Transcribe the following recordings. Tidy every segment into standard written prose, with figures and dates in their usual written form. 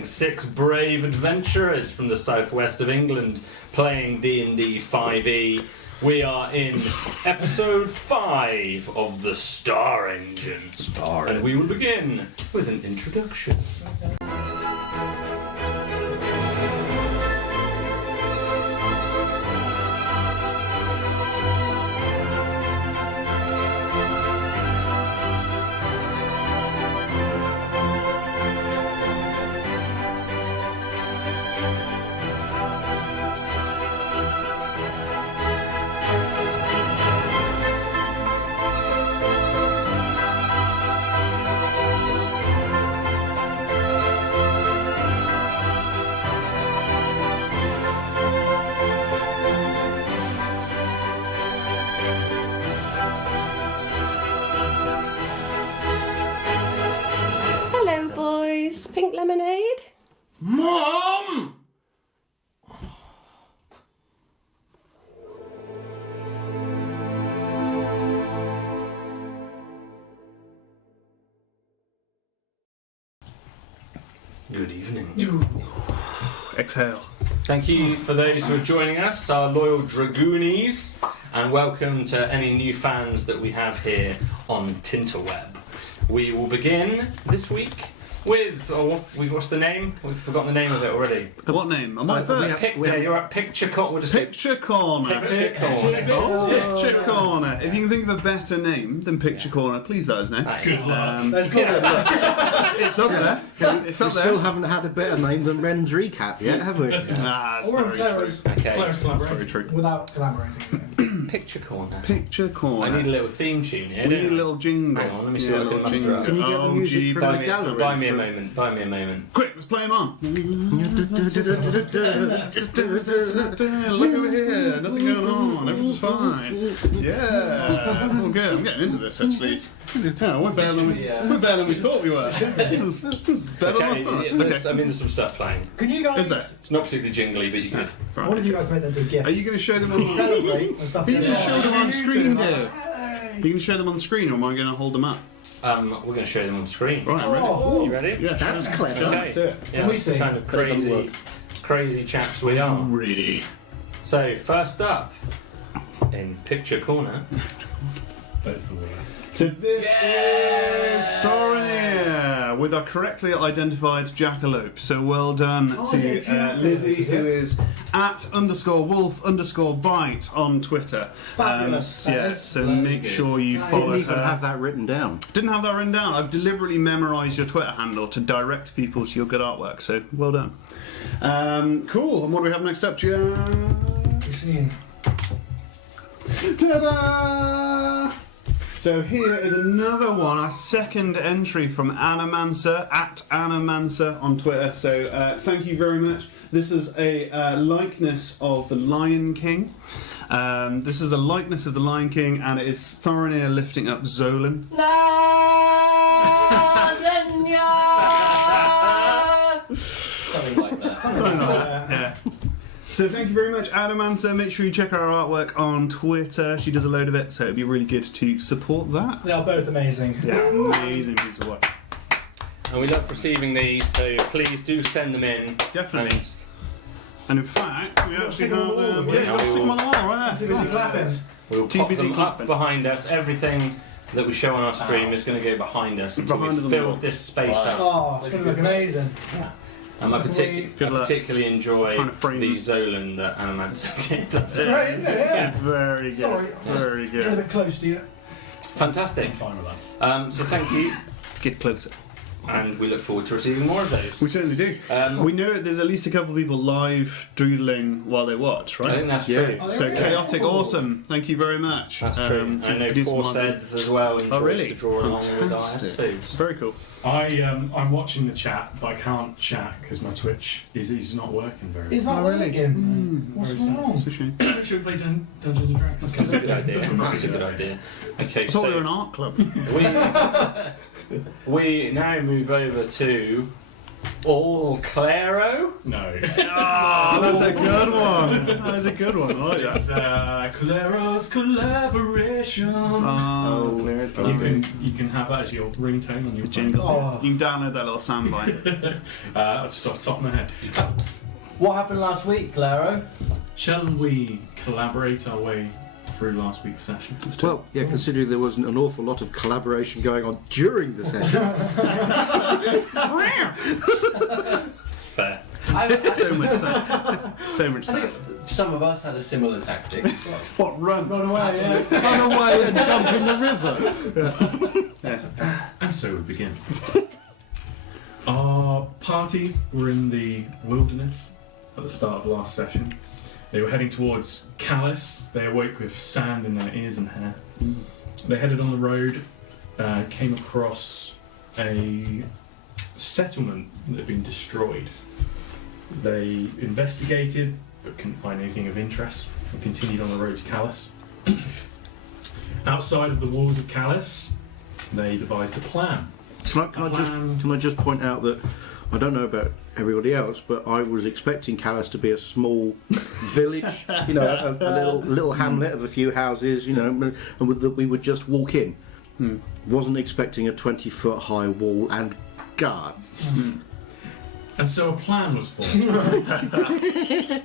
helping 6 brave adventurers from the southwest of England playing D&D 5e. We are in episode 5 of the Star Engine. And we will begin with an introduction. Pink lemonade? Mom! Good evening. Exhale. Thank you for those who are joining us, our loyal Dragoonies, and welcome to any new fans that we have here on Tinterweb. We will begin this week with, what's the name? We've forgotten the name of it already. What name? Am I first? You're at Picture Corner. Picture Corner. Picture Corner. Picture Corner. If you can think of a better name than Picture Corner, please let us know. It's up there. It's up there. Still haven't had a better name than Ren's recap yet, have we? That's Or very true. Okay. That's very true. Without collaborating. Picture Corner. Picture Corner. I need a little theme tune here. We need a little jingle. Hang on, let me see what I can muster up. Can you get the music from the gallery? Buy me a moment. Buy me a moment. Quick, let's play him on. Look over here. Nothing going on. Everything's fine. Yeah, that's all good. I'm getting into this actually. Yeah, we're better than we thought we were. This is better than I thought. There's some stuff playing. Can you guys? Is there? It's not particularly jingly, but you could. Right. What did you guys make them do? Gift? Are you going to show them on Celebrate and stuff. Are you going to show them on screen, dear? Hey. Are you going to show them on the screen, or am I going to hold them up? We're going to show them on screen. Right, I'm ready. Oh, You ready? Yeah, That's clever. Okay. Can we see? Kind of crazy chaps we are. Ready. So first up in Picture Corner. That's the worst. So this is Thorinir with our correctly identified jackalope. So well done to Lizzie, who is @_wolf_bite on Twitter. Fabulous. So make sure you follow Didn't even her. have that written down. Didn't have that written down. I've deliberately memorised your Twitter handle to direct people to your good artwork. So well done. Cool. And what do we have next up, Jan? You've seen. Ta-da! So here is another one, our second entry from Anamancer, @Anamancer on Twitter. So thank you very much. This is a likeness of the Lion King. This is a likeness of the Lion King, and it is Thorinir lifting up Zolan. Something like that. Something like that, yeah. So thank you very much, Adamancer. Make sure you check out her artwork on Twitter. She does a load of it, so it'd be really good to support that. They are both amazing. Yeah, amazing piece of work. And we love receiving these, so please do send them in. Definitely. And in fact, we actually have them. Yeah, Yeah, stick them on the wall, right Too there. busy clapping. We'll Too pop busy them clapping. up behind us. Everything that we show on our stream is going to go behind us until Behind we've them all. filled this space up. Oh, it's going to look amazing. And I Good luck. particularly enjoy Trying to frame the them. Zolan that Anamancer did. That's It's great, isn't it? Yeah. It's very good. Sorry, Very Get a good. bit close to you. fantastic. Fine with that. So thank you, Get closer. and we look forward to receiving more of those. We certainly do. We know there's at least a couple of people live doodling while they watch, I right? think that's Yeah. true. Oh, So really? chaotic, awesome. Thank you very much. That's true. I know do some Paul art. Seds as well enjoys really? to draw along with our Fantastic. episodes. Very cool. I'm watching the chat, but I can't chat because my Twitch is not working very It's well. not working. What's wrong? It's a shame. Should we play Dungeons and Dragons? That's a good idea. That's a good idea. Okay, I thought we were so an art club. we now move over to All Claro? No. Oh, that's a good one. That is a good one. I like It's that. Claro's Collaboration. Oh, You can have that as your ringtone on your jingle. Oh. You can download that little soundbite. That's just off the top of my head. What happened last week, Claro? Shall we collaborate our way through last week's session? Well, yeah, considering there wasn't an awful lot of collaboration going on during the session. Fair. So much sense. So much I think sense. some of us had a similar tactic. What, run? Run away, yeah. Run away and jump in the river. And so we begin. Our party were in the wilderness at the start of last session. They were heading towards Callus. They awoke with sand in their ears and hair. They headed on the road, came across a settlement that had been destroyed. They investigated, but couldn't find anything of interest, and continued on the road to Callus. Outside of the walls of Callus, they devised a plan. Can I just point out that I don't know about everybody else, but I was expecting Callus to be a small village, you know, a little hamlet of a few houses, you know, and that we would just walk in. Wasn't expecting a 20-foot high wall and guards. And so a plan was formed.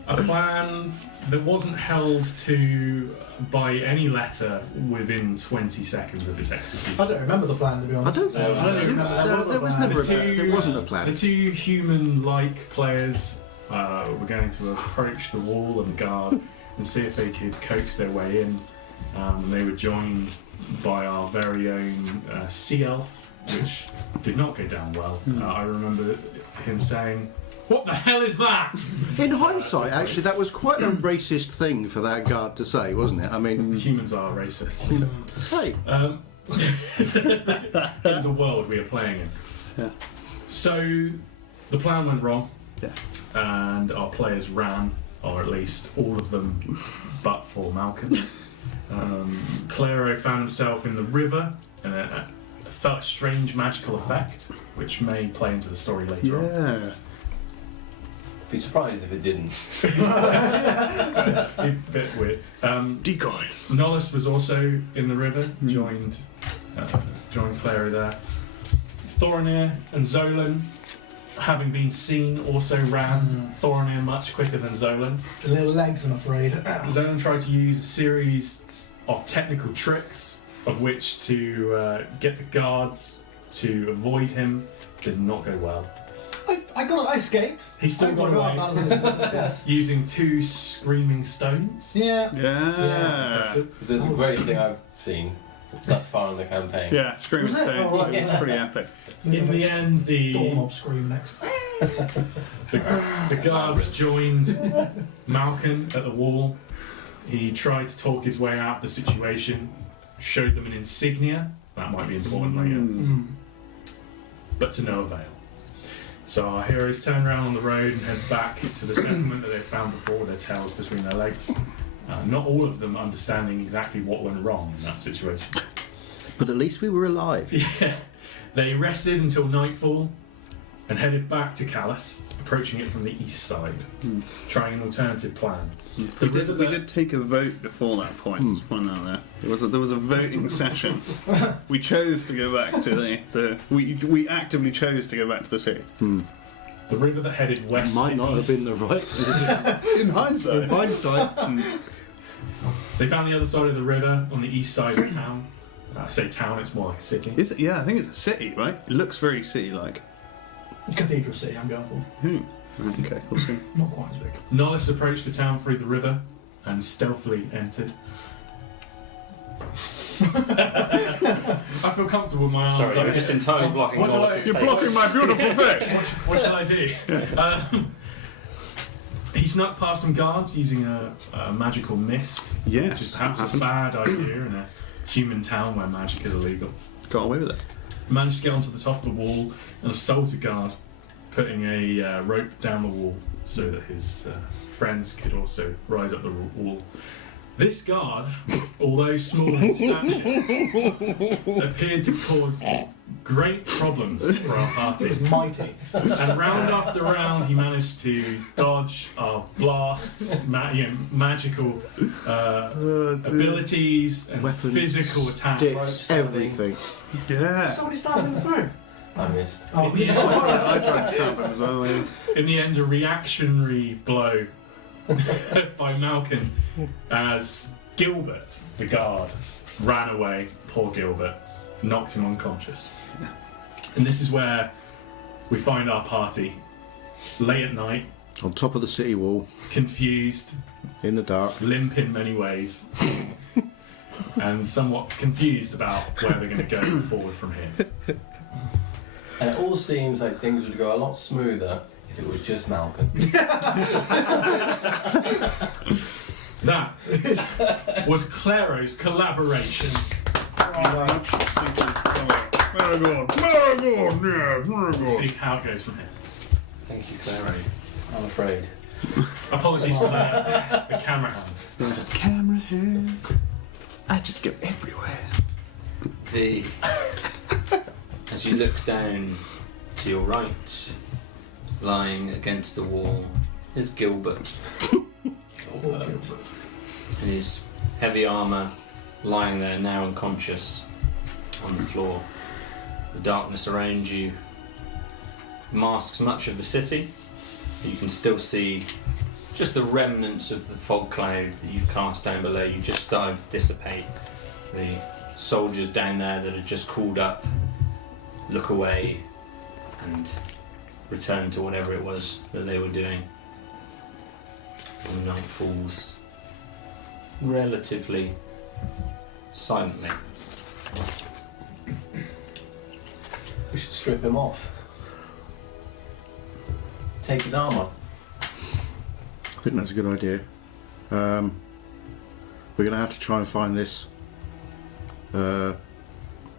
A plan that wasn't held to by any letter within 20 seconds of its execution. I don't remember the plan, to be honest. I don't even remember there was a there was plan. never there wasn't a plan. The two human-like players were going to approach the wall and guard and see if they could coax their way in. They were joined by our very own sea elf, which did not go down well. I remember him saying, "What the hell is that?" In hindsight, actually, that was quite a racist thing for that guard to say, wasn't it? I mean, Humans are racist. hey, In the world we are playing in. Yeah. So the plan went wrong. Yeah. And our players ran, or at least all of them, but for Malcolm. Claro found himself in the river, and it felt a strange magical effect, which may play into the story later on. Yeah. Be surprised if it didn't. A bit weird. Decoys. Nollis was also in the river, joined Claro there. Thorinir and Zolan, having been seen, also ran. Thorinir much quicker than Zolan. The little legs, I'm afraid. Zolan tried to use a series of technical tricks, of which to get the guards to avoid him did not go well. I escaped. He still got away, Yes. using 2 screaming stones. Yeah. Yeah. The greatest thing I've seen thus far in the campaign. Yeah, Screaming Was it? Stones. Oh, right, It was yeah. pretty epic. In the end, Doorknob scream next. the guards joined Malcolm at the wall. He tried to talk his way out of the situation, showed them an insignia, that might be important later, but to no avail. So our heroes turn around on the road and head back to the settlement that they found before with their tails between their legs. Not all of them understanding exactly what went wrong in that situation. but at least we were alive. Yeah. They rested until nightfall and headed back to Callus, approaching it from the east side, trying an alternative plan. We did take a vote before that point. Let's point out there. There was a voting session. We chose to go back to we actively chose to go back to the city. The river that headed west Might to not have east, been the right. In hindsight. In hindsight, they found the other side of the river on the east side of town. I say town, it's more like a city. Is it? Yeah, I think it's a city, right? It looks very city-like. Cathedral City, I'm going for. Okay, we'll see. Not quite as big. Nollis approached the town through the river and stealthily entered. I feel comfortable with my arms. Sorry, you're just entirely blocking What do Nollis' I- face. You're blocking my beautiful face. What shall I do? He snuck past some guards using a magical mist, which is Yes, perhaps a happened. bad idea in a human town where magic is illegal. Got away with it. Managed to get onto the top of the wall and assault a guard, putting a rope down the wall so that his friends could also rise up the wall. This guard, although small in stature, appeared to cause great problems for our party. It was mighty. And round after round, he managed to dodge our blasts, magical abilities, and Weapons, physical attacks. Sticks, everything. Yeah. Somebody stabbed him through. I missed. Oh, In the end, I tried to stab him as well. Yeah. in the end, a reactionary blow by Malkin as Gilbert, the guard, ran away. Poor Gilbert, knocked him unconscious. And this is where we find our party, late at night, On top of the city wall, confused, in the dark. limp in many ways, and somewhat confused about where they're going to go forward from here. And it all seems like things would go a lot smoother if it was just Malcolm. That was Claro's collaboration. Very good. Very good. Yeah, very See good. how it goes from here. Thank you, Clary. I'm afraid. Apologies for the camera hands. Camera hands. I just go everywhere. As you look down to your right, lying against the wall, is Gilbert. In his heavy armour, lying there now unconscious on the floor. The darkness around you masks much of the city. You can still see just the remnants of the fog cloud that you cast down below you just started to dissipate. The soldiers down there that had just called up look away and return to whatever it was that they were doing. And night falls relatively silently. We should strip him off. Take his armour. I think that's a good idea. We're going to have to try and find this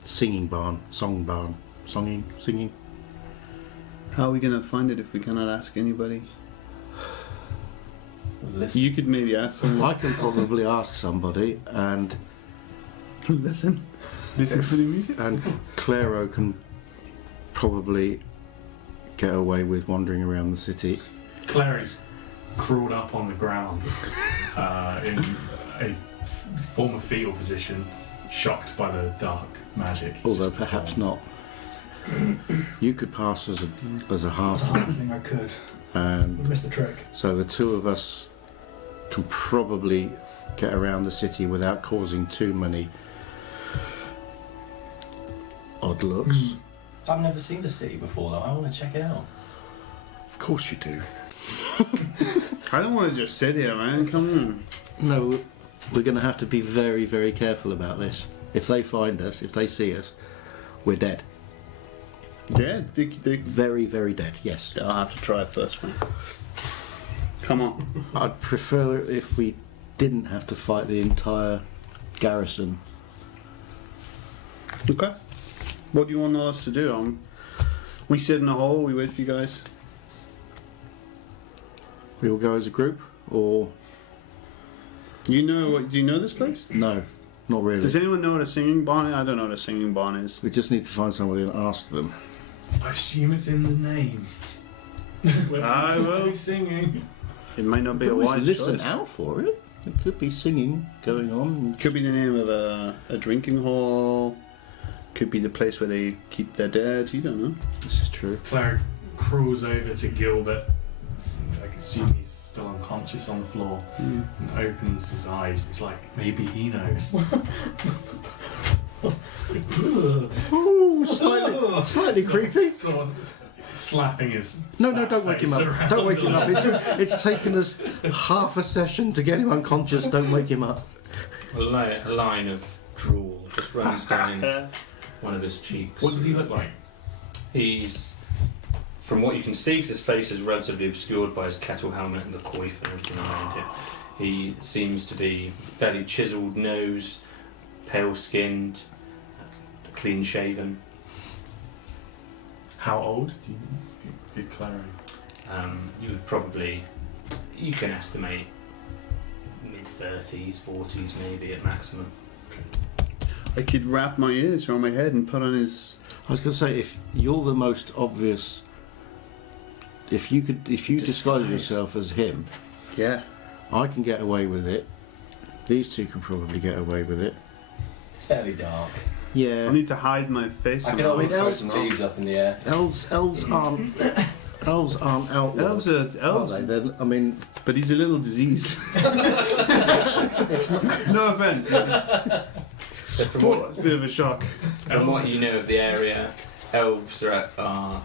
singing barn, singing. How are we gonna find it if we cannot ask anybody? Listen. You could maybe ask someone. I can probably ask somebody, and Listen for the music. and Claro can probably get away with wandering around the city. Clary's crawled up on the ground in a former fetal position, shocked by the dark magic. It's Although just perhaps performed. not. You could pass as a That's the halfling, thing I could. and We missed the trick. so the two of us can probably get around the city without causing too many odd looks. I've never seen the city before though. I want to check it out. Of course you do. I don't want to just sit here, man. Come on. No, we're going to have to be very, very careful about this. If they find us, if they see us, we're dead. Dead. Very, very dead, yes. I'll have to try it first, man. Come on. I'd prefer if we didn't have to fight the entire garrison. Okay. What do you want us to do? We sit in a hole. We wait for you guys. We all go as a group, or You know what? Do you know this place? no, not really. Does anyone know what a singing barn is? I don't know what a singing barn is. We just need to find somebody and ask them. I assume it's in the name. I will. Be singing. It might not be We a always wise listen choice. out for it. It could be singing going on. Could be the name of a drinking hall. Could be the place where they keep their dead. You don't know. This is true. Clary crawls over to Gilbert. I can assume he's still unconscious on the floor. And opens his eyes. It's like maybe he knows. Ooh, slightly creepy. Sort of slapping his. No, fat don't wake him face up. around Don't wake a him up. little. It's taken us half a session to get him unconscious. Don't wake him up. A line of drool just runs down one of his cheeks. What does he look like? He's, from what you can see, 'cause his face is relatively obscured by his kettle helmet and the coif and everything around him. He seems to be fairly chiselled nose, pale skinned, clean shaven. How old do you good Clary? You would probably, you can estimate mid-30s, 40s maybe at maximum. I could wrap my ears around my head and put on his. I was going to say, if you're the most obvious, if you disguise Disguise. yourself as him, Yeah. I can get away with it. These two can probably get away with it. It's fairly dark. I Yeah, need to hide my face. I can somehow. always throw elves- some leaves up in the air. elves aren't outlaws. Elves are elves, Are they? I mean, but he's a little diseased. No offense. So from what, It's a bit of a shock. from what you know of the area, elves are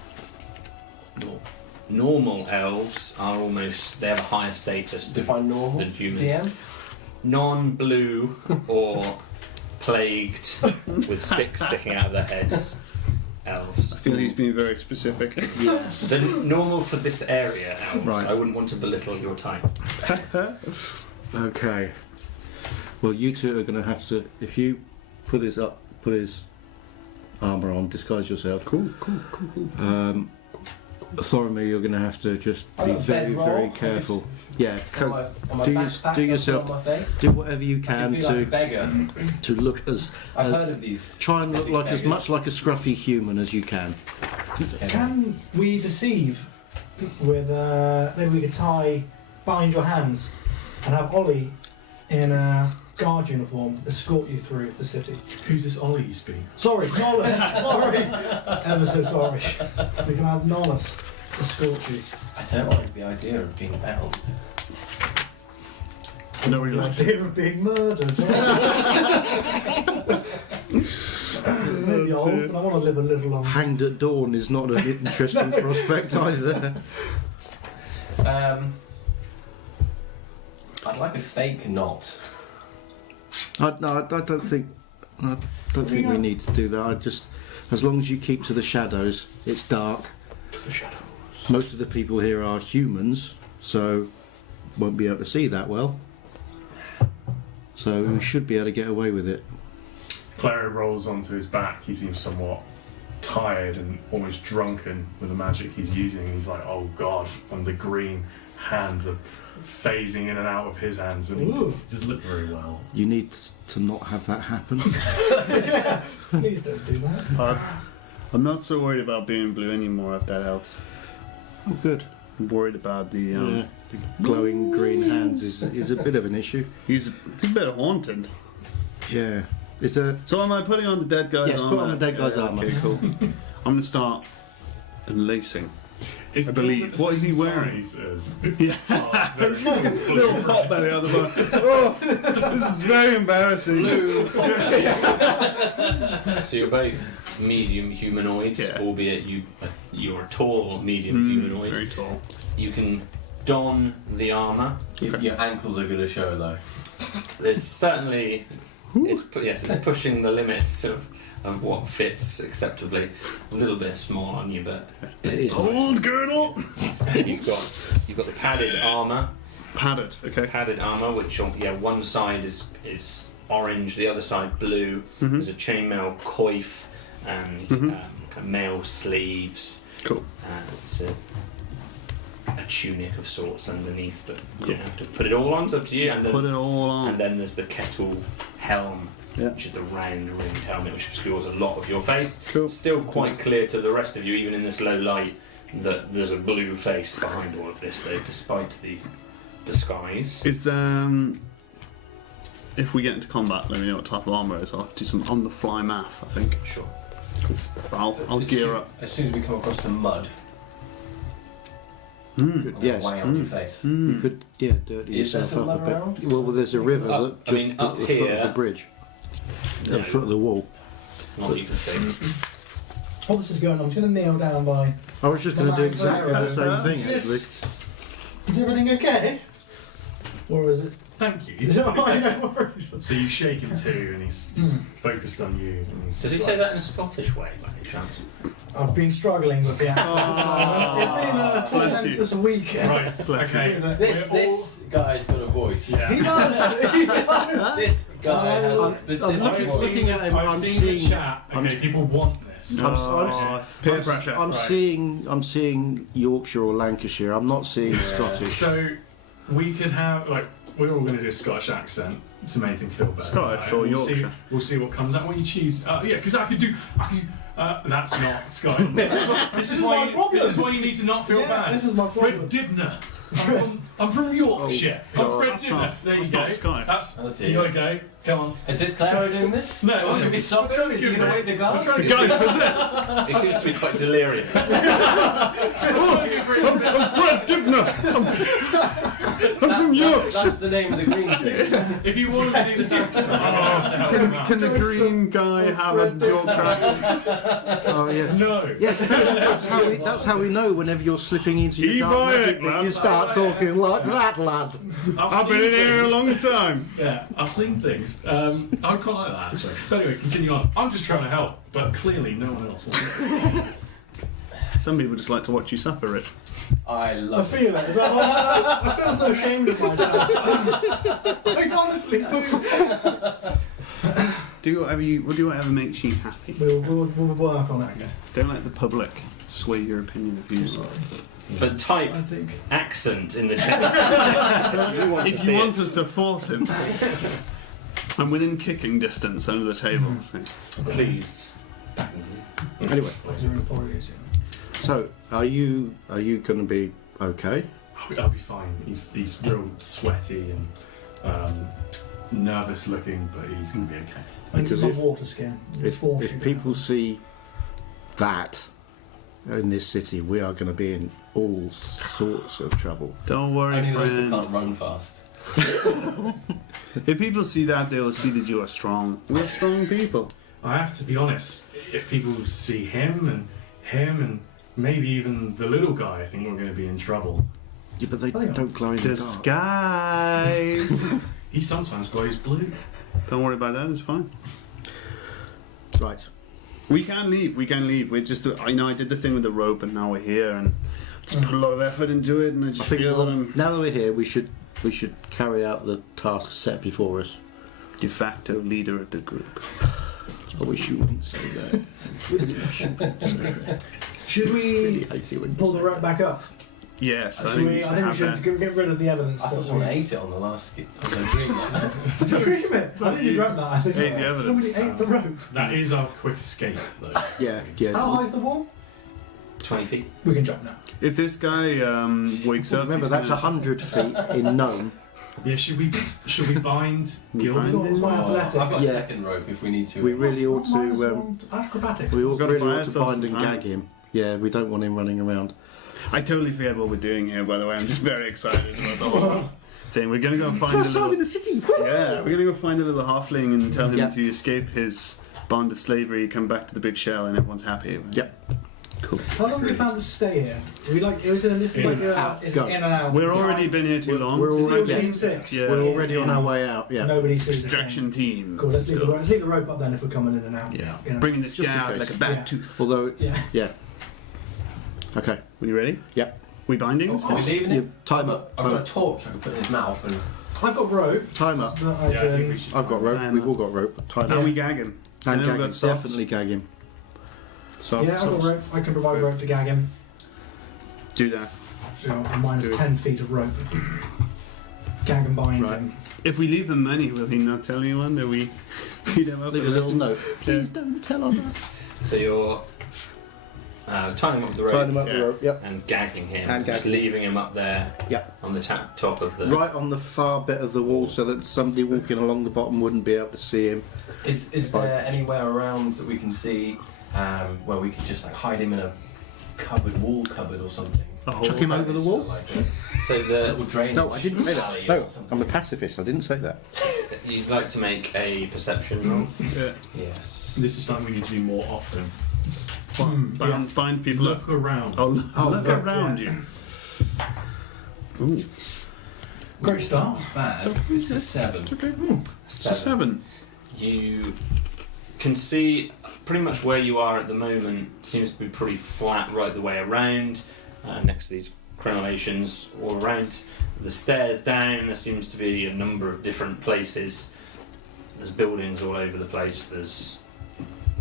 normal elves are almost, they have a higher status than Define normal. than humans. DM. Non-blue or plagued with sticks sticking out of their heads. Elves. I feel he's being very specific. yeah. The normal for this area, elves. Right. I wouldn't want to belittle your type. Okay. Well, you two are going to have to, if you put his armour on, disguise yourself. Cool. Thoromir, you're going to have to just I be got a very, bedroll. very I careful. Yeah, On my do backpack, do I yourself- put on my face. do whatever you I can can be like a beggar. to look as I've heard of these. try and look epic like as beggars. much like a scruffy human as you can. Can we deceive with maybe we could bind your hands and have Ollie in a guard uniform escort you through the city. Who's this Ollie you speak? Sorry, Nolus. Sorry, ever so sorry. We can have Nolus escort you. I don't like the idea of being bound. No, The idea of being murdered. Maybe I'll, but I want to live a little longer. Hanged at dawn is not an interesting prospect either. I'd like a fake knot. I don't think we need to do that. I just, as long as you keep to the shadows, it's dark. To the shadows. Most of the people here are humans, so won't be able to see that well. So we should be able to get away with it. Claro rolls onto his back. He seems somewhat tired and almost drunken with the magic he's using. He's like, oh god, and the green hands are phasing in and out of his hands, and Ooh. he doesn't look very well. You need to not have that happen. Please don't do that. I'm not so worried about being blue anymore if that helps. Oh, good. I'm worried about the. Yeah, the glowing green hands is a bit of an issue. He's a bit haunted. Yeah. Is a So am I putting on the dead guy's Yes, armor? put on the dead guy's armour. Okay, cool. I'm gonna start unlacing. Is I Dawn believe. the What is he same wearing? size as- Yeah. Oh, very Little pot belly on the bar. Oh, this is very embarrassing. Blue. So you're both medium humanoids, Yeah. albeit you're a tall medium humanoid. Very tall. You can don the armour. Your ankles are going to show though. It's certainly it's pushing the limits of what fits acceptably. A little bit small on you, but It is. Old girdle. you've got the padded armour. Padded. Okay. Padded armour, which one side is orange, the other side blue. There's a chainmail coif and kind of mail sleeves. Cool. It's a tunic of sorts underneath, but you don't have to put it all on. It's up to you. And Put it all on. and then there's the kettle helm, Yeah. which is the round ringed helmet, which obscures a lot of your face. Cool. Still quite clear to the rest of you, even in this low light, that there's a blue face behind all of this, though, despite the disguise. It's if we get into combat, let me know what type of armor it is. I'll have to do some on the fly math, I think. Sure. I'll gear up. As soon as we come across some mud, Good. I'm Yes. weighing on your face. You could, dirty Is there yourself some up a mud bit. around? Well, there's a river Up- that I just mean, at up the foot of here- the bridge, at the foot of the wall. Not that you can see. While this is going on, I'm just going to kneel down by. I was just going to do Well, exactly the same thing, actually. Just- Is everything okay? Or is it? Thank you. Is it alright? No worries. So you shake him too, and he's focused on you. And he's Does he just say like- that in a Scottish way, by any chance? I've been struggling with the accent. It's been a Bless you. tormentous week. Right. Bless you. Okay. This We're all- this guy's got a voice. He Yeah. does. He does. This guy has a I'm specific looking- voice. looking at him, I've I'm seen the seeing- chat. Okay, people want this. Peer pressure. I'm Right. seeing Yorkshire or Lancashire. I'm not seeing Scottish. So we could have like we're all going to do a Scottish accent to make him feel better. Scottish or We'll see, Yorkshire? we'll see what comes out when you choose. Yeah, because I could do. That's not Scottish. This is why you need to not feel bad. This is my Fred problem. Dibner. I'm from Yorkshire. Oh, I'm Fred that's Dibner. not- There you that's go. not Scottish. That's You gotta go. Come on. Is this Claro doing this? No, Or should we stop him? Is he going to wake the guards? I'm trying to The guy's possessed. He seems to be quite delirious. I'm Fred Dibner. I'm from York. That's the name of the green thing. If you wanted to do this accent, I'd have to help him out. Can the green guy have a Yorkshire accent? Oh yeah. No. Yes, that's how we know whenever you're slipping into your He dark buy magic it, that lad. you start talking like that, lad. I've been in here a long time. Yeah, I've seen things. I quite like that actually. But anyway, continue on. I'm just trying to help, but clearly no one else wants to. Some people just like to watch you suffer, Rich. I I love it. feel it. I feel so ashamed of myself. I honestly do. Do whatever makes you happy. We'll work on it. Don't let the public sway your opinion of you. But type I think. accent in the chat. If you want us to force him, I'm within kicking distance under the table. So. Please. Anyway, You're in Porridge, so are you going to be okay? I'll be fine. He's real sweaty and nervous looking, but he's going to be okay. Because Because of water skin. If people see that in this city, we are going to be in all sorts of trouble. Don't worry, Only those that friend. can't run fast. If people see that, they will see that you are strong. We're strong people. I have to be honest. If people see him and maybe even the little guy, I think we're going to be in trouble. Yeah, but they don't glow in the dark. Disguise. He sometimes glows blue. Don't worry about that. It's fine. Right. We can leave. We're just. I know I did the thing with the rope, and now we're here, and just put a lot of effort into it, and I just I think feel that I'm now that we're here, we should carry out the task set before us. de facto leader of the group. I wish you wouldn't say that. Really, I shouldn't say that. should Really we hate it when you pull the say rope that. back up? Yes, I I think think we have should that. get rid of the evidence. I thought that someone we- ate it on the last dream. Did you dream it? I think you dreamt that. I think Ate the evidence. somebody ate the rope. That is our quick escape, though. Yeah. How high's the wall? 20 feet. We can jump now. If this guy wakes up, Remember, he's that's gonna- 100 feet in gnome. Yeah, should we bind We Gildan? bind It's my I've got athletics. a Yeah. second rope if we need to. We really ought Minus to. one acrobatics. We gotta really buy ought to ourselves bind and some time. gag him. Yeah, we don't want him running around. I totally forget what we're doing here. By the way, I'm just very excited about the whole thing. We're gonna go and find a little. the city. Yeah, we're gonna go find a little halfling and tell him Yeah. to escape his bond of slavery, come back to the big shell, and everyone's happy. Yep. Cool. How long have we planned to stay here? We like it was in this In like and out, it's go. in and out. We're already been here too long. we're SEAL already- Team 6. Yeah. We're already on our way out. Yeah. Nobody sees Extraction team. Cool. Let's leave the rope up then if we're coming in and out. Yeah. In and Bringing this Just guy in out case. like a bad Yeah. tooth. Although, Yeah. yeah. Okay. Are you ready? Yep. We binding? Are we leaving it? You time up. I've got a torch I can put in his mouth and. I've got rope. Time up. That I Yeah, I think can. we should. I've got rope. Time We've up. all got rope. Time And up. we gag him. And Anyone gag him. got socks? Definitely gag him. So, Yeah, I've got rope. I can provide rope to gag him. Do that. So I'm minus Do it. 10 feet of rope. Gag and bind Right. him. If we leave him money, will he not tell anyone that we beat him up? leave a little note. Please don't tell on us. So you're tying him up with the rope Tie him up Yeah. the rope. Yep. and gagging him, And just gagging. leaving him up there Yep. on the top of the. Right on the far bit of the wall, so that somebody walking along the bottom wouldn't be able to see him. Is there anywhere around that we can see where we could just like hide him in a wall cupboard or something? A hole. Chuck him over the So, wall. like So a little drainage. No, I didn't say alley that. or No, something. I'm a pacifist. I didn't say that. you'd like to make a perception roll. Yeah. Yes. This is something we need to do more often. Bind people up. Look around. Oh, look look, around yeah. you. Ooh. Great start. Bad. It's a 7. It's a 7. You can see pretty much where you are at the moment seems to be pretty flat right the way around, next to these crenellations all around. The stairs down, there seems to be a number of different places. There's buildings all over the place, there's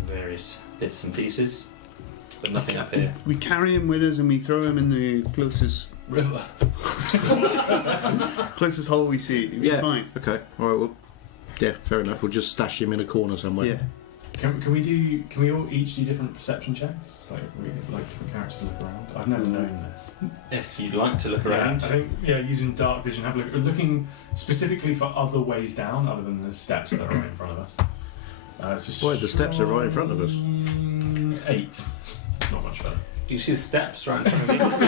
various bits and pieces, but nothing up here. We carry him with us and we throw him in the closest river. Closest hole we see, you'll be Yeah. fine. Okay. All right. Well, yeah. Fair enough. We'll just stash him in a corner somewhere. Yeah. Can we all each do different perception checks? Like different characters to look around. I've never known this. If you'd like to look Yeah, around. I think using dark vision, have a look, looking specifically for other ways down other than the steps that are right in front of us. So Boy, the steps are right in front of us. 8. Not much better. You see the steps right in front of you.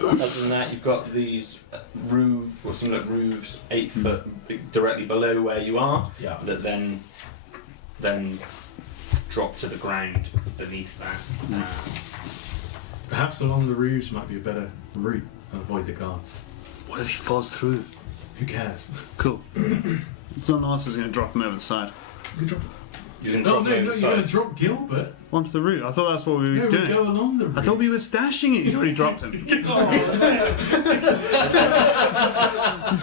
Other than that, you've got these roofs, or something like roofs, 8 foot directly below where you are, Yeah. that then drop to the ground beneath that. Perhaps along the roofs might be a better route and avoid the guards. What if he falls through? Who cares? Cool. Someone else is going to drop him over the side. You drop. You can No, drop no, over no! the You're going to side. drop Gilbert. Onto the roof. I thought that's what we No, were we doing. go along the route. I thought we were stashing it. He's already dropped him. He's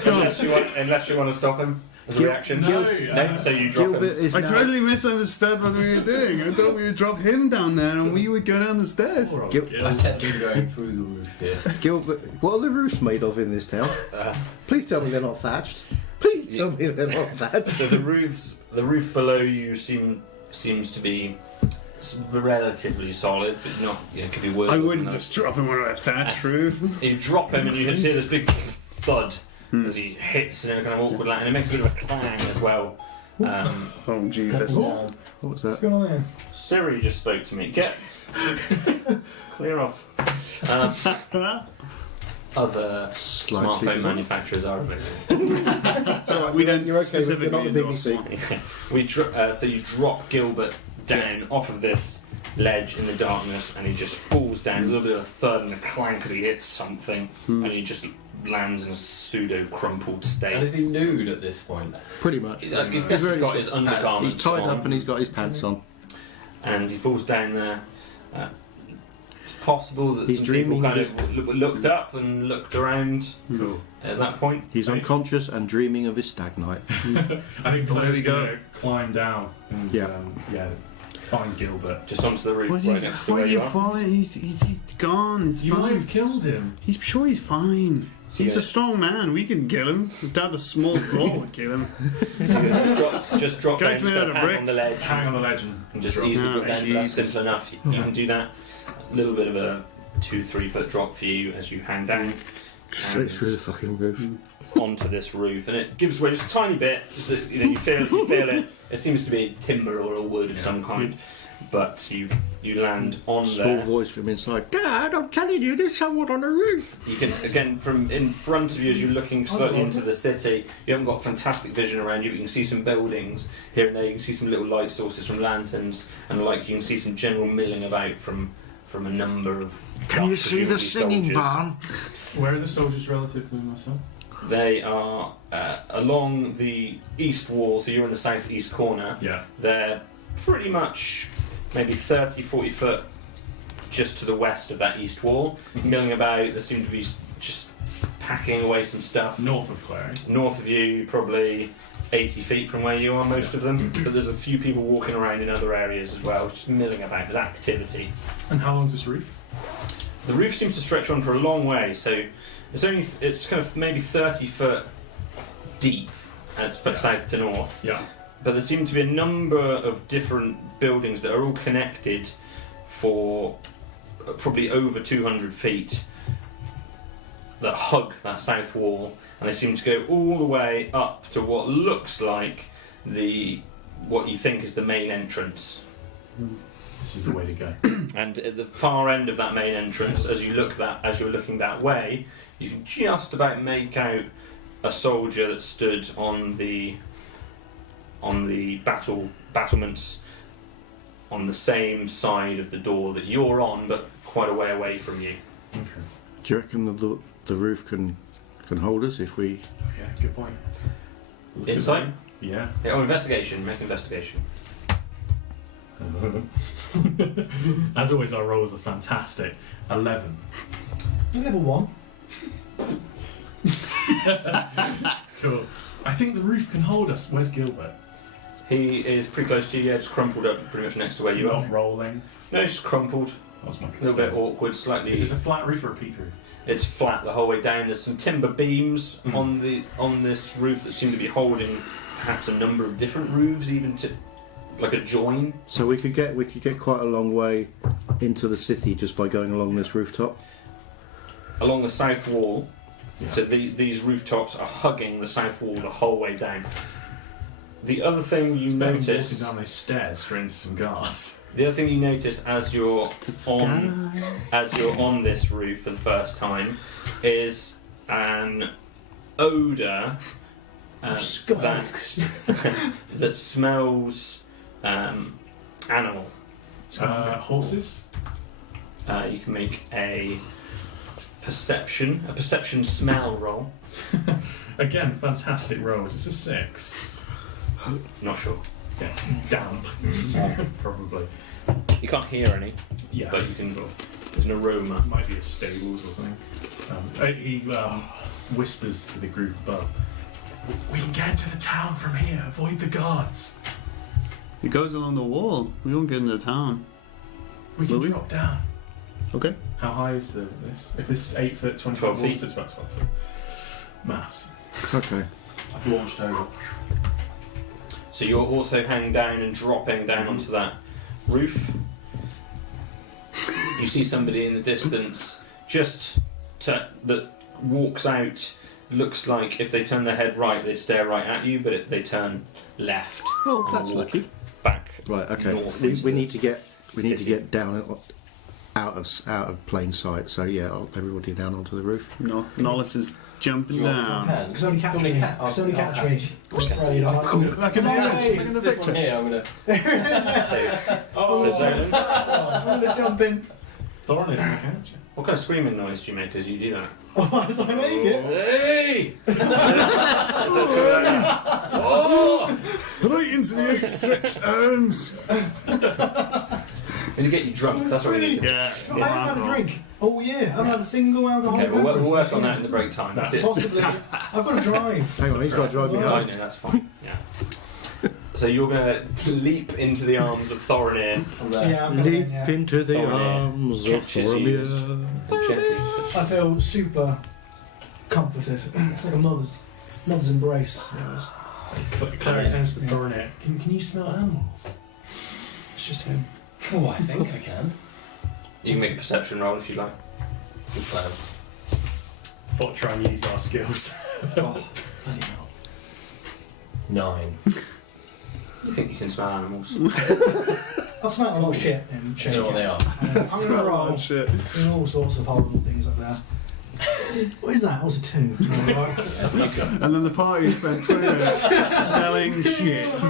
gone. Unless you want to stop him as a reaction. No, So you drop Gilbert him. is I now. totally misunderstood what we were doing. I thought we would drop him down there and we would go down the stairs. Poor old Gil- Gil. I tend to be going through the roof here. Gilbert, what are the roofs made of in this town? Uh, Please tell me they're not thatched. Please tell me they're not thatched. So the roof below you seems to be relatively solid, but not. It could be worse. I than wouldn't that. just drop him on a thatched roof. You drop him and you can hear this big thud as he hits in a kind of awkward line, and it makes a bit of a clang as well. Oh, Jesus. What? What was What's that? going on there? Siri just spoke to me. Get clear off. Other Slightly smartphone bizarre. manufacturers are available. We don't You're okay. You're not the endorse BBC. So you drop Gilbert down off of this ledge in the darkness, and he just falls down. A little bit of a thud and a clank as he hits something, and he just lands in a pseudo crumpled And state. is he nude at this point? Pretty much. He's got his undergarments He's tied on, up and he's got his pants on. and he falls down there. It's possible that He's some dreaming people kind of looked up and looked around Cool. at that point. He's unconscious and dreaming of his stag night. I think Well, there Claire's we go. going to climb down and Yeah. find Gilbert. Just onto the roof Why right next to where you are. falling? He's gone. It's You might fine. have killed him. He's sure he's fine. So He's you- a strong man. We can kill him. Down the small floor would kill him. just drop down, Guys just made gotta out of hang on bricks. the ledge. Hang on the ledge And just drop. easily Oh, drop down. That's Jesus. simple enough. You can do that. A little bit of a 2-3 foot drop for you as you hang down Straight through the fucking roof. onto this roof, and it gives way just a tiny bit. Just that, you feel it. It seems to be timber or a wood of some kind, but you land on Small there. voice from inside. Dad, I'm telling you, there's someone on the roof. You can again from in front of you as you're looking slightly into the city. You haven't got fantastic vision around you, but you can see some buildings here and there. You can see some little light sources from lanterns, and like you can see some general milling about from a number of. Can you see the presumably singing soldiers. barn? Where are the soldiers relative to myself? They are along the east wall, so you're in the southeast corner. Yeah. They're pretty much maybe 30-40 foot just to the west of that east wall, milling about. They seem to be just packing away some stuff. North of Clary. North of you, probably 80 feet from where you are, most of them. But there's a few people walking around in other areas as well, just milling about. There's activity. And how long's this roof? The roof seems to stretch on for a long way, so it's kind of maybe 30 foot deep, south to north. Yeah. But there seem to be a number of different buildings that are all connected for probably over 200 feet that hug that south wall, and they seem to go all the way up to what looks like what you think is the main entrance. This is the way to go. And at the far end of that main entrance, as you're looking that way, you can just about make out a soldier that stood on the battlements on the same side of the door that you're on, but quite a way away from you. Okay. Do you reckon the roof can hold us if we? Oh, yeah, good point. Look at Insight? that. Yeah. Investigation. Make investigation. As always, our rolls are fantastic. 11. You're level 1. Cool. I think the roof can hold us. Where's Gilbert? He is pretty close to you, just crumpled up pretty much next to where you are. Not rolling. No, just crumpled. That was my A little bit awkward, slightly. Is this a flat roof or a peak roof? It's flat the whole way down. There's some timber beams on this roof that seem to be holding perhaps a number of different roofs, even to like a join. So we could get quite a long way into the city just by going along this rooftop. Along the south wall. Yeah. So these rooftops are hugging the south wall the whole way down. The other thing you It's better than notice, walking down those stairs straight into some guards. the other thing you notice as you're on this roof for the first time, is an odour Skunk. that smells animal. Horses? You can make a perception smell roll. Again, fantastic rolls. It's a 6. Not sure. Yeah, it's damp. Probably. You can't hear any, Yeah. but you can. There's an aroma. Might be a stables or something. He whispers to the group above. We can get into the town from here. Avoid the guards. It goes along the wall. We won't get into the town. We can Will we? drop down. Okay. How high is this? If this is 8 foot, 20 12 foot, feet. walls, it's about 12 foot. Maths. Okay. I've launched over. So you're also hanging down and dropping down onto that roof. You see somebody in the distance that walks out. Looks like if they turn their head right, they'd stare right at you, but they turn left. Oh, that's and walk lucky. Back. Right. Okay. North We into need to get city. down out of plain sight. So yeah, everybody down onto the roof. No, Nollis is jumping down. It's only catch me. It's only catch me. I'll Afraid. I'm like, Like an Hey, image. This one here, I'm gonna. So Zolan, I'm gonna jump in. Thorin is going to catch you. what kind of screaming noise do you make as you do that? Oh, was I naked? Hey! Is that too loud? Oh! Right into the outstretched arms. When you get you drunk, that's what we need to do. Yeah. I haven't had a drink all year. I haven't had a single alcoholic Okay, we'll beverage work this on year. that in the break time. That's it. Possibly. I've got to drive. Hang on, he's got to drive me I home. know, that's fine. Yeah. So you're going to leap into the arms of Thorinir From there. Yeah, I'm going Leap in, yeah. into the Thorinir arms of catches you. Thorinir. and gently touch I feel super comforted. It's like a mother's embrace. Clary turns to Yeah. Thorin. Can you smell animals? It's just him. Oh, I think I can. You can make a perception roll if you like. Good plan. Thought try and use our skills. Oh, bloody hell. 9. You think you can smell animals? I've smelled a lot of shit in Do you know what they are? I'm going to Smell roll that shit. in all sorts of horrible things up there. What is that? What's a 2? And then the party spent 20 minutes smelling shit. Is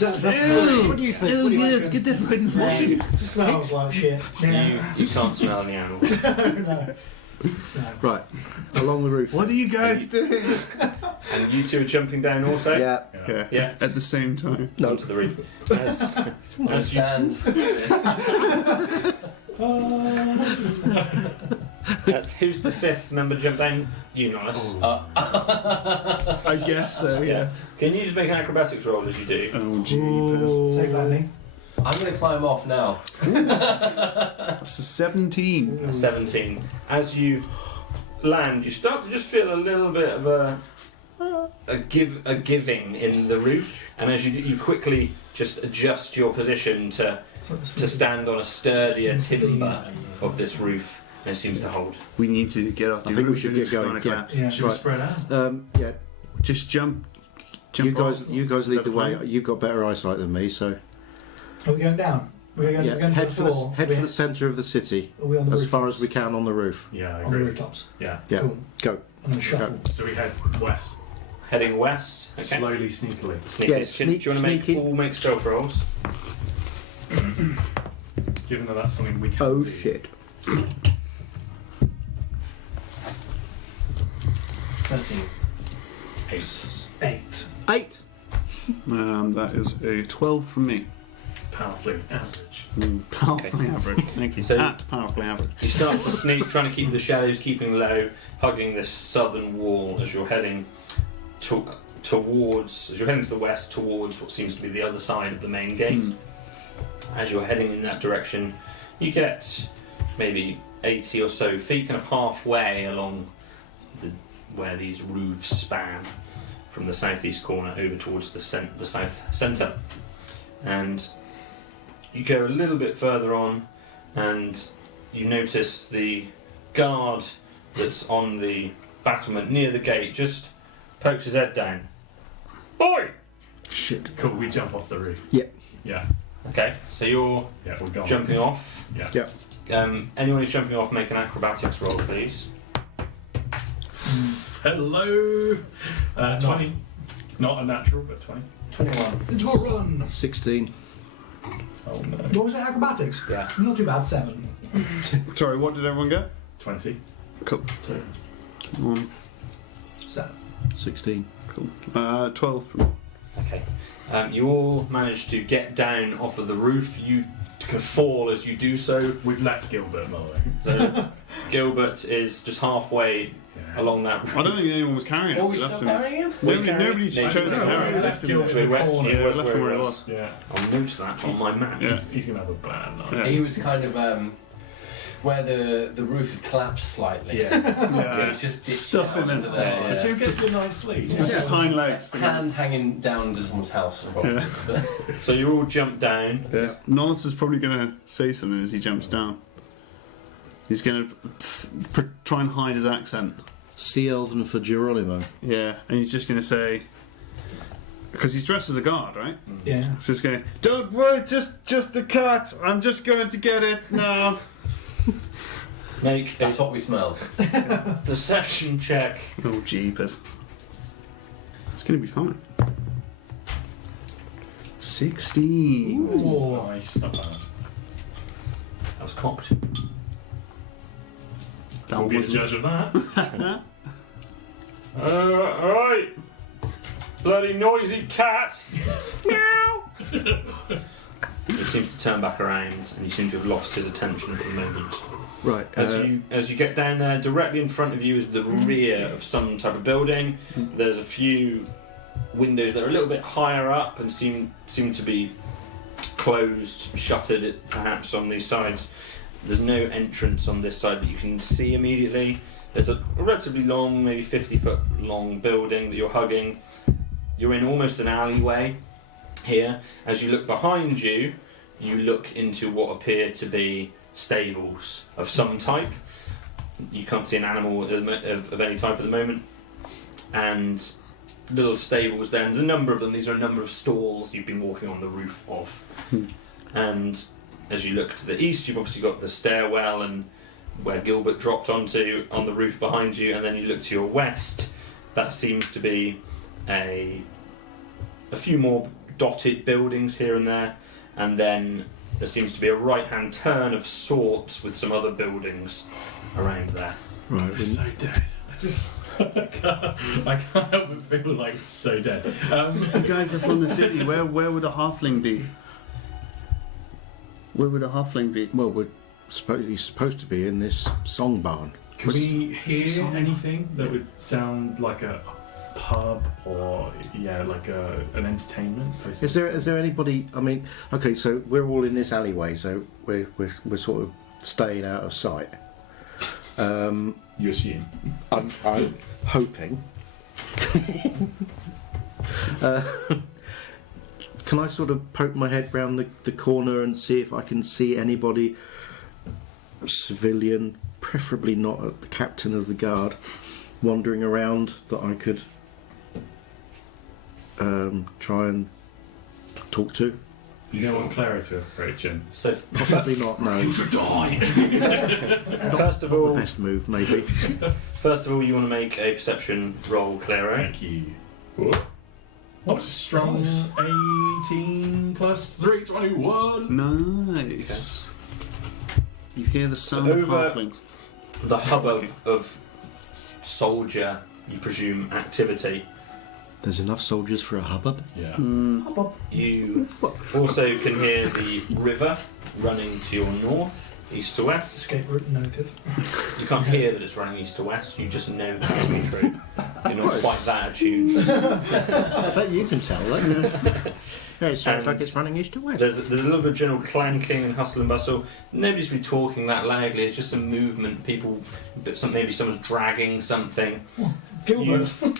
that What do you think? Oh, yes, get that right in the water. It smells like shit. Yeah. You can't smell any animals. No. Right, along the roof. What are you guys doing? And you two are jumping down also? Yeah. Yeah. Yeah. At the same time. Onto the roof. As you And who's the fifth member to jump down? You, Nollis. I guess so, yeah. Can you just make an acrobatics roll as you do? Oh, jeepers. Safe landing. I'm going to climb off now. That's a 17. A 17. As you land, you start to just feel a little bit of a giving in the roof, and as you do, you quickly just adjust your position to stand on a sturdier timber of this roof, and it seems to hold. We need to get off the I think we roof should and get it's going, gonna yeah. collapse. Yeah. Should we Right. spread out? Yeah. Just jump You off. guys lead that the the way. plan? You've got better eyesight than me, so Are we going down? We're going yeah. to Head the for the floor. head for the centre of the city, Are we on the as roof? far as we can on the roof. Yeah, I On the agree. rooftops. Yeah. Yeah. Cool. Go. I'm going to shuffle. So we head west, Heading west. Okay. slowly, sneakily. Sneaky. Yeah, do sneak- you want to sneaky. all make stealth rolls? Given that that's something we can Oh do. shit! 13. 8. 8. That is a 12 from me. Powerfully average. Powerfully average. Thank you. So- At powerfully average. You start to sneak, trying to keep the shadows keeping low, hugging this southern wall as you're heading towards, as you're heading to the west towards what seems to be the other side of the main gate. As you're heading in that direction, You get maybe 80 or so feet, kind of halfway along where these roofs span from the southeast corner over towards the south centre. And you go a little bit further on and you notice the guard that's on the battlement near the gate just pokes his head down. Boy! Shit. Cool, we jump off the roof. Yeah. Yeah. Okay, so you're Yeah, we're gone. jumping off. Yeah. Yeah. Anyone who's jumping off, make an acrobatics roll, please. Hello. 20. Not a natural, but 20. 21. Into a run. 16. Oh no. What was it? Acrobatics? Yeah. Not too bad, 7. Sorry, what did everyone get? 20. Cool. So, 7. 16. Cool. 12 from... Okay. You all manage to get down off of the roof. You can fall as you do so. we've left Gilbert, by the way. So Gilbert is just halfway Yeah. along that I don't think anyone was carrying it. Are We we left still him. carrying him? Nobody No, chose to no, carry we it. left Gilbert So in the he corner. Yeah, was left where him where he he was. was. Yeah. I'll note that on my map. Yeah. He's going to have a bad night. Yeah. He was kind of where the roof had collapsed slightly. Yeah. It was just ditched Stuff down in into it. there. So Yeah. who gets a nice sleep? It's just hind legs. Hand hanging down to someone's house. Probably. Yeah. But So you all jump down. Yeah. Nonus is probably going to say something as he jumps down. He's going to try and hide his accent. Sea Elven for Geronimo. Yeah, and he's just going to say... Because he's dressed as a guard, right? Yeah. So he's going, don't worry, just the cat. I'm just going to get it now. Make a that's what we smelled. deception check. Oh, jeepers. It's going to be fine. 16. Ooh. Nice, not bad. That was cocked. That We'll be the wasn't- judge of that. Alright. Bloody noisy cat. Meow. He seems to turn back around and you seem to have lost his attention for a moment. Right. As you get down there, directly in front of you is the rear of some type of building. There's a few windows that are a little bit higher up and seem to be closed, shuttered perhaps on these sides. There's no entrance on this side that you can see immediately. There's a relatively long, maybe 50-foot long building that you're hugging. You're in almost an alleyway here. As you look behind you, you look into what appear to be stables of some type. You can't see an animal of any type at the moment. And little stables there. And there's a number of them. These are a number of stalls you've been walking on the roof of. And as you look to the east, you've obviously got the stairwell and where Gilbert dropped onto on the roof behind you. And then you look to your west. That seems to be a few more dotted buildings here and there. And then there seems to be a right-hand turn of sorts with some other buildings around there. right. We're so dead. I can't help but feel like so dead. You guys are from the city. Where would a halfling be? Where would a halfling be? Well, he's supposed to be in this song barn. Can we hear anything that would sound like a pub or like an entertainment place? Is there anybody? I mean, okay, so we're all in this alleyway, so we're sort of staying out of sight. You assume? I'm hoping. Can I sort of poke my head round the corner and see if I can see anybody civilian, preferably not the captain of the guard, wandering around that I could try and talk to? You don't want Clara to approach him. So Possibly not, no. Die! first of The all, best move, maybe. you want to make a perception roll, Claro. Thank you. Oh, it's a strong 18 plus 3, 21. Nice. You hear the sound So of over- halflings. The hubbub of soldier, you presume, activity. There's enough soldiers for a hubbub. Yeah. You also can hear the river running to your north. east to west. Escape route noted. You can't hear that it's running east to west, you just know that to be true. You're not quite that attuned. I bet you can tell that. Yeah, it sounds And like it's running east to west. There's a little bit of general clanking and hustle and bustle. Nobody's really talking that loudly, it's just some movement, people, maybe someone's dragging something. Gilbert. The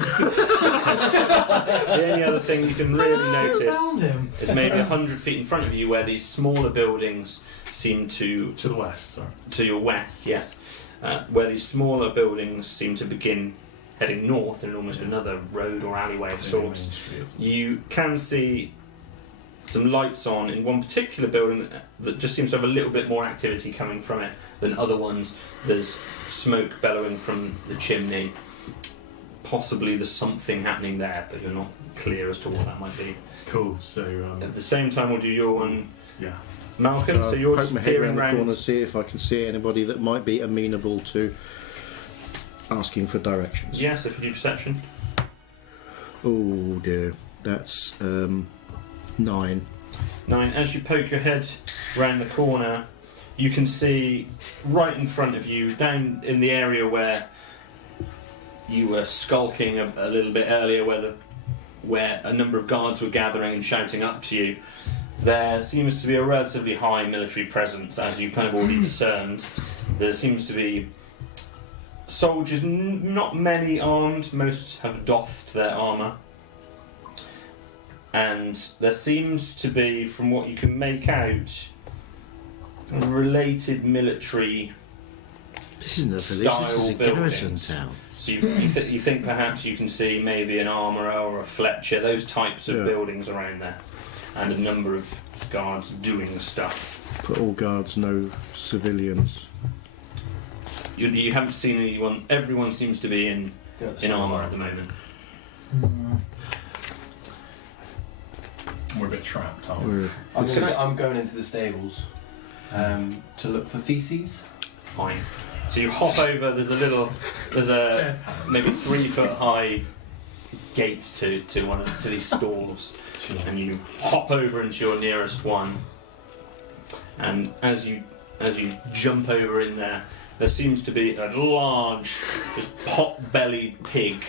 only other thing you can really Around notice him. is maybe 100 feet in front of you where these smaller buildings seem to To the west, sorry. to your west, yes, where these smaller buildings seem to begin heading north in almost another road or alleyway of sorts. You can see some lights on in one particular building that just seems to have a little bit more activity coming from it than other ones. There's smoke bellowing from the chimney. Possibly there's something happening there, but you're not clear as to what that might be. Cool, so, At the same time, we'll do your one, yeah. Malcolm. So you're poke just my head peering around the round. corner, see if I can see anybody that might be amenable to asking for directions. Yes, if you do perception. Oh dear, that's 9. 9. As you poke your head round the corner, you can see right in front of you, down in the area where you were skulking a little bit earlier, where a number of guards were gathering and shouting up to you. There seems to be a relatively high military presence, as you've kind of already discerned. There seems to be soldiers, not many armed, most have doffed their armour. And there seems to be, from what you can make out, related military This isn't a village, style this is a garrison buildings. town. So you think perhaps you can see maybe an armourer or a Fletcher, those types of Yeah. buildings around there, and a number of guards doing stuff. For all guards, no civilians. You haven't seen anyone. Everyone seems to be in armour at the moment. We're a bit trapped, aren't we? I'm going into the stables to look for feces. Fine. So you hop over. There's a maybe 3 foot high gate to these stalls, and you hop over into your nearest one. And as you jump over in there, there seems to be a large, just pot-bellied pig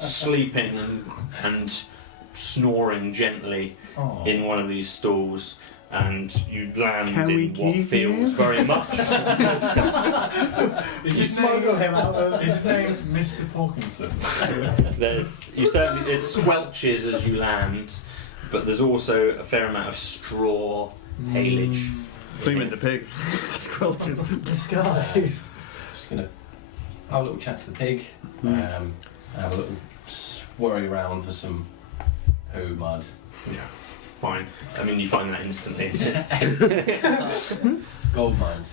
sleeping and snoring gently in one of these stalls. And you land Can we in what keep feels you? very much. Is his Smuggle him out of. Is his name Mr. Porkinson? It squelches as you land, but there's also a fair amount of straw haylage. So you meant the pig. Squelches. This guy. Just gonna have a little chat to the pig, and have a little worry around for some poo mud. Yeah, fine. I mean, you find that instantly. Gold mine.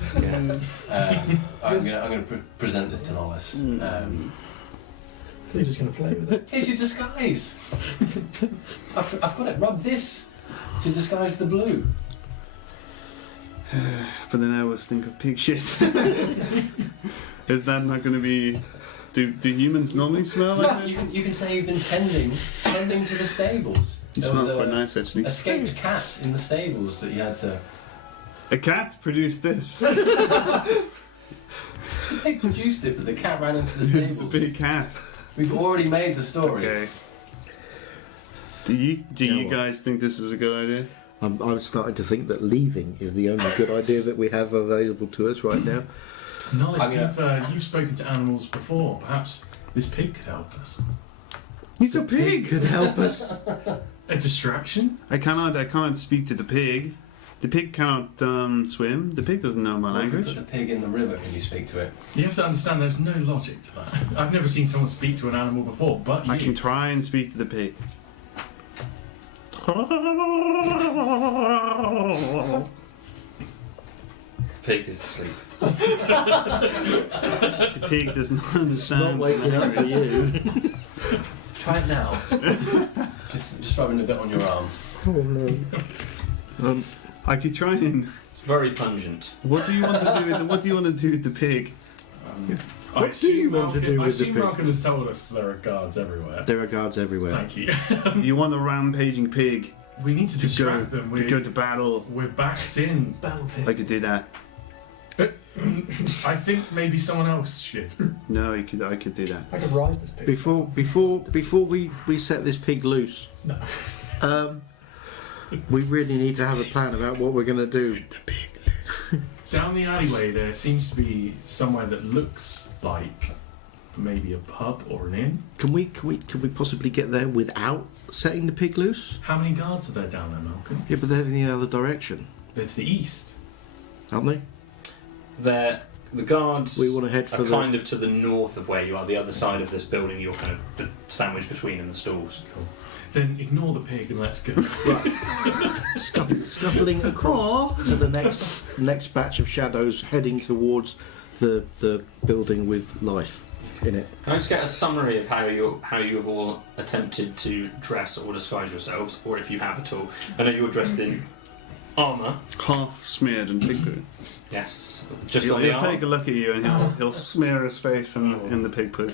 I'm gonna present this to Nollis. You're just going to play with it. Here's your disguise. I've got it. Rub this to disguise the blue. But then I always think of pig shit. Is that not going to be? Do humans normally smell like that? You can say you've been tending to the stables. You There smell was quite a nice, actually. escaped cat in the stables that you had to. A cat produced this. The pig produced it, but the cat ran into the It's a stables. big cat. We've already made the story. Okay. Do you what? guys think this is a good idea? I'm starting to think that leaving is the only good idea that we have available to us right now. Nice. You've spoken to animals before. Perhaps this pig could help us. He's a pig. Could help us. A distraction? I cannot speak to the pig. The pig cannot swim. The pig doesn't know my Well, if we language. put the pig in the river, can you speak to it? You have to understand there's no logic to that. I've never seen someone speak to an animal before, but I you. can try and speak to the pig. Pig is asleep. The pig does not It's understand. not waking up for you. Try it now. just rubbing a bit on your arm. Oh no. I could try and. It's very pungent. What do you want to do? What do you want to do with the pig? What do you want to do I with the assume pig? Malcolm has told us there are guards everywhere. There are guards everywhere. Thank you. You want a rampaging pig We need to to go distract them. to go to battle? We're backed in. Battle pig. I could do that. I think maybe someone else should. No, I could do that. I could ride this pig. Before we set this pig loose, No. we really need to have a plan about what we're going to do. Down the alleyway, there seems to be somewhere that looks like maybe a pub or an inn. Can we possibly get there without setting the pig loose? How many guards are there down there, Malcolm? Yeah, but they're in the other direction, They're to the east. aren't they? The guards We want to head for are the. kind of to the north of where you are, the other side of this building. You're kind of sandwiched between in the stalls. Cool. Then ignore the pig and let's go. Scuttling across to the next batch of shadows, heading towards the building with life in it. Can I just get a summary of how you have all attempted to dress or disguise yourselves, or if you have at all? I know you're dressed in armour. Half smeared in pig poo. Yes, just He'll on the take a arm. look at you and he'll smear his face in the pig poo.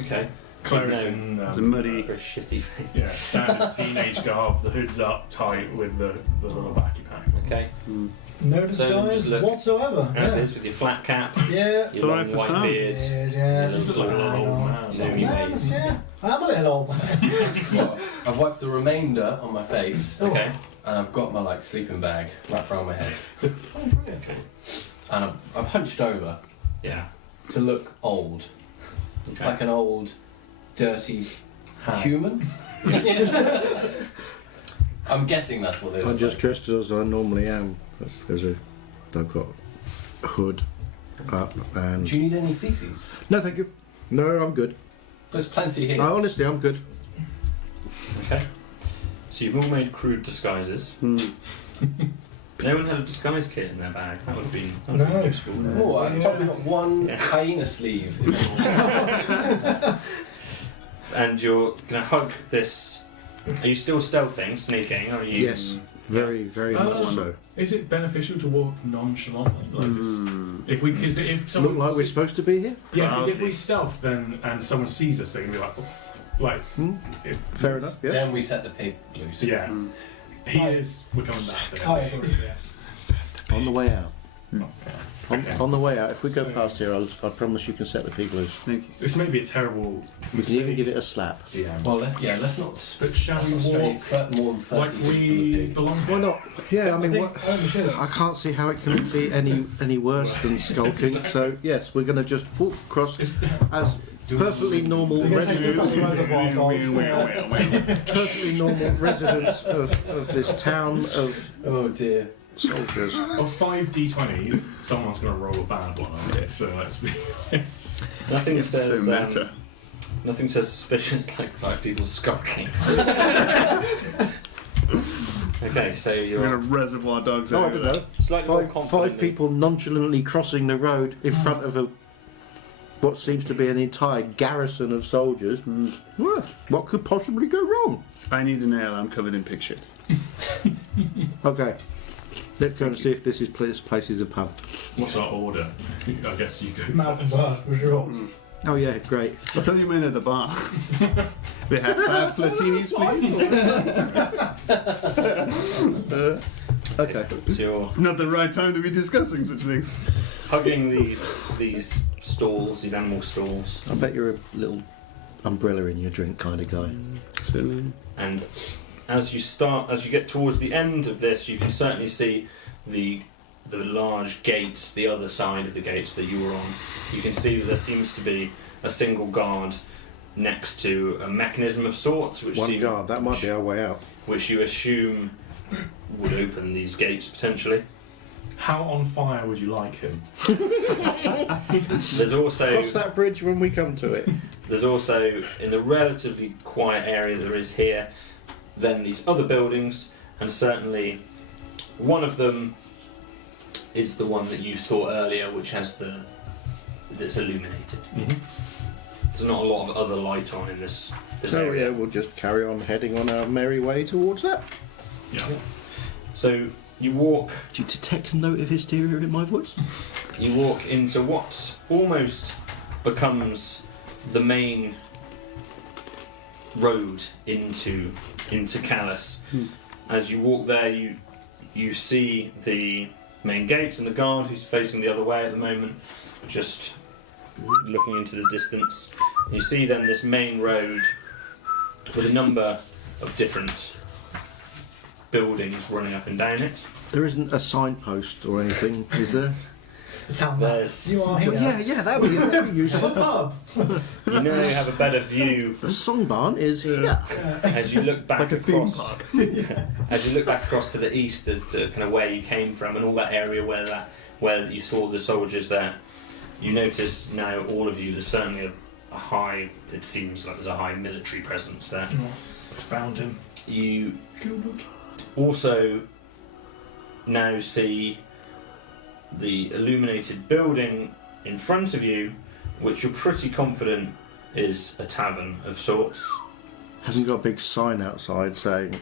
Okay. Claire's No, in It's a muddy. very shitty face. yeah, standard teenage garb, the hood's up tight with the little backy pack. Okay. No So then just disguise look whatsoever. As Yeah. is with your flat cap, Yeah. your Sorry long for white some. beard. Yeah. Just look like a little old man. Zoomy ways. Yeah. I'm a little old man. Well, I've wiped the remainder on my face, Okay. and I've got my sleeping bag wrapped around my head, Okay. and I've hunched over Yeah. to look old, Okay. like an old, dirty Hat. human. I'm guessing that's what they I'm look just like. dressed as I normally am. I've got a hood up and. Do you need any feces? No, thank you. No, I'm good. There's plenty here. Honestly, I'm good. Okay. So you've all made crude disguises. No one had a disguise kit in their bag. That would have been No. useful. Oh, I've probably got one Yeah. hyena sleeve. And you're going to hug this. Are you still stealthing, sneaking? Or are you? Yes, very, very much so. Is it beneficial to walk nonchalantly? Like just, because if Look someone like we're supposed to be here. yeah, because if we stealth then and someone sees us, they're gonna be like, Fair enough. Yeah. Then we set the pig loose. yeah. He is. We're coming back to him. I agree. Yes. On the way out. Oh, yeah. On the way out. If we go past here, I promise you can set the pig loose. Thank you. This may be a terrible We can even give it a slap. DM. Well, let's not. But shall Let's we not stray walk more than 30 like feet from the we pig. belong? Why not? Yeah, I mean, I think we should. I can't see how it can be any worse than skulking. So yes, we're going to just walk across as perfectly normal We're gonna take residents, this up the reservoir dogs. perfectly normal residents of this town of Oh dear. soldiers. Of 5 d20s, someone's going to roll a bad one on it. So let's be honest. Nothing It's so says. meta. Nothing says suspicious like 5 people skulking. Okay, so We're you're gonna reservoir dogs Oh, I over don't there. know. slightly more Five confident. people nonchalantly crossing the road in front of what seems to be an entire garrison of soldiers. Well, what could possibly go wrong? I need a nail. I'm covered in pig shit. Okay, let's go and see if this place is a pub. What's our order? I guess you go. Malcolm Bird, for sure. Oh yeah, great. I thought you meant at the bar. We have 5 flatinis, please. Okay. So you're It's not the right time to be discussing such things. hugging these stalls, these animal stalls, I bet you're a little umbrella in your drink kind of guy. Silly. and as you get towards the end of this, you can certainly see the large gates, the other side of the gates that you were on. You can see that there seems to be a single guard next to a mechanism of sorts, which One guard, that might be our way out. which you assume would open these gates potentially. How on fire would you like him? There's also Cross that bridge when we come to it. There's also, in the relatively quiet area there is here, then these other buildings, and certainly one of them is the one that you saw earlier, which has that's illuminated. Mm-hmm. There's not a lot of other light on in this So area. yeah, we'll just carry on heading on our merry way towards that. Yeah. So you walk Do you detect a note of hysteria in my voice? into what almost becomes the main road into Callus. As you walk there, you see the main gate, and the guard who's facing the other way at the moment, just looking into the distance. You see then this main road with a number of different buildings running up and down it. There isn't a signpost or anything, is there? The town There's- You are here. Well, yeah, that would be useful. pub. You now have a better view The song barn is here. as you look back Like a theme across. park. As you look back across to the east, as to kind of where you came from and all that area where you saw the soldiers there. You notice now, all of you, there's certainly a high. It seems like there's a high military presence there. Found him. You also now see the illuminated building in front of you, which you're pretty confident is a tavern of sorts. Hasn't got a big sign outside saying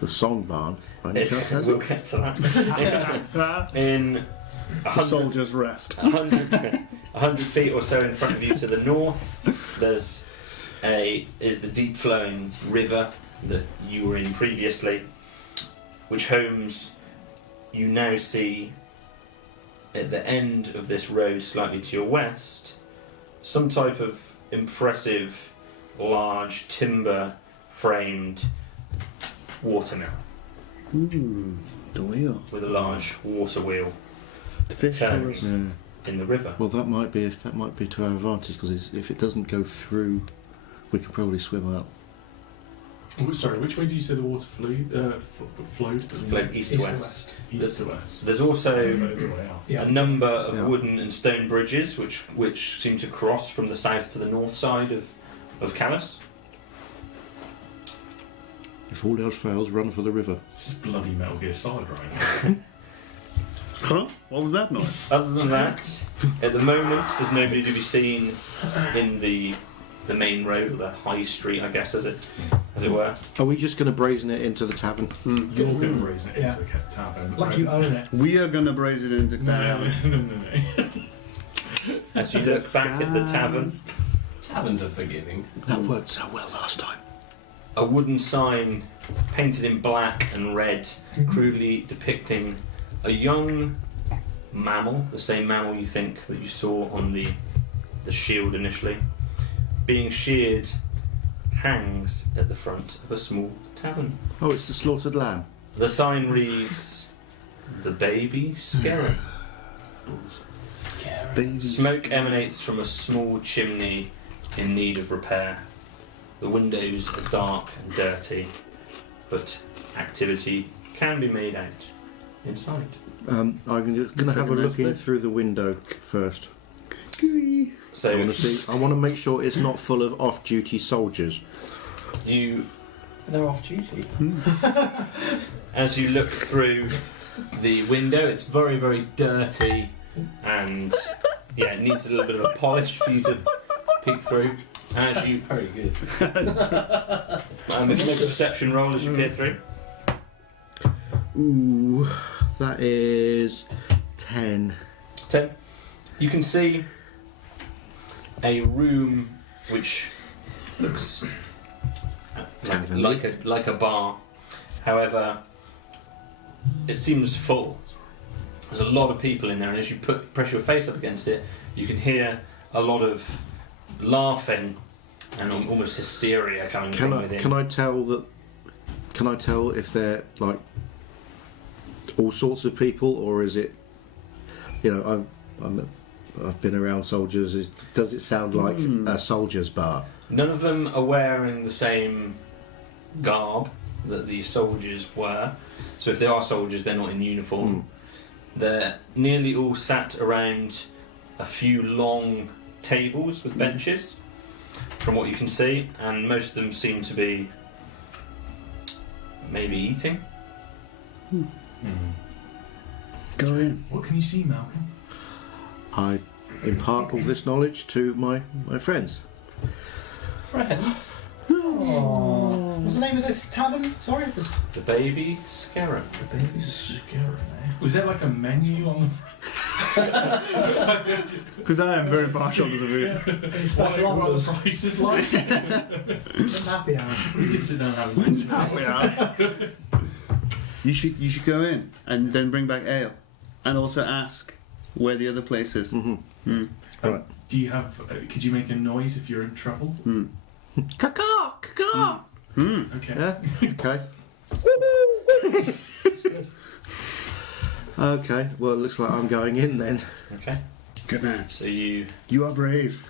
the song barn. By any chance, has We'll it? get to that. In The soldiers rest. 100 feet or so in front of you to the north, is the deep flowing river that you were in previously, which homes you now see at the end of this road, slightly to your west, some type of impressive, large timber framed watermill The wheel. with a large water wheel The fish Turns. colours. Yeah. in the river. Well, that might be to our advantage because if it doesn't go through, we can probably swim out. Oh, sorry, which way do you say the water flowed? Flowed east to west. East to west. There's So also there's a way out. Yeah. a number of Yeah. wooden and stone bridges which seem to cross from the south to the north side of Callus. If all else fails, run for the river. This is bloody Metal Gear Solid right now. Huh? What was that noise? Other than that, at the moment, there's nobody to be seen in the main road, or the high street, I guess, as it were. Are we just going to brazen it into the tavern? You're going to brazen it Yeah. into the tavern. Like you own it. We are gonna braze it into No. As you look back at the tavern, Taverns are forgiving. That worked so well last time. a wooden sign painted in black and red, crudely depicting a young mammal, the same mammal you think that you saw on the shield initially, being sheared, hangs at the front of a small tavern. Oh, it's the slaughtered lamb. The sign reads, "The Baby Scarab." Baby. Smoke emanates from a small chimney in need of repair. The windows are dark and dirty, but activity can be made out inside. I'm going to Looks have like a a look nice in place. through the window first. I So want to make sure it's not full of off-duty soldiers. you, They're off duty. as you look through the window, it's very, very dirty, and it needs a little bit of a polish for you to peek through. And as you, Very good. if you make a perception roll as you peer through. Ooh, that is 10. 10. You can see a room which looks Tavern. like a bar. However, it seems full. There's a lot of people in there, and as you press your face up against it, you can hear a lot of laughing and almost hysteria coming from within. Can I tell if they're like all sorts of people, or is it? I've been around soldiers. Does it sound like a soldier's bar? None of them are wearing the same garb that the soldiers were. So if they are soldiers, they're not in uniform. They're nearly all sat around a few long tables with benches, from what you can see, and most of them seem to be maybe eating. Go in. What can you see, Malcolm? I impart all this knowledge to my friends. Friends? Oh. What's the name of this tavern? Sorry? The Baby Scarab. The baby's scaring me. Was there like a menu on the front? Because I am very partial to the food. Any special What are the offers? prices like? When's happy hour? We could sit down and have a You should go in and then bring back ale and also ask where the other place is. Mm-hmm. Right. Do you have? Could you make a noise if you're in trouble? Caw, caw. Okay. Yeah. Okay. Okay. Well, it looks like I'm going in then. Okay. Good man. So you You are brave.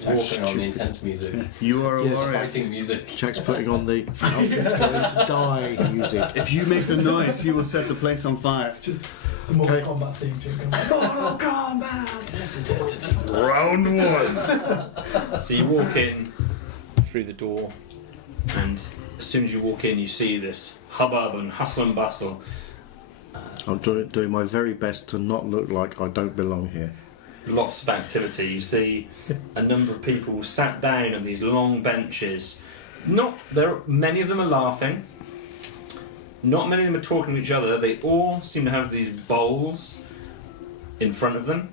Jack's putting on the intense music. You are a Yes. warrior. Fighting music. Jack's putting on the "I'm going to die" music. If you make the noise, you will set the place on fire. Just the Mortal Okay. Kombat theme tune comes out. Mortal Kombat! Round one. So you walk in through the door, and as soon as you walk in, you see this hubbub and hustle and bustle. I'm doing my very best to not look like I don't belong here. Lots of activity. You see a number of people sat down at these long benches. Many of them are laughing. Not many of them are talking to each other. They all seem to have these bowls in front of them,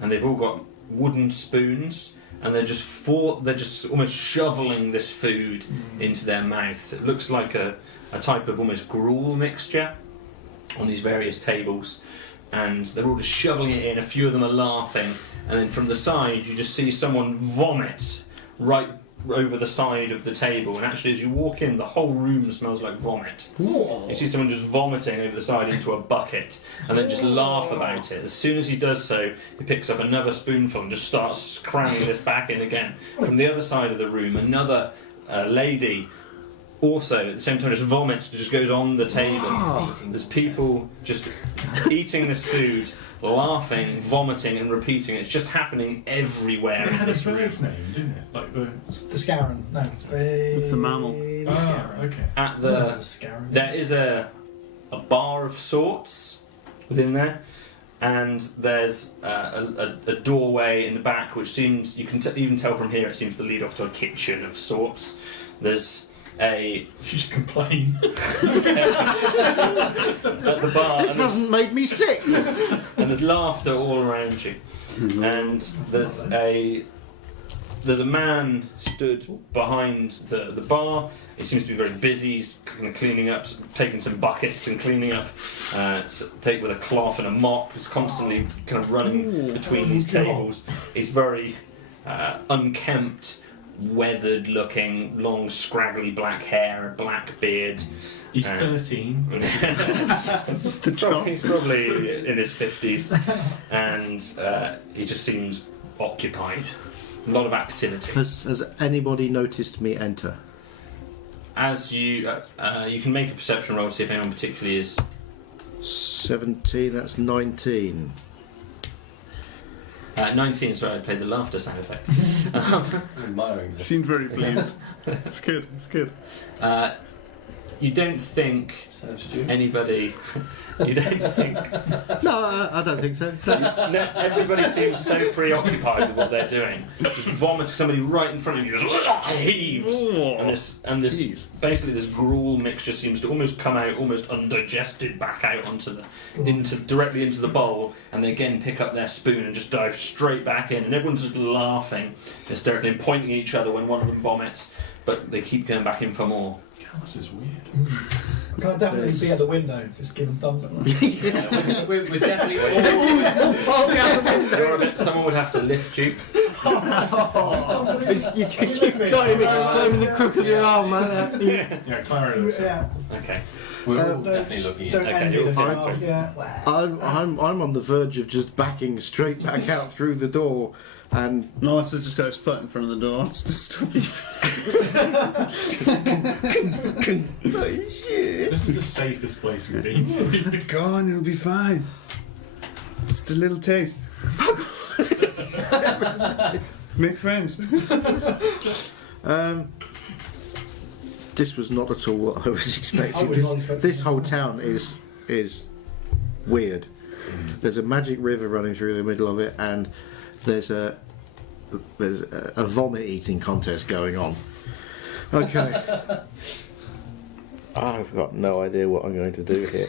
and they've all got wooden spoons, and they're just almost shoveling this food into their mouth. It looks like a type of almost gruel mixture on these various tables, and they're all just shoveling it in. A few of them are laughing, and then from the side you just see someone vomit right over the side of the table, and actually as you walk in the whole room smells like vomit. You see someone just vomiting over the side into a bucket and then just laugh about it. As soon as he does so, he picks up another spoonful and just starts cramming this back in again. From the other side of the room, another lady also at the same time just vomits, just goes on the table. There's people just eating this food, laughing, vomiting and repeating. It's just happening everywhere It in had a this room. bird's name, didn't it? Like the. It's the Scarron. No. It's a mammal. Okay. At The the Scarron. there is a bar of sorts within there, and there's a doorway in the back which seems, you can even tell from here, it seems to lead off to a kitchen of sorts. There's You should complain. at the bar, This hasn't made me sick. and there's laughter all around you, and there's a man stood behind the bar. He seems to be very busy. He's kind of cleaning up, taking some buckets and cleaning up, with a cloth and a mop. He's constantly kind of running between these tables. He's very unkempt, weathered looking, long scraggly black hair, a black beard. He's 13. But He's probably in his 50s, and he just seems occupied. A lot of activity. Has anybody noticed me enter? As you can make a perception roll to see if anyone particularly is. 17, that's 19. 19, sorry, I played the laughter sound effect. I'm admiring this. Seemed very pleased. It's good. It's good. You don't think Serves you. anybody. You don't think. No, I don't think so. No, everybody seems so preoccupied with what they're doing. Just vomiting somebody right in front of you, just heaves, and this Jeez. basically this gruel mixture seems to almost come out, almost undigested, back out onto directly into the bowl, and they again pick up their spoon and just dive straight back in, and everyone's just laughing, hysterically, and pointing at each other when one of them vomits, but they keep going back in for more. God, this is weird. Can I definitely be at the window? Just give them thumbs up. We're definitely. Someone would have to lift you. You keep climbing the crook of your arm, man. Yeah, Clara looks Yeah. Okay. We're all Don't- definitely looking Don't at Okay, envy you're this fine. task, yeah. I'm on the verge of just backing straight back out through the door, and No, it's just got his foot in front of the door. It's to stop you. This is the safest place we've been to. Go on, it'll be fine. Just a little taste. Make friends. this was not at all what I was I expecting. was not expecting This this. whole town is weird. There's a magic river running through the middle of it, and there's a vomit eating contest going on. Okay. I've got no idea what I'm going to do here.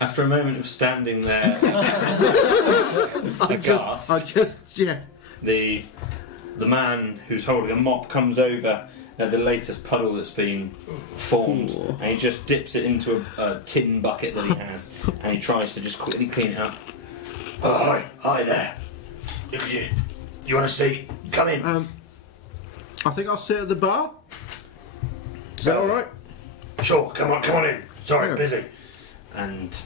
After a moment of standing there, aghast, I just the man who's holding a mop comes over the latest puddle that's been formed, and he just dips it into a tin bucket that he has, and he tries to just quickly clean it up. Oh, hi there. Look at you. You want a seat? Come in. I think I'll sit at the bar. Is that all right? Sure, come on in. Sorry, Yeah. busy. And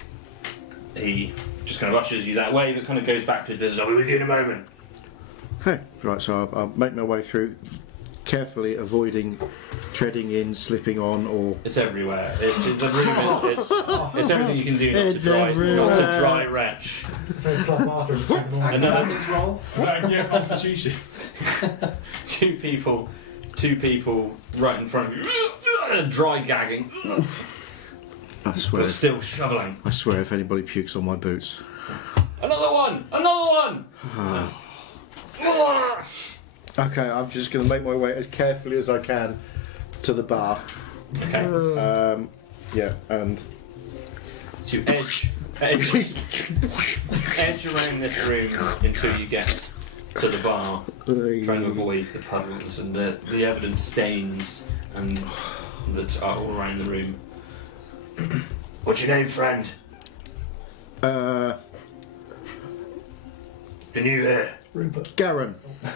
he just kind of ushers you that way, but kind of goes back to his business. I'll be with you in a moment. Okay, right, so I'll make my way through, carefully avoiding treading in, slipping on, or... It's everywhere. It's everything you can do not It's to dry retch. So Club Master and check them all. Acrobatics roll. Yeah, Constitution. Two people right in front of you, dry gagging, I swear, but still shoveling. I swear if anybody pukes on my boots. Another one! Okay, I'm just going to make my way as carefully as I can to the bar. Okay. Yeah, and... To edge around this room until you get to the bar, trying to avoid the puddles and the evident stains and that are all around the room. What's your name, friend? Can you hear? Rupert. Garen. My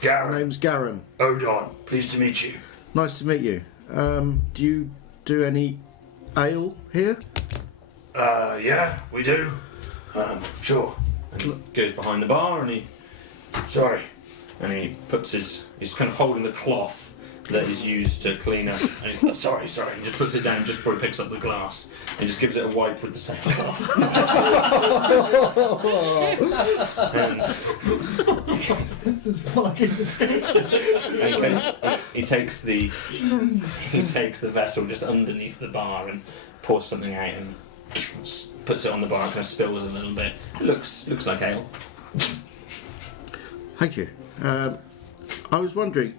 Garen. name's Garen. Odon. Pleased to meet you. Nice to meet you. Do you do any ale here? Yeah, we do. Sure. And he goes behind the bar and sorry. And he puts he's kind of holding the cloth that is used to clean up. And sorry. He just puts it down just before he picks up the glass. And just gives it a wipe with the same cloth. And This is fucking disgusting. he takes the vessel just underneath the bar and pours something out and puts it on the bar and kind of spills a little bit. It looks like ale. Thank you. I was wondering,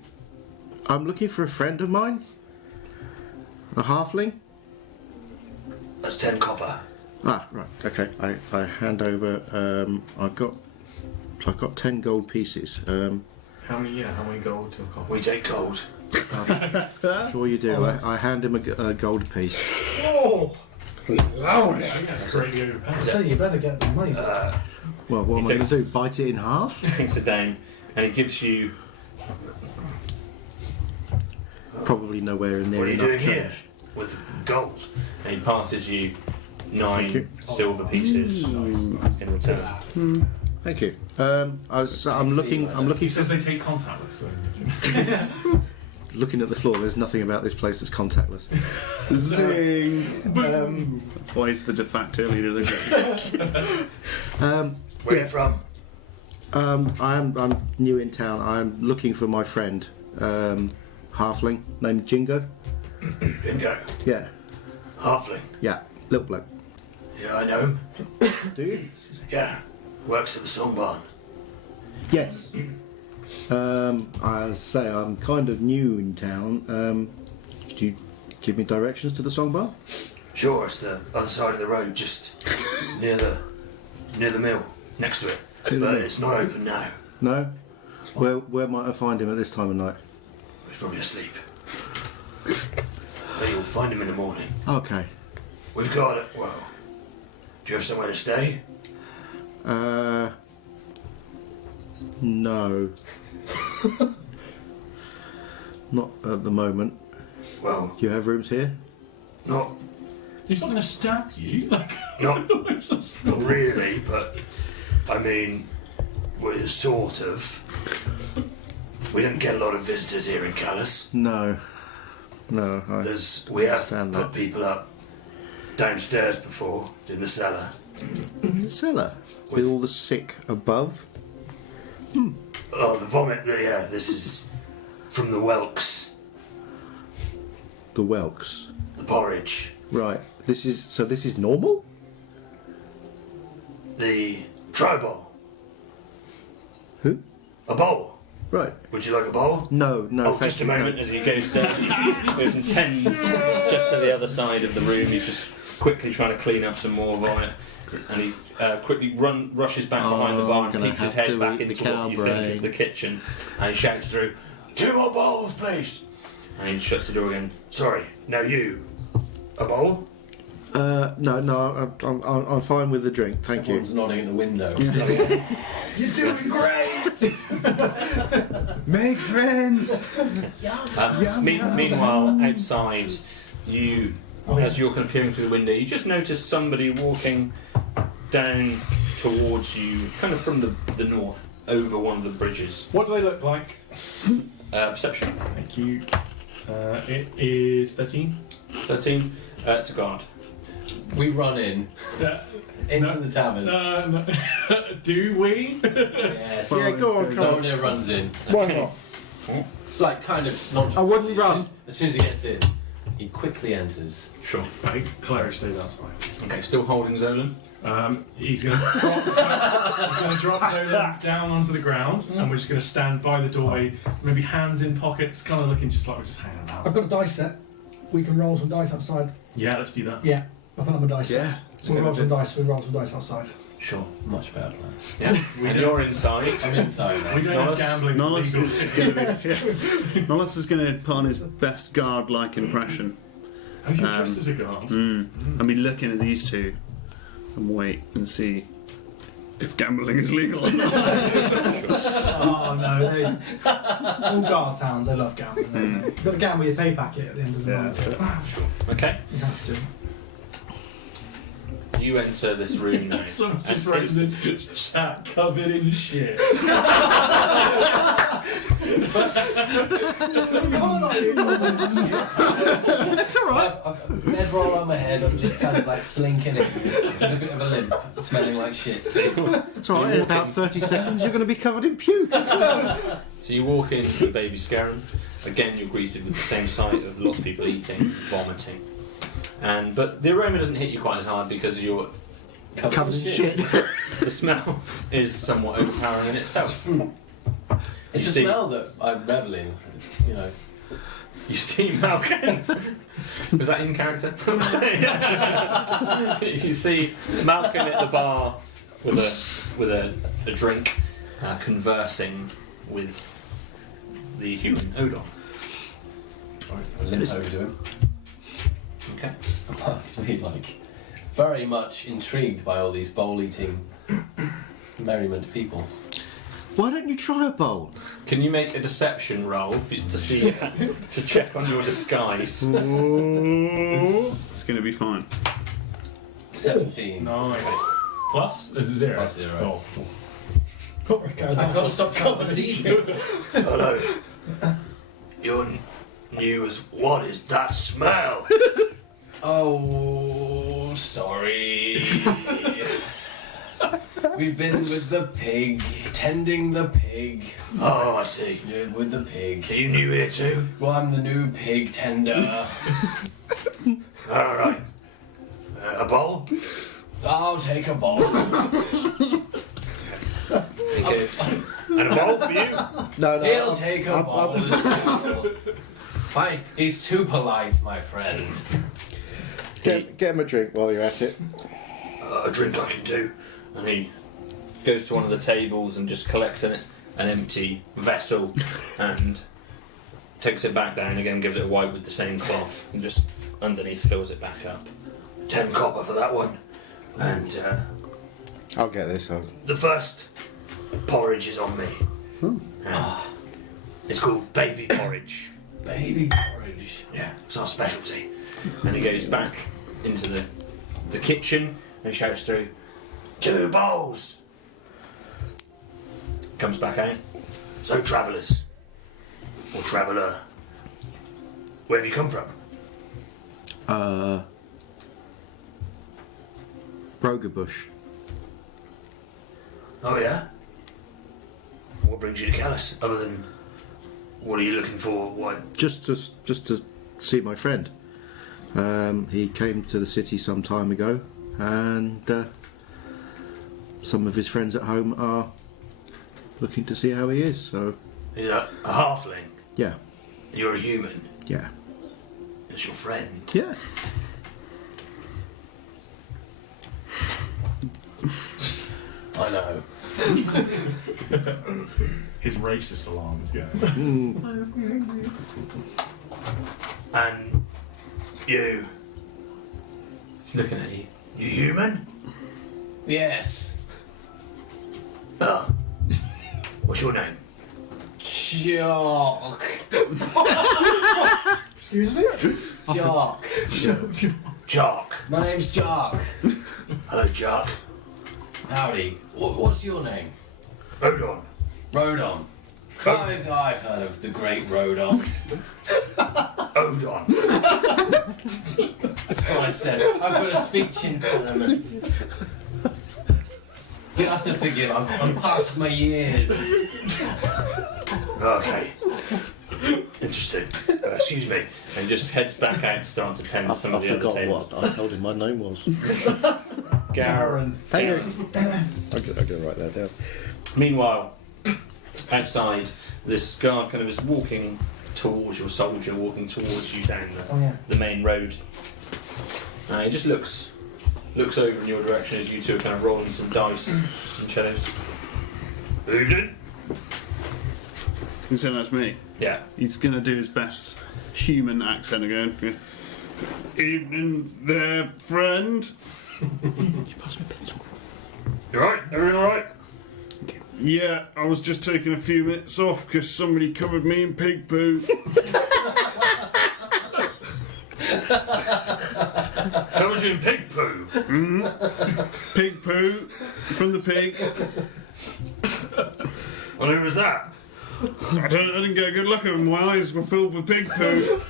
I'm looking for a friend of mine, a halfling. That's 10 copper. Ah, right. Okay. I hand over. I've got 10 gold pieces. How many gold to a copper? We take gold. Sure you do. I hand him a gold piece. Oh! I think that's greatly I overpowered. tell you, you better get the money. Well, what am I going to do? Bite it in half? Takes it down and he gives you. Probably nowhere near What are you enough doing change. here with gold? And he passes you Thank 9 you. silver pieces in return. Thank you. I'm looking. He says they take contactless. So. Looking at the floor. There's nothing about this place that's contactless. Zing! That's why he's the de facto leader of the group. Where are you from? I'm new in town. I'm looking for my friend, halfling named Jingo. Bingo. Yeah, Halfling. yeah, little bloke. Yeah, I know him. Do you? Yeah. Works at the song barn. Yes. I say I'm kind of new in town. Could you give me directions to the song bar? Sure, it's the other side of the road, just near the mill, next to it. Near the But mill. it's not open now. No. Where might I find him at this time of night? He's probably asleep. But you'll find him in the morning. Okay. We've got it. Well, do you have somewhere to stay? No. Not at the moment. Well, Do you have rooms here? not He's not going to stab you. Like, not really, but I mean, we're sort of. We don't get a lot of visitors here in Callus. No. We We have understand put that. people up downstairs before in the cellar. Cellar with all the sick above. Oh, the vomit. Yeah, this is from the whelks, The whelks. the porridge, Right. This is normal? the try bowl. Who? A bowl. Right. Would you like a bowl? No, Oh, thank just a you, no. moment as he goes down. Goes and tends just to the other side of the room. He's just quickly trying to clean up some more vomit. And he quickly rushes back behind the bar and gonna peeks his have head to back eat the into what cow you think is brain. the kitchen. And he shouts through, 2 more bowls, please! And he shuts the door again. Sorry, now you. A bowl? No, I'm fine with the drink, thank Everyone's you. nodding at the window. You're doing great! Make friends. Meanwhile, outside, as you're kind of peering through the window, you just notice somebody walking down towards you, kind of from the north, over one of the bridges. What do they look like? Perception. Thank you. It is 13. 13. It's a guard. We run in into the tavern. No. Do we? Yes. Yeah, go on, come on. Someone here runs in. Why not? Like, kind of nonchalant. I wouldn't run. As soon as he gets in, he quickly enters. Sure. I think Clary stays outside. Okay, still holding Zolan. He's going to drop Zolan down onto the ground, and we're just going to stand by the doorway, maybe hands in pockets, kind of looking just like we're just hanging out. I've got a dice set. We can roll some dice outside. Yeah, let's do that. Yeah, I put on my dice set. We'll roll some dice. We roll some dice outside. Sure. Much better plan. Yeah. And you're inside. I'm inside now. We don't have gambling. Nollis legal. is going to put on his best guard-like impression. Oh, you're dressed as a guard. I'll be looking at these two and wait and see if gambling is legal or not. Oh no, all guard towns, they love gambling. Don't they? You've got to gamble your pay packet at the end of the month. Okay. You have to. You enter this room now. Someone's just And writing in the chat covered in shit. That's alright. I've head roll on my head, I'm just kind of like slinking it with a bit of a limp, smelling like shit. It's alright, in about 30 seconds you're going to be covered in puke. So you walk into the baby scarron. Again, you're greeted with the same sight of lots of people eating, vomiting. But the aroma doesn't hit you quite as hard because you're Covered in shit. the smell is somewhat overpowering in itself. It's You a see- smell that I revel in, you know. You see Malcolm. Was that in character? You see Malcolm at the bar with a drink, conversing with the human Odon. I limp over to him. Okay. I mean, like, very much intrigued by all these bowl-eating, merriment people. Why don't you try a bowl? Can you make a deception roll to see to check on your disguise? It's going to be fine. 17. Nice. Plus? Is it 0? Plus 0. Oh. I can't stop trying to see shit. Hello. You're new as what is that smell? Oh, sorry. We've been with the pig, tending the pig. Oh, I see. Yeah, with the pig. Are you new here too? Well, I'm the new pig tender. All right. A bowl? I'll take a bowl. Okay. And a bowl for you? No, He'll take a bowl. Why? He's too polite, my friend. Get him a drink while you're at it. A drink I can do. And he goes to one of the tables and just collects an empty vessel and takes it back down again, gives it a wipe with the same cloth, and just underneath fills it back up. 10 copper for that one. And I'll get this. the first porridge is on me. And it's called baby porridge. Baby porridge. Yeah, it's our specialty. And he goes back into the kitchen and shouts through, 2 bowls! Comes back out. So, travellers, or traveller, where have you come from? Brogerbush. Oh, yeah? What brings you to Callus, other than what are you looking for? What? Just to see my friend. He came to the city some time ago, and some of his friends at home are looking to see how he is. So You're a halfling. yeah, You're a human. yeah, It's your friend. yeah. I know. His racist alarm is going. And you. He's looking at you. You human? Yes. Oh. What's your name? Jock. Excuse me? Jock. Jock. My name's Jock. Hello, Jock. Howdy. What's your name? Rodon. Rodon. I've heard of the great Rodon. Odon. That's what I said. I've got a speech impediment. You have to forgive. I'm past my years. Okay. Interesting. Excuse me. And just heads back out to start to tend to some I of the other forgot tables. what I told him my name was. Garen. Hang on. I'm going to write that down. Meanwhile, outside, this guard kind of is walking towards your soldier, walking towards you down the main road. He just looks over in your direction as you two are kind of rolling some dice and cellos. Evening. You say that's me. Yeah. He's going to do his best human accent again. Yeah. Evening there, friend. You alright? Everything alright? Yeah, I was just taking a few minutes off because somebody covered me in pig poo. Covered you in pig poo? Pig poo from the pig. Well, who was that? I didn't get a good look at him. My eyes were filled with pig poo.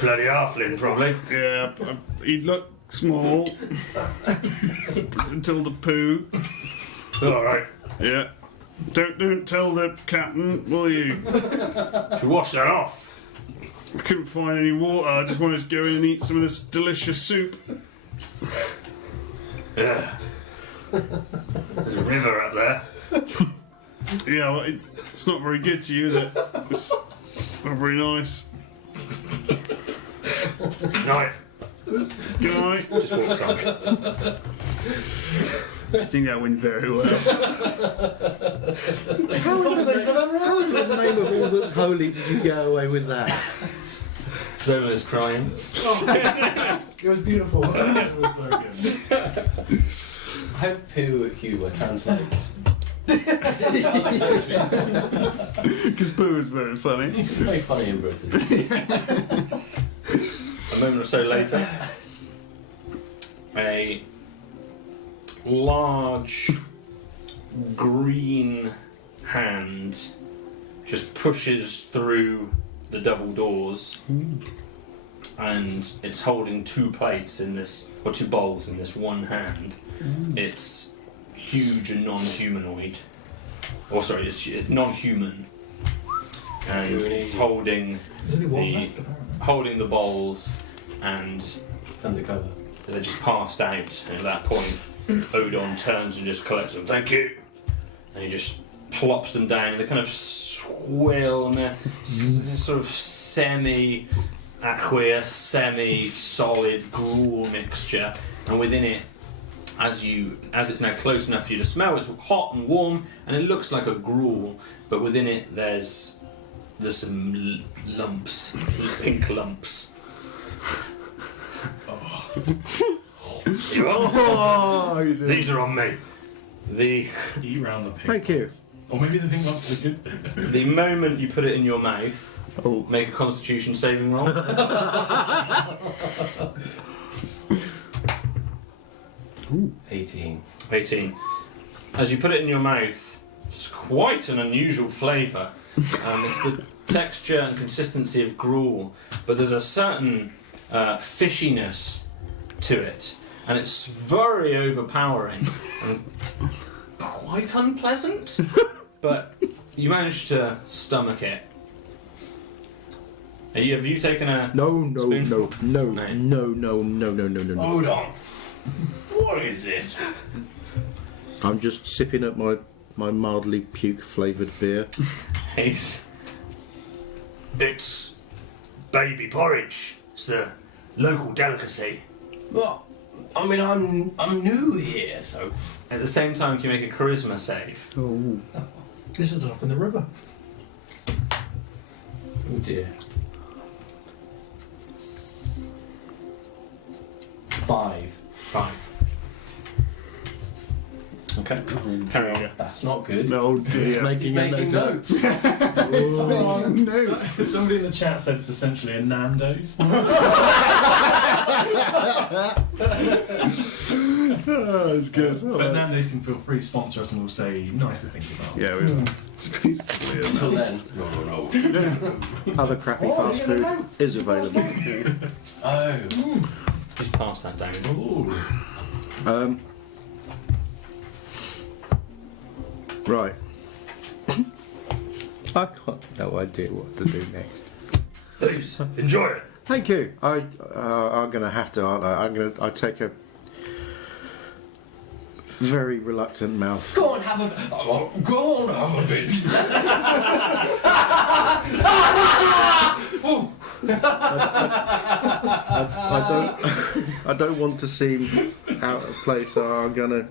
Bloody halfling, probably. Yeah, he looked small until the poo. Alright. Yeah. Don't tell the captain, will you? Should wash that off. I couldn't find any water. I just wanted to go in and eat some of this delicious soup. Yeah. There's a river up there. Yeah, well, it's not very good to you, is it? It's not very nice. Night. Good night. Just walks on. I think that went very well. How in the name of all that's holy did you get away with that? Zola's crying. It was beautiful. It was very good. I hope poo humour translates. Because poo is very funny. It's very funny in Britain. A moment or so later, a large green hand just pushes through the double doors, and it's holding two plates in this, or two bowls in this one hand. It's huge and non-humanoid. Or sorry, it's non-human. And it's holding There's only one the left, apparently. holding the bowls, and It's undercover. they're just passed out. And at that point, Odon turns and just collects them. Thank you. And he just plops them down, and they kind of swill, and they're sort of semi-aqueous, semi-solid gruel mixture. And within it, as it's now close enough for you to smell, it's hot and warm, and it looks like a gruel. But within it, there's some lumps, pink lumps. You want? Oh, These are on me. Eat round the pink. Thank you. Or maybe the pink lumps are the good bit. The moment you put it in your mouth, Oh. make a Constitution saving roll. 18. 18. As you put it in your mouth, it's quite an unusual flavour. It's the texture and consistency of gruel, but there's a certain fishiness to it, and it's very overpowering and quite unpleasant. But you manage to stomach it. Have you taken a No. Hold on. What is this? I'm just sipping at my mildly puke-flavoured beer. It's baby porridge. It's the local delicacy. Well, I mean, I'm new here, so At the same time, can you make a charisma save? Oh. This is off in the river. Oh dear. 5. Okay. Carry on. That's not good. Oh He's dear. making notes. Oh, no. Somebody in the chat said it's essentially a Nando's. Oh, that's good. Oh, But Nando's can feel free to sponsor us and we'll say nicer things about it. yeah, we will. It's basically a Until then, no. Other crappy fast you food gonna know? is available. Oh. Just pass that down. Ooh. Right. I got no idea what to do next. Please, enjoy it. Thank you. I'm going to have to, aren't I? I take a very reluctant mouth. Go on, have a. Oh, go on, have a bit. Ooh. I don't want to seem out of place, so I'm going to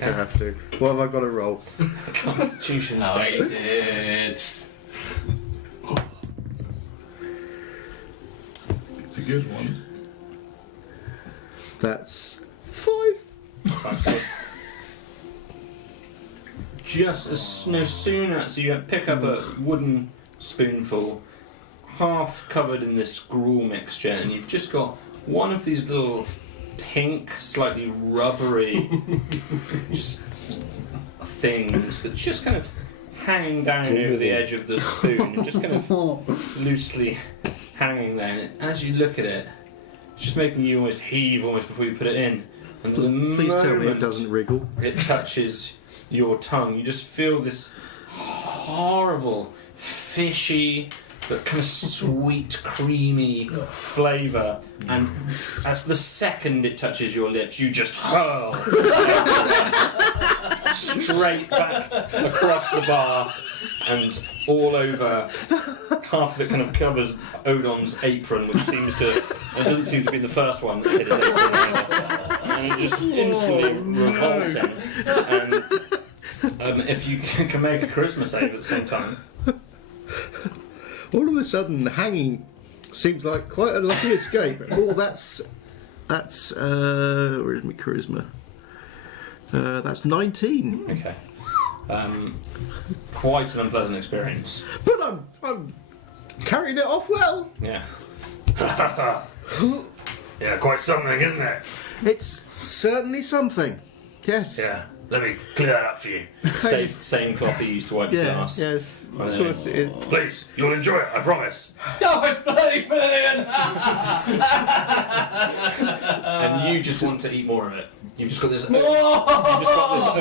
have to. What have I got to roll? Constitution How save. is it? It's a good one. That's 5. Just no sooner, so you pick up a wooden spoonful, half covered in this gruel mixture, and you've just got one of these little pink, slightly rubbery just things that's just kind of hanging down over the edge of the spoon, and just kind of loosely hanging there. And as you look at it, it's just making you almost heave almost before you put it in. And the Please tell me it moment doesn't wriggle. it touches your tongue, you just feel this horrible, fishy, but kind of sweet, creamy flavour. And as the second it touches your lips, you just hurl straight back across the bar and all over. Half of it kind of covers Odon's apron, which seems to, it doesn't seem to be the first one that's hit his apron either. And just instantly revolting. If you can make a charisma save at the same time. All of a sudden, hanging seems like quite a lucky escape. Oh, that's where's my charisma? That's 19. Okay. Quite an unpleasant experience. But I'm carrying it off well. Yeah. Yeah, quite something, isn't it? It's certainly something. Yes. Yeah. Let me clear that up for you. Same cloth you used to wipe your Yeah. glass. Yes. Of course it is. Please, you'll enjoy it, I promise. Oh, it's bloody brilliant! And you just want to eat more of it. You've just got this. More! You've just got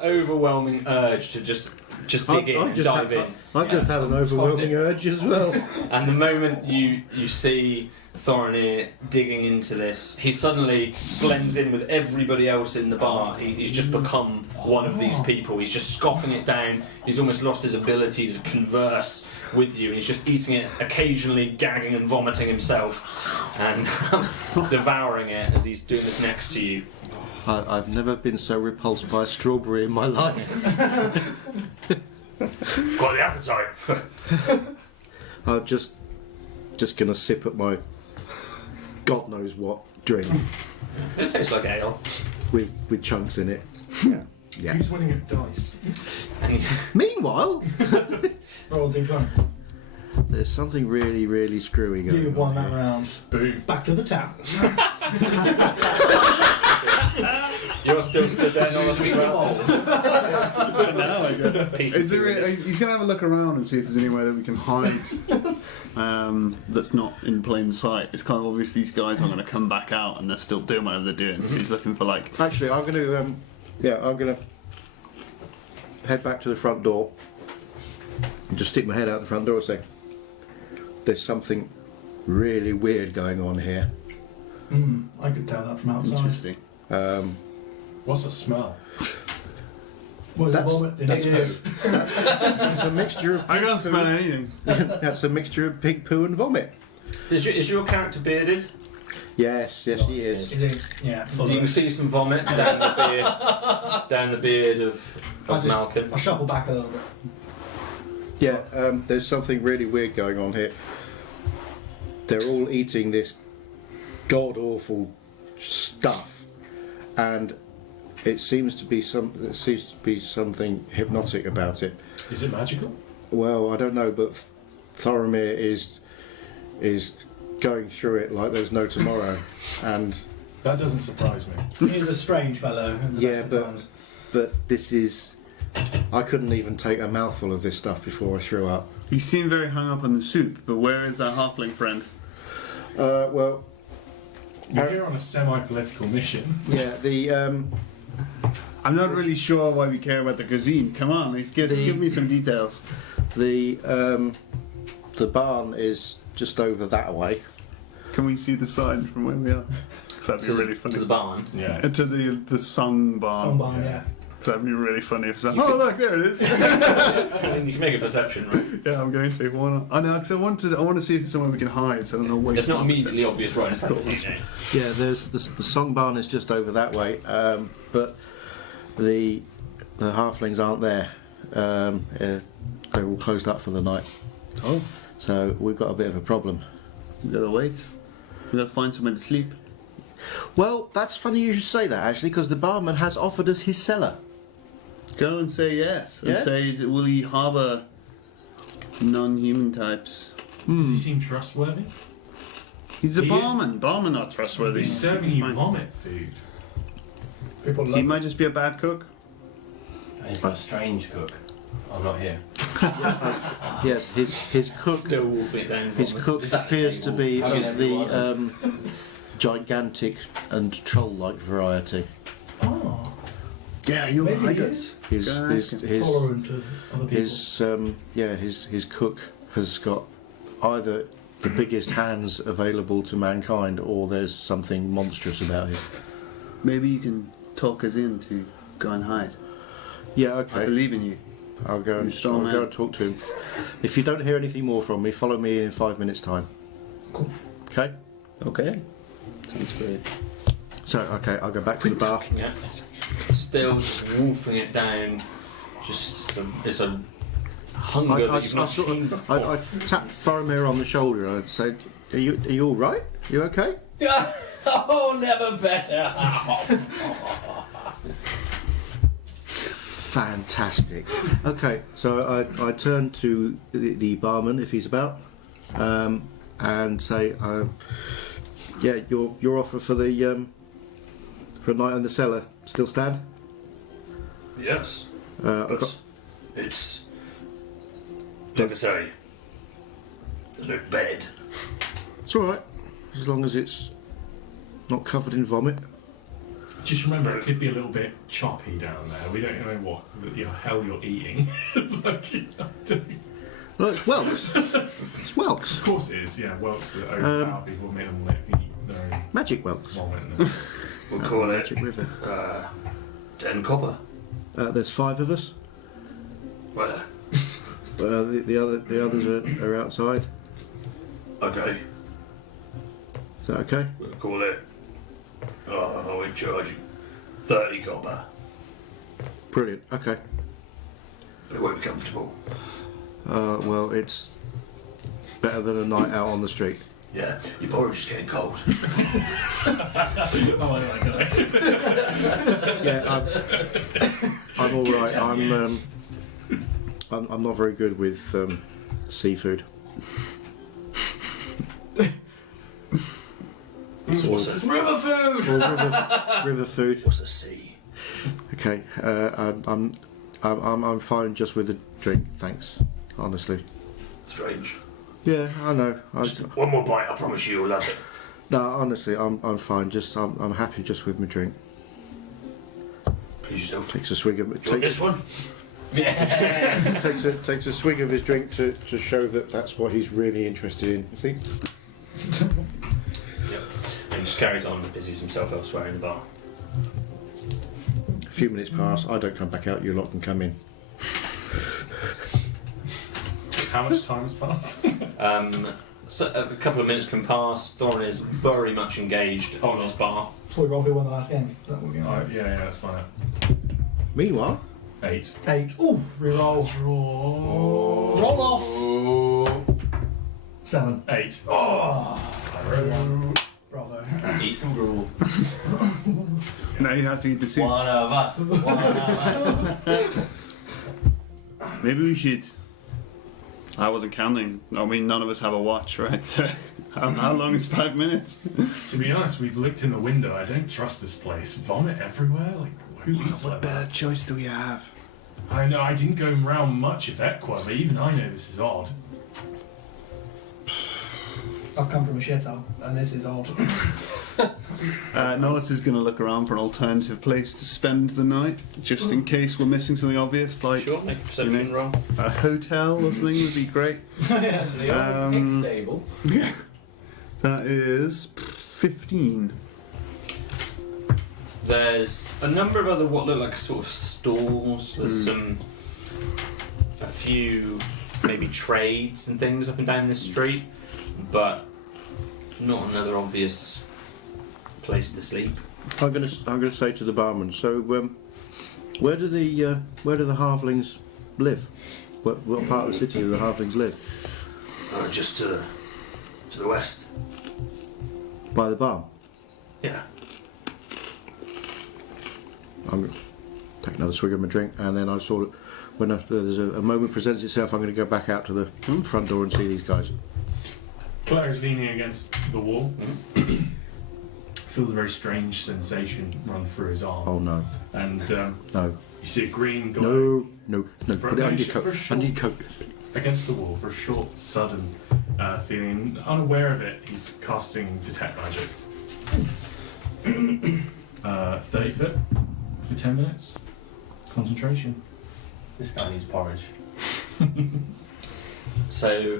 this overwhelming urge to just dig in and dive in. I've just had an overwhelming urge as well. And the moment you see Thorinir digging into this, he suddenly blends in with everybody else in the bar. He's just become one of these people. He's just scoffing it down. He's almost lost his ability to converse with you. He's just eating it, occasionally gagging and vomiting himself, and devouring it as he's doing this next to you. I've never been so repulsed by a strawberry in my life. Got the appetite. I'm just gonna sip at my God knows what drink It tastes like ale. with chunks in it. Yeah. Yeah. Who's winning at dice? Meanwhile, Roll D20. there's something really, really screwy going You on. won that here. round. Boom. Back to the tavern. You're still stood there, Nolan, as well. now, I guess. Is there he's going to have a look around and see if there's anywhere that we can hide that's not in plain sight. It's kind of obvious these guys are going to come back out and they're still doing whatever they're doing, so he's looking for like... Actually, I'm gonna head back to the front door and just stick my head out the front door and say, "There's something really weird going on here." I could tell that from outside. Interesting. What's the smell? Was it That's- vomit? Did Takes it food. It's a mixture of I can't smell anything. that's a mixture of pig poo and vomit. Is your character bearded? Yes, he is. Is it? Yeah, full You of can it. see some vomit down the beard of I Malcolm. shuffle back a little bit. Yeah, there's something really weird going on here. They're all eating this god awful stuff, and it seems to be something hypnotic about it. Is it magical? Well, I don't know, but Thoromir is going through it like there's no tomorrow, and That doesn't surprise me. He's a strange fellow. In the Yeah, best of but- times. but this is. I couldn't even take a mouthful of this stuff before I threw up. You seem very hung up on the soup, but where is our halfling friend? Well, We're here on a semi-political mission. yeah, the I'm not really sure why we care about the cuisine. Come on, give me some details. the barn is just over that way. Can we see the sign from where we are? 'Cause that'd be really funny. To the barn. Yeah. To the sung barn. Some barn, yeah. That'd be really funny if You oh could- look, there it is. You can make a perception, right? Yeah, I'm going to. Why not? I know, because I want to see if there's somewhere we can hide. So I don't know. It's not immediately obvious right in front of you. Yeah, there's the song barn is just over that way, but the halflings aren't there. They're all closed up for the night, Oh, so we've got a bit of a problem. we gotta wait. We gotta find somewhere to sleep. Well, that's funny you should say that actually, because the barman has offered us his cellar. Go and say yes. And Yeah? say, will he harbour non-human types? Does he seem trustworthy? He's a He is- barman. Barman not trustworthy. He's serving you Fine. vomit food. People He love might just be a bad cook. He's not a strange cook. I'm not here. Yes, his cook Still wolfing it down. his cook Just at the appears to table, be having of the everyone. gigantic and troll-like variety. Oh, Yeah, you're maybe right. he is His Go his ask him. his, tolerant of other people. his cook has got either the biggest hands available to mankind, or there's something monstrous about him. Maybe you can talk us in to go and hide. Yeah, I okay. believe in you. I'll go You're and a strong I'll go man. and talk to him. If you don't hear anything more from me, follow me in 5 minutes' time. Cool. Okay. Okay. Sounds great. So okay, I'll go back to the bar. Yeah. Still just wolfing it down. It's a hunger that you've not seen before. I tapped Faramir on the shoulder and I said, "Are you all right? You okay?" Oh, never better. Fantastic. Okay, so I turn to the barman if he's about, and say, "Yeah, your offer for the for a night in the cellar still stand?" Yes. I've But got- it's like I say, there's no bed. It's all right, as long as it's not covered in vomit. Just remember, it could be a little bit choppy down there. We don't know what the hell you're eating. Like, No, it's whelks. It's whelks. of course it is, yeah. Whelks that overpower people, make them eat their own Magic whelks. vomit. And We'll call it Magic river. 10 copper. There's 5 of us. Well, The others are outside. okay. Is that okay? We'll call it. I'll charge you 30 copper. Brilliant. Okay. But it won't be comfortable. Well, it's better than a night out on the street. Yeah, your porridge is getting cold. oh, my God. Yeah, I'm all right. I'm not very good with seafood. What's It's a, river food. Or river food. what's a sea? Okay. I'm fine just with a drink. Thanks. Honestly. Strange. Yeah, I know. Just one more bite, I promise you you'll love it. No, honestly, I'm fine. I'm happy just with my drink. Please yourself. Takes a swig of Do you want this one? Yes. takes a swig of his drink to show that that's what he's really interested in. You think? Yep. And he just carries on and busies himself elsewhere in the bar. A few minutes pass. I don't come back out. You lot can come in. How much time has passed? So a couple of minutes can pass. Thorin is very much engaged on his bar. Before we roll who won the last game. That would be Alright, yeah, that's fine. Meanwhile, 8. 8. Ooh, reroll. Draw. Roll off. Oh, 7. 8. Oh, bravo. eat some gruel. Now you have to eat the soup. One of us. One of us. Maybe we should. I wasn't counting. I mean, none of us have a watch, right? So, how long is 5 minutes? To be honest, we've looked in the window. I don't trust this place. Vomit everywhere? Like, who eats What like that? better choice do we have? I know, I didn't go around much of Equa, but even I know this is odd. I've come from a shithole, and this is odd. Nollis is going to look around for an alternative place to spend the night, just in case we're missing something obvious, like Sure, make a perception roll. a hotel or something would be great. So the old pig stable. That is 15. There's a number of other what look like sort of stalls. There's a few maybe trades and things up and down this street, but not another obvious place to sleep. I'm gonna say to the barman. So, where do the halflings live? What part of the city do the halflings live? Just to the west. By the barn. Yeah. I'm going to take another swig of my drink, and then I sort of, when there's a moment presents itself, I'm going to go back out to the front door and see these guys. Claire is leaning against the wall. Feels a very strange sensation run through his arm. Oh no. And No. you see a green guy No. For Put it a under your sh- coat. for a short- Under your coat. against the wall for a short, sudden feeling. Unaware of it, he's casting Detect Magic. 30 foot for 10 minutes. Concentration. This guy needs porridge. So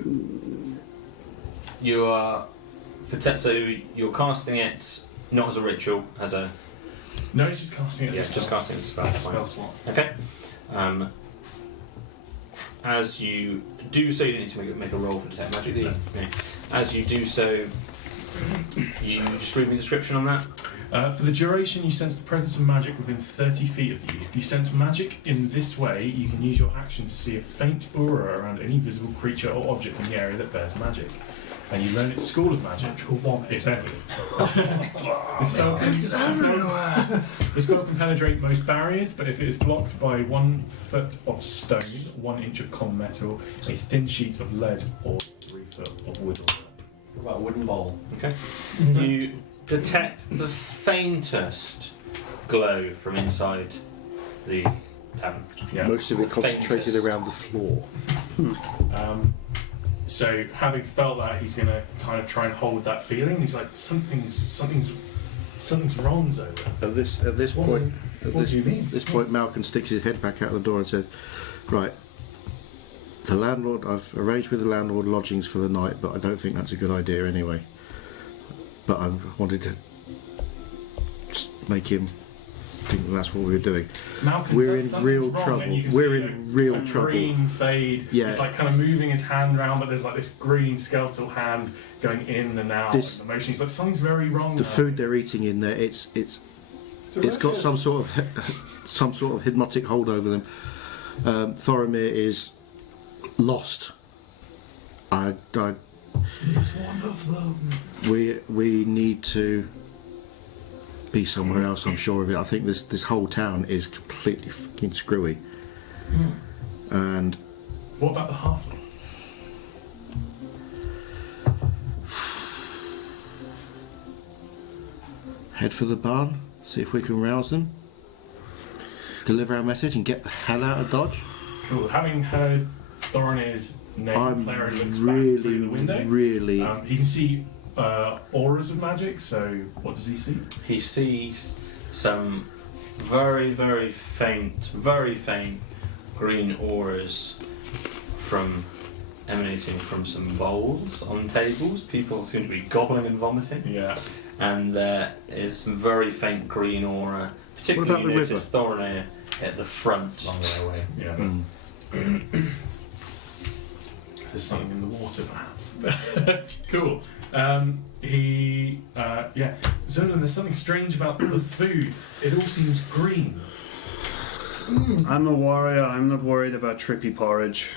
you are so you're casting it not as a ritual, as a No, he's just casting it as a just spell. casting it as a spell. As a fine. spell slot. Okay. As you do so, you don't need to make a roll for detect magic. Do you? No. Okay. As you do so, you just read me the description on that. For the duration, you sense the presence of magic within 30 feet of you. If you sense magic in this way, you can use your action to see a faint aura around any visible creature or object in the area that bears magic. And you learn its school of magic, Magical vomit. if any. The spell can penetrate most barriers, but if it is blocked by 1 foot of stone, 1 inch of common metal, a thin sheet of lead, or 3 foot of wood or lead. What about a wooden bowl? Okay. You detect the faintest glow from inside the tavern. Yeah. Most of it concentrated Faintest. around the floor. So having felt that, he's going to kind of try and hold that feeling. He's like, something's wrong, Zola. At this What point, do you mean? this point, Malcolm sticks his head back out the door and says, "Right, the landlord. I've arranged with the landlord lodgings for the night, but I don't think that's a good idea anyway. But I wanted to just make him think that that's what we were doing. Malcolm We're says in real something's wrong, and you trouble. can We're see in real a trouble. green fade. Yeah. It's like kind of moving his hand around, but there's like this green skeletal hand going in and out. This- and the motion. He's like, something's very wrong. The there." food they're eating in there, it's got some sort of hypnotic hold over them. Thoromir is lost. He's one of them. We need to be somewhere else. I'm sure of it. I think this whole town is completely fucking screwy. And What about the halfling? head for the barn. See if we can rouse them. Deliver our message and get the hell out of Dodge. Cool. Having heard Thorinir's name, I'm Clary looks back through the window. really. He can see auras of magic. So what does he see? He sees some very, very faint green auras emanating from some bowls on tables. People seem to be gobbling and vomiting. Yeah. And there is some very faint green aura. Particularly, What about you the notice Thorinir at the front. Long way away. Yeah. There's something in the water, perhaps. Cool. Zolan, there's something strange about the food. It all seems green. I'm a warrior. I'm not worried about trippy porridge.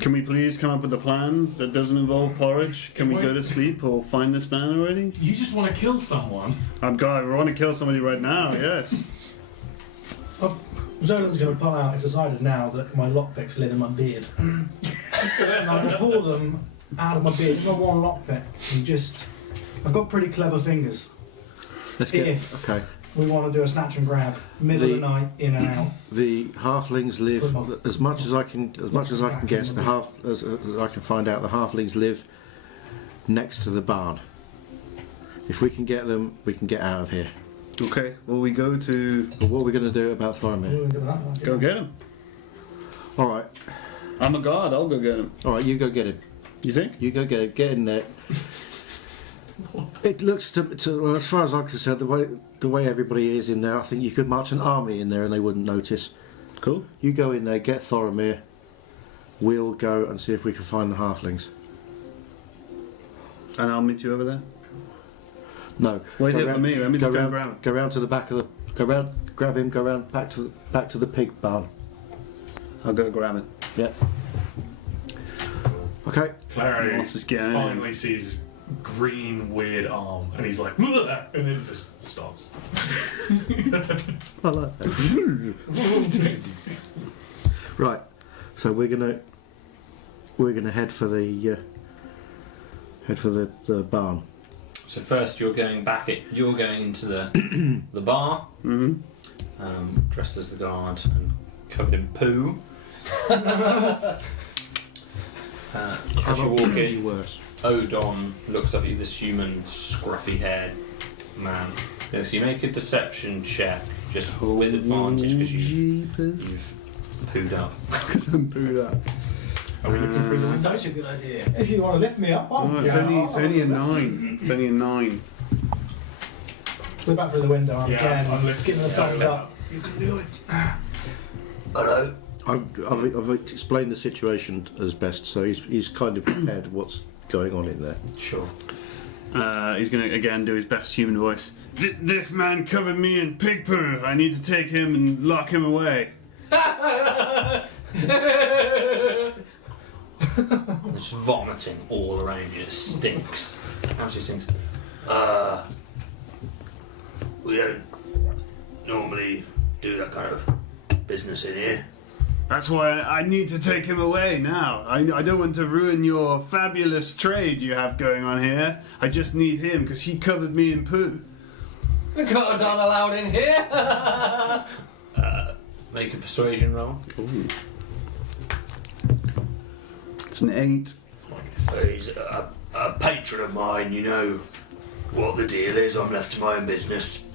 Can we please come up with a plan that doesn't involve porridge? Can we go to sleep or find this man already? You just want to kill someone. I want to kill somebody right now, yes. Zolan's going to pull out. It's decided now that my lockpicks live in my beard. And I'm going to pull them out of my beard. It's not one lockpick. I've got pretty clever fingers. Let's Okay. We want to do a snatch and grab, middle of the night, in and out. The halflings live, as much as I can guess. As I can find out, the halflings live next to the barn. If we can get them, we can get out of here. Okay, well we go to... But what are we going to do about Thoromir? Go get him. All right, I'm a guard, I'll go get him. all right. You go get him. You think? You go get him. Get in there. It looks well, as far as I'm concerned, the way everybody is in there, I think you could march an army in there and they wouldn't notice. Cool. You go in there, get Thoromir. We'll go and see if we can find the halflings. And I'll meet you over there? No. Wait go here round- for me, let me just go grab him. Go round to the back of the. Go round, grab him. Go round back to the pig barn. I'll go grab it. Yeah. Okay. Clary Let's just get in. finally sees green weird arm, and he's like, "Bleh," and it just stops. I like that. Right. So we're gonna head for the barn. So first, you're going into the the bar, dressed as the guard and covered in poo. As you walk in, worse. Odon looks up at you, this human, scruffy-haired man. Yes, you make a deception check, just with advantage because you've pooed up. Because I'm booed up. Are we looking through the window? Such a good idea. If you want to lift me up, It's only a 9. It's only a 9. We're back through the window. I'm Yeah, again I'm lifting- giving the thumbs yeah. up. You can do it. Hello. I've explained the situation as best, so he's kind of prepared what's going on in there. Sure. He's going to again do his best human voice. This man covered me in pig poo. I need to take him and lock him away. There's vomiting all around you. It stinks. Absolutely stinks. We don't normally do that kind of business in here. That's why I need to take him away now. I don't want to ruin your fabulous trade you have going on here. I just need him because he covered me in poo. The guards aren't allowed in here. Make a persuasion roll. Ooh. It's an 8. So he's a patron of mine, you know what the deal is. I'm left to my own business.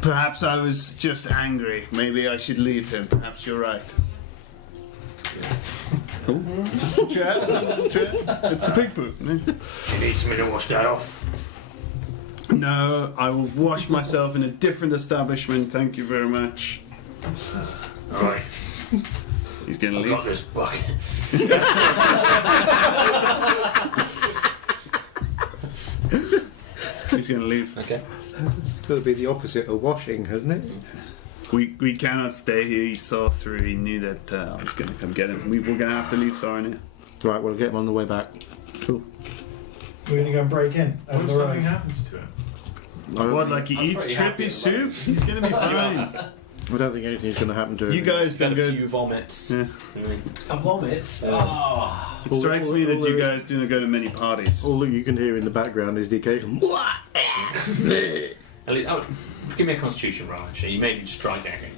Perhaps I was just angry. Maybe I should leave him. Perhaps you're right. Oh, it's the chair. It's the pig poo. You need something to wash that off. No, I will wash myself in a different establishment. Thank you very much. Alright, He's going to I've leave. got this bucket. He's going to leave. Okay. It's got to be the opposite of washing, hasn't it? We cannot stay here. He saw through. He knew that I was going to come get him. We're going to have to leave Thorin here. Right, we'll get him on the way back. Cool. We're going to go and break in What over if the something road. happens to him? What, like he I'm eats pretty happy trippy at the soup? moment. He's going to be fine. I don't think anything's going to happen to him. You guys Got don't a go. few vomits. Yeah. A vomit. Oh. It strikes me that you Although- guys do not go to many parties. All you can hear in the background is the occasional. Oh, give me a constitution roll, actually. You maybe just try gagging.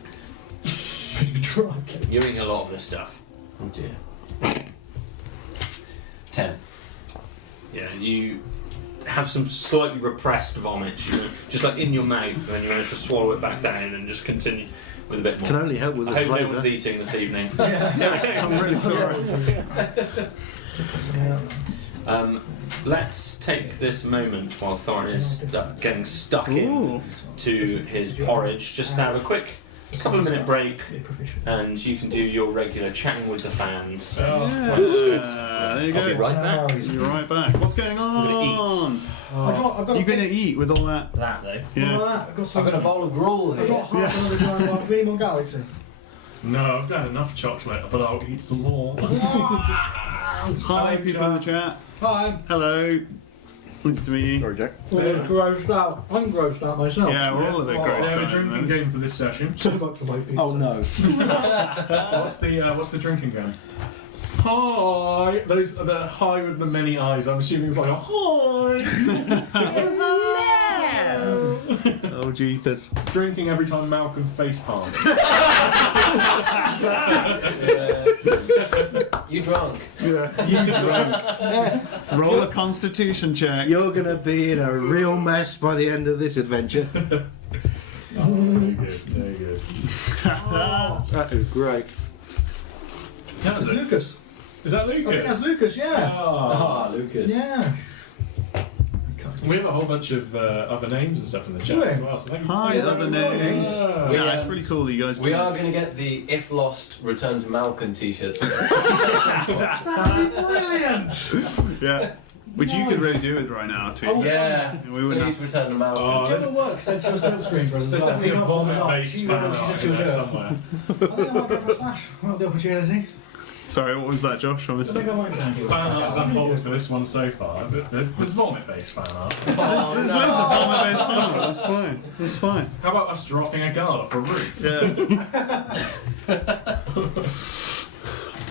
Drunk. You're eating a lot of this stuff. Oh dear. 10. Yeah, you have some slightly repressed vomit, you know, just like in your mouth, and then you manage to swallow it back down and just continue with a bit more. Can only help with the I hope no one's flavour. eating this evening. I'm really sorry. Yeah. Let's take this moment while Thorin is getting stuck in Ooh. to his porridge, just to have a quick couple of minute break, Yeah, proficient. and you can do your regular chatting with the fans. Oh, Yeah, there you I'll be go. right back. You're right back. What's going on? I'm gonna I've got You're going to eat with all that? That though. Yeah. I've got some. I've got a bowl of gruel I've here. got half another grand one. Do we need more Galaxy? No, I've had enough chocolate, but I'll eat some more. Hi, people in the chat. Hi. Hello. Nice to meet you. Sorry, Jack. I'm grossed out. I'm grossed out myself. Yeah, we're all a bit Well, grossed We have a out. drinking man. game for this session. So much for my pizza. Oh no. What's the drinking game? Hi! Those are the hi with the many eyes. I'm assuming it's like a hi! Oh, jeepers. Drinking every time Malcolm face palms. You drunk? Yeah. You drunk. Roll a constitution check. You're gonna be in a real mess by the end of this adventure. Oh, very good, very good. That is great. That's It's it. Lucas. Is that I think that's Lucas? Lucas, yeah. Oh. Ah, Lucas. Yeah. We have a whole bunch of other names and stuff in the chat Do we? as well. So thank you. Hi, Yeah, other that's names. Ah. We, Yeah, it's really cool that you guys do We are this. going to get the If Lost Return to Malcolm t-shirts. Brilliant! Yeah. Which you could really do with right now, too. Oh, Yeah. We would Please return to Malcolm. Oh, Do you ever work? Send you a silk screen for us as There's well. definitely a We can't pull it off. vomit-based She fan said art she in would there do it. somewhere. I think I might go for a slash. Well, the opportunity. Sorry, what was that, Josh? I I missed think it. I might go. Fan art's uphold for this one so far. There's vomit-based fan art. There's loads of vomit-based fun. That's fine. That's fine. How about us dropping a guard off a roof? Yeah.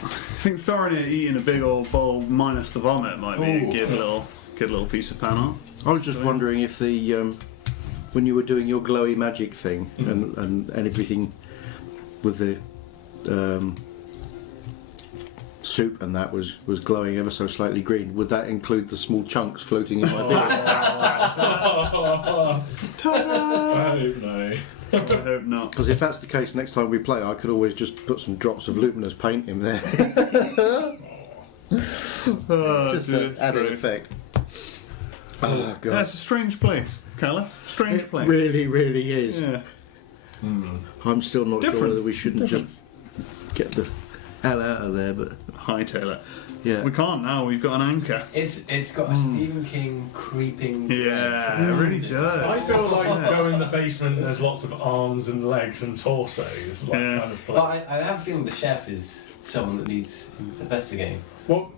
I think throwing it, eating a big old bowl minus the vomit might be a Ooh. good little piece of fan art. I was just wondering if the when you were doing your glowy magic thing and everything with the soup and that was glowing ever so slightly green, would that include the small chunks floating in my beard? Ta-da! I hope no. I hope not. Because if that's the case, next time we play, I could always just put some drops of luminous paint in there. Oh, Just dear, an it's added gross. effect. Oh, Yeah, God. it's a strange place, Callus. Strange It place. really, really is. Yeah. I'm still not Different. sure whether we shouldn't just get the hell out of there, but Hi, Taylor. yeah. We can't now. We've got an anchor. It's got a Stephen King creeping. Yeah, it really I does. feel like go in the basement and there's lots of arms and legs and torsos, like Yeah. kind of But place. I have a feeling the chef is someone that needs investigating. Well,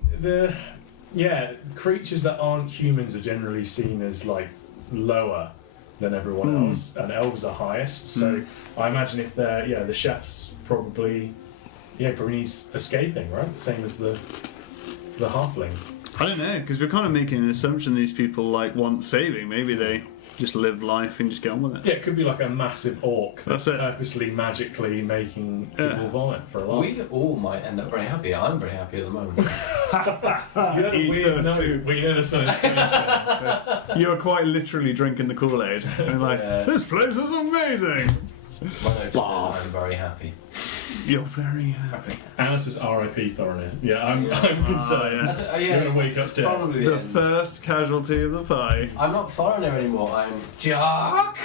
creatures that aren't humans are generally seen as like lower than everyone else, and elves are highest. So I imagine if they're the chef's probably needs escaping, right? Same as the halfling. I don't know, because we're kind of making an assumption these people like want saving. Maybe they just live life and just get on with it. Yeah, it could be like a massive orc That's it. purposely magically making Yeah. people vomit for a laugh. We all might end up very happy. I'm very happy at the moment. You had a Eat weird the note. soup. We noticed something strange there. You are quite literally drinking the Kool-Aid. And like, Yeah. this place is amazing. My note just says I'm very happy. You're very happy. Anna says R.I.P. Thorin. Yeah, I'm concerned. That's You're gonna wake up it's dead. probably The the end. first casualty of the pie. I'm not foreigner anymore. I'm Jock.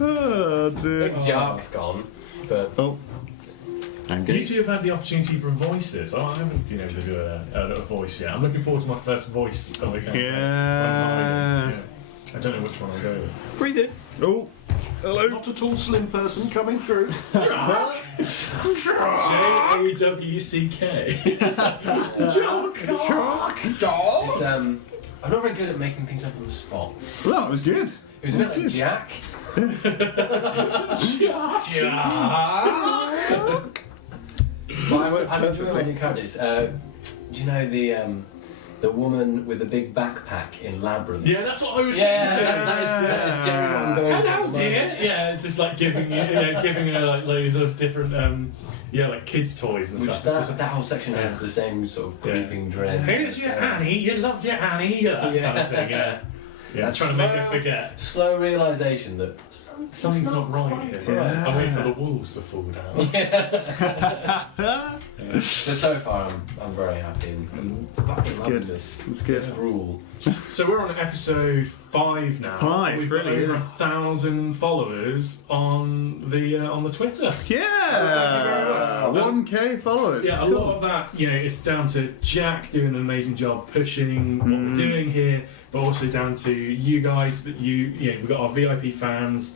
Oh, dear. Big Jock's gone, but Oh. I'm You two have had the opportunity for voices. Oh, I haven't been able to do a voice yet. I'm looking forward to my first voice of the game. Yeah. I don't know which one I'll go with. Breathe in. Oh, hello. Not a tall, slim person coming through. J-A-W-C-K. Jock! it's, I'm not very good at making things up on the spot. Well, that was good. It was a bit like Jack. Jack. But I'm enjoying my new characters. Do you know the woman with the big backpack in Labyrinth? Yeah, that's what I was Yeah, thinking. that is generally what I'm going for at Hello, the dear. moment. Yeah, it's just like giving her like loads of different, like kids' toys and Which stuff. It's just that whole section has the same sort of creeping dread. here's your Annie, you loved your Annie, that kind of thing. Yeah, That's trying to make her slow- forget Slow realisation that something's not right. quite here. right. I'm waiting for the walls to fall down. But so far, I'm very happy and fucking loving good. this. It's good. This rule. So we're on episode 5 now. 5, We've really, got over yeah. 1,000 followers on the Twitter. Yeah! 1K followers. Yeah, It's a cool. lot of that, it's down to Jack doing an amazing job pushing what we're doing here, but also down to you guys. That we've got our VIP fans.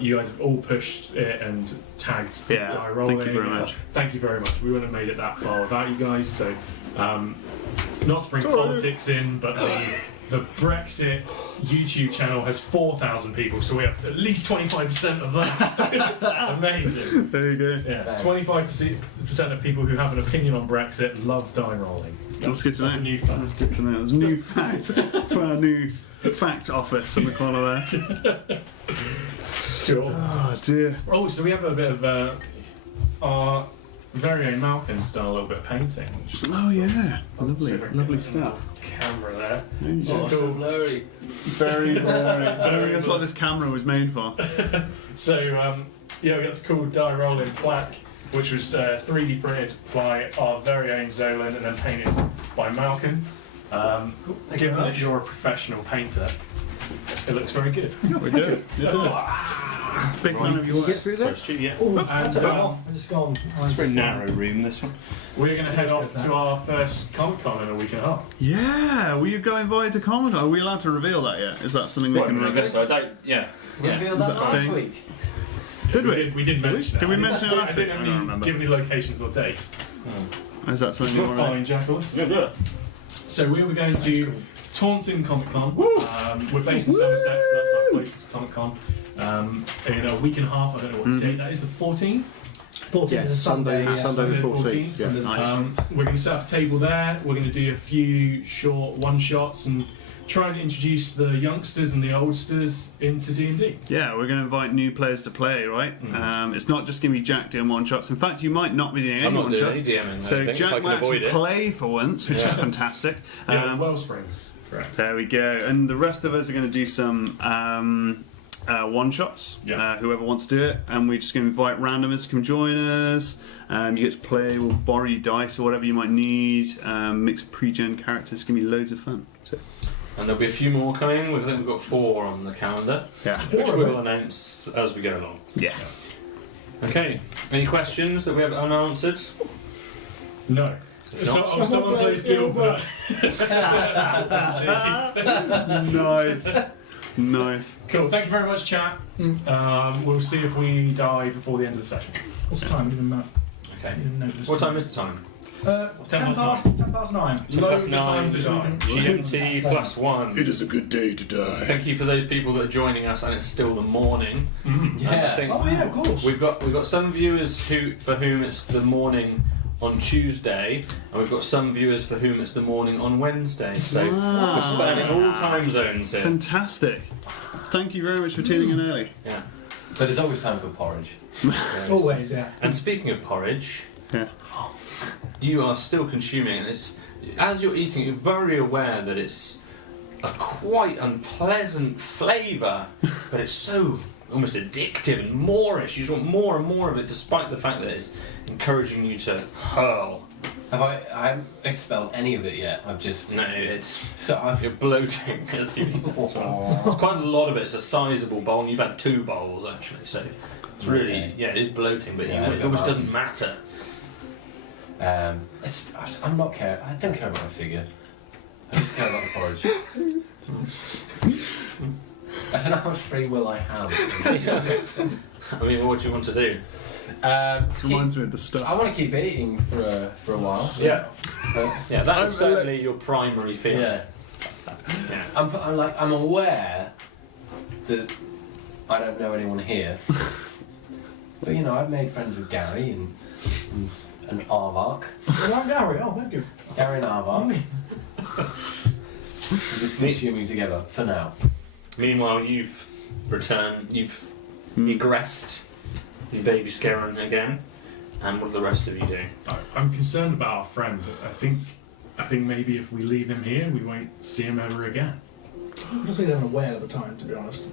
You guys have all pushed it and tagged Yeah, Die Rolling. thank you very much. Thank you very much. We wouldn't have made it that far without you guys. So, not to bring It's all right. politics in, but the Brexit YouTube channel has 4,000 people, so we have at least 25% of that. Amazing. There you go. Yeah, 25% of people who have an opinion on Brexit love die rolling. That's good to know. That's a new fact. That's good to know. There's a new fact for our new fact office in the corner there. Cool. Oh dear. Oh, so we have a bit of our very own Malcolm's done a little bit of painting. Oh yeah. Lovely, See if I can lovely get some stuff. Camera there. Oh, so blurry. Very, very. That's what this camera was made for. So we got this cool die rolling plaque, which was 3D printed by our very own Zolan and then painted by Malcolm. Given that you're a professional painter, it looks very good. It does. It does. Big fan of your work. Get through there? Oh, And, that's a bit off. I just gone. It's a very narrow room, this one. We're going to head off to our first Comic Con in a week and a half. Yeah. Will you go invited to Comic Con? Are we allowed to reveal that yet? Is that something we can I reveal? guess so. I don't. Yeah. We Yeah. revealed Is that that a last thing? week. Did we? We did mention that. Did we mention it last I week? didn't I don't remember. give any locations or dates. Is that something you You're want to? fine, Jackalas. Yeah. So we were going to Taunton Comic Con. We're based in Somerset, so that's our closest Comic Con. In a week and a half, I don't know what date that is, the 14th? 14th Yes, is a Sunday. Sunday the 14th. Yeah. Nice. We're going to set up a table there. We're going to do a few short one-shots and try and introduce the youngsters and the oldsters into D&D. Yeah, we're going to invite new players to play, right? It's not just going to be Jack doing one shots. In fact, you might not be doing any I'm not one doing shots. any DMing. So I think, if I Jack can will actually avoid it. play for once, which is fantastic. Yeah, Wellsprings. Correct. There we go. And the rest of us are going to do some one shots. Yeah. Whoever wants to do it, and we're just going to invite randomers to come join us. You get to play. We'll borrow you dice or whatever you might need. Mix pre-gen characters. It's going to be loads of fun. So, And there'll be a few more coming. I think we've got 4 on the calendar, yeah. which we'll announce as we go along. Yeah. Okay. Any questions that we have unanswered? No. If So, not, someone plays Gilbert. Nice. Nice. Cool. Thank you very much, chat. We'll see if we die before the end of the session. What's the time? I didn't know. Okay. I didn't notice. What time is the time? 10 past 9. Loads Plus of 9 time to to die. GMT plus 1. is a good day to die. Thank you for those people that are joining us, and it's still the morning. And I Yeah. think Oh yeah, of course. we've got some viewers for whom it's the morning on Tuesday, and we've got some viewers for whom it's the morning on Wednesday. So we're spanning all time zones here. Fantastic. Thank you very much for tuning in early. Yeah. But there's always time for porridge. Always, yeah. And speaking of porridge, Yeah. you are still consuming, and it's as you're eating, you're very aware that it's a quite unpleasant flavour, but it's so almost addictive and moreish. You just want more and more of it, despite the fact that it's encouraging you to hurl. I haven't expelled any of it yet. I've just No, it's you're you're bloating as you eat this one. Quite a lot of it. It's a sizable bowl, and you've had 2 bowls actually, so it's really it is bloating, but Yeah, it almost doesn't mountains. matter. I'm not care. I don't care about my figure. I just care about the porridge. I don't know how much free will I have. I mean, what do you want to do? This reminds me of the I stuff. want to keep eating for a while. Yeah, But, yeah, that is certainly your primary fear. yeah. Yeah. I'm aware that I don't know anyone here. But you know, I've made friends with Gary and Arvark. You like Gary? Oh, thank you. Gary and Arvark. We're just consuming together for now. Meanwhile, you've returned, you've egressed the baby Scaron again, and what are the rest of you doing? I'm concerned about our friend. I think maybe if we leave him here, we won't see him ever again. I don't think they're on a whale at the time, to be honest.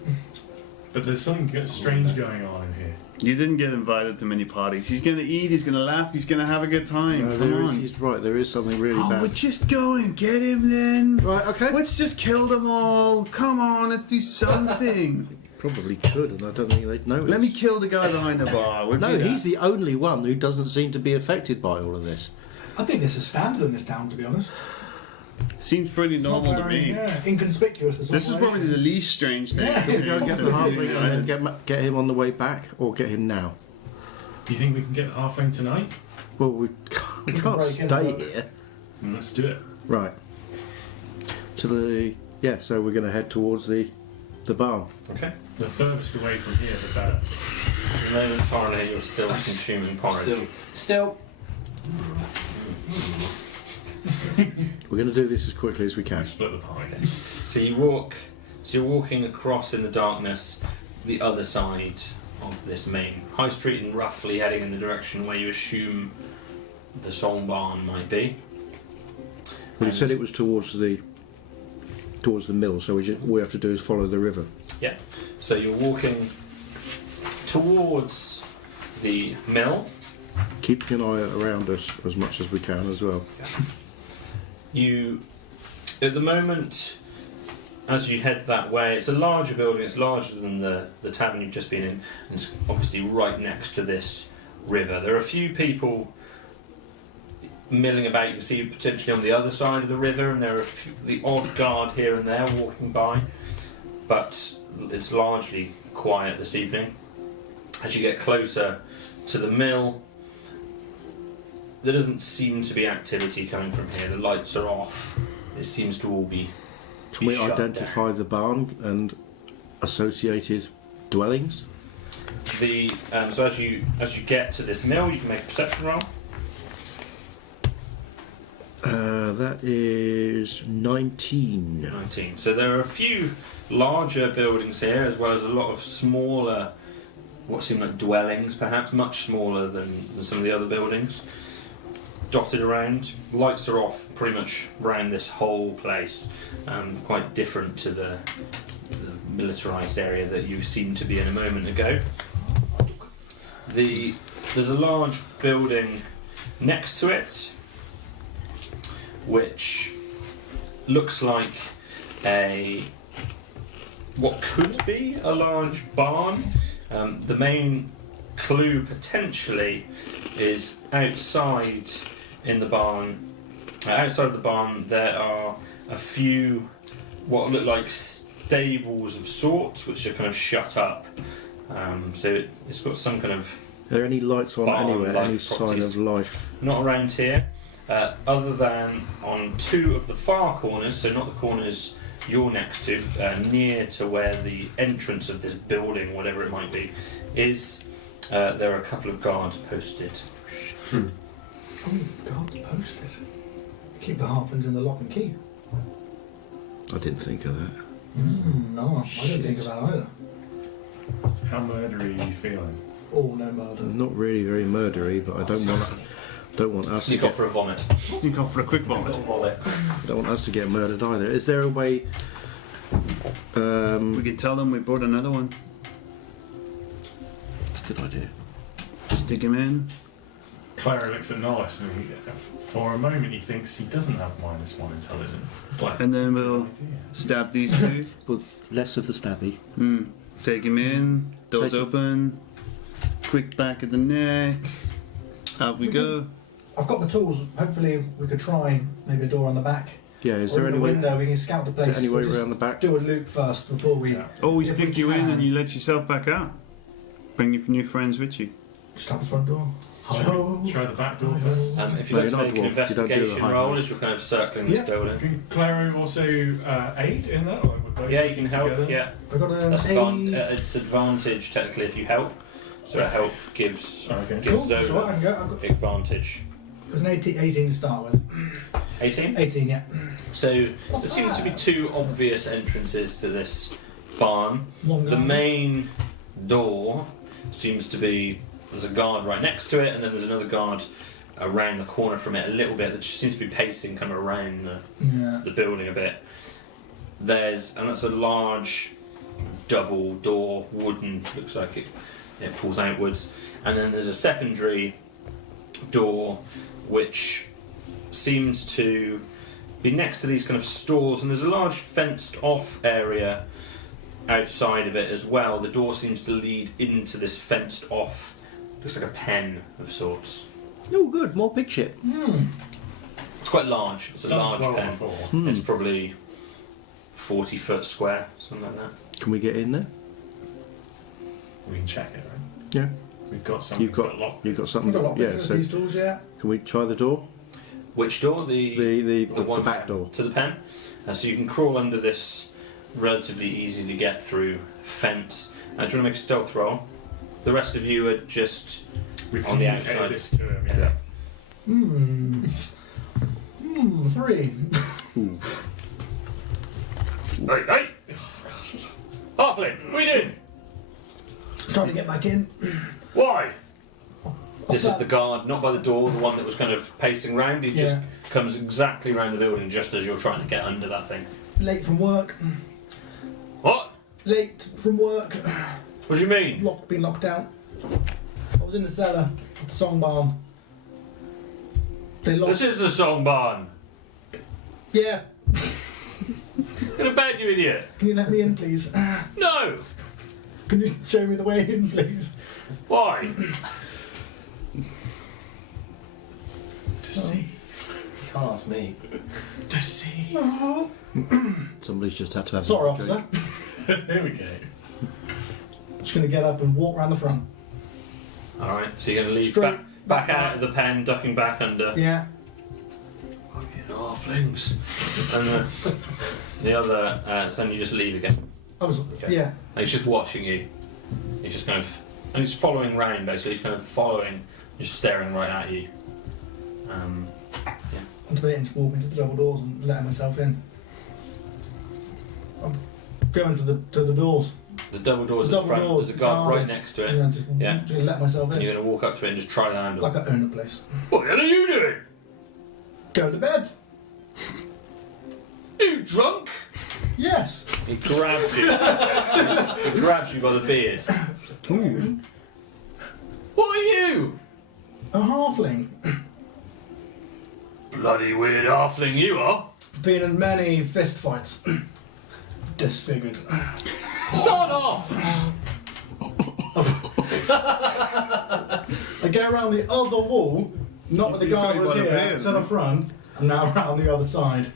But there's something strange going on in here. You didn't get invited to many parties. He's going to eat, he's going to laugh, he's going to have a good time. No, Come on. he's right. There is something really Oh, bad. we're just going. Get him then. Right. Okay. Let's just kill them all. Come on, let's do something. Probably could, and I don't think they'd know. Let me kill the guy behind the bar. We'll No, do that. he's the only one who doesn't seem to be affected by all of this. I think this is standard in this town, to be honest. Seems pretty normal Not to very, me. yeah, inconspicuous. This is probably the least strange thing. Yeah. I've Go and get seen the since halfling being and invited. then get him on the way back, or get him now. Do you think we can get the halfling tonight? Well, we can't break in stay and work. here. Let's do it. Right. So we're going to head towards the barn. Okay. The furthest away from here, the better. At the moment, Farley, you're still consuming porridge. Still. We're going to do this as quickly as we can. Split the pie. So you're walking across in the darkness the other side of this main high street and roughly heading in the direction where you assume the song barn might be. Well, he said it was towards the mill, so we have to do is follow the river. Yeah. So you're walking towards the mill. Keeping an eye around us as much as we can as well. You, at the moment, as you head that way, it's a larger building. It's larger than the tavern you've just been in, and it's obviously right next to this river. There are a few people milling about. You can see potentially on the other side of the river, and there are the odd guard here and there walking by, but it's largely quiet this evening. As you get closer to the mill, there doesn't seem to be activity coming from here. The lights are off. It seems to all be. Can we shut identify the barn and associated dwellings? So as you get to this mill, you can make a perception roll. That is 19. 19. So there are a few larger buildings here, as well as a lot of smaller, what seem like dwellings, perhaps much smaller than some of the other buildings, dotted around. Lights are off pretty much around this whole place. Quite different to the militarised area that you seemed to be in a moment ago. There's a large building next to it, which looks like what could be a large barn. The main clue potentially is outside in the barn. Outside of the barn, there are a few what look like stables of sorts, which are kind of shut up. So it's got some kind of Are there any lights on Barn-like anywhere? Any sign properties. of life? not around here, other than on two of the far corners. So not the corners you're next to, near to where the entrance of this building, whatever it might be, is. There are a couple of guards posted. Oh, guards posted. Keep the halflings in the lock and key. I didn't think of that. No, I didn't think of that either. How murdery are you feeling? Oh, no murder. Not really very murdery, but I don't want us to Sneak get, off for a vomit. Sneak off for a quick vomit. don't want us to get murdered either. Is there a way? We could tell them we brought another one. Good idea. Stick him in. Clara looks at Nollis and for a moment he thinks he doesn't have -1 intelligence. It's like, And then that's a we'll good idea. stab these two. Well, less of the stabby. Take him in. Doors Take him. open. Quick back of the neck. Out we go. I've got the tools. Hopefully, we could try maybe a door on the back. Yeah. Is or there in any the way? window. We can scout the Is place. there any way We'll just around the back? do a loop first before we Yeah. Oh, we If stick we you in can. and you let yourself back out. Bring your new friends with you. start the front door. Should Hello. we try the back door first? If you No, like to you're not make an dwarf. You don't do the investigation high roll roll. as you're kind of circling this Yeah. building. Can Clara also aid in that? Or would both Yeah, of you can help. together? Yeah, I got an that's A. it's advantage technically if you help. So help gives Okay. gives Cool. That's Zola right. I can go. I've got, advantage. it was an 18 to start with. 18. 18, yeah. So there seem to be two obvious entrances to this barn. One The guy. main door seems to be there's a guard right next to it, and then there's another guard around the corner from it a little bit that just seems to be pacing kind of around Yeah. the building a bit. And that's a large double door, wooden, looks like it pulls outwards. And then there's a secondary door which seems to be next to these kind of stores, and there's a large fenced off area outside of it as well. The door seems to lead into this fenced off, looks like a pen of sorts. Oh, good. More big shit. It's quite large. It's a large pen. Hmm. It's probably 40 foot square, something like that. Can we get in there? We can check it, right? Yeah. We've got something. You've got something. We've got a lot Yeah. of So these doors, yeah. can we try the door? Which door? The The back door. to the pen. So you can crawl under this relatively easy to get through fence. Do you want to make a stealth roll? The rest of you are just We've on the communicated outside. this to him. Yeah. Yeah. 3. Ooh. Hey! Halfling, we did! Trying to get back in. Why? This is the guard, not by the door, the one that was kind of pacing round. He just comes exactly round the building just as you're trying to get under that thing. Late from work. What? Late from work. What do you mean? Been locked out. I was in the cellar of the song barn. They locked. This is the song barn. Yeah. Go to bed, you idiot. Can you let me in, please? No! Can you show me the way in, please? Why? Deceive. You can't ask me. Deceive. Oh. Somebody's just had to have. Sorry, a officer. There we go. Just going to get up and walk around the front. Alright, so you're going to leave Straight back out of the pen, ducking back under. Yeah. Fucking halflings. And the other, so then you just leave again. I was. Okay. Yeah. And he's just watching you. He's just kind of, and he's following round basically. He's kind of following, just staring right at you. I'm debating to walk into the double doors and letting myself in. I'm going to the doors. The double doors The at the front. double doors, There's a guard guard. right next to it. Yeah, just Yeah. let myself And in. you're going to walk up to it and just try the handle. Like I own the place. What the hell are you doing? Going to bed. You drunk? Yes. He grabs you. He grabs you by the beard. Ooh. What are you? A halfling. Bloody weird halfling you are. Been in many fist fights. Disfigured. Sod off! I get around the other wall, not where the He's got guy you was by the here, beard, to the front, and now around the other side,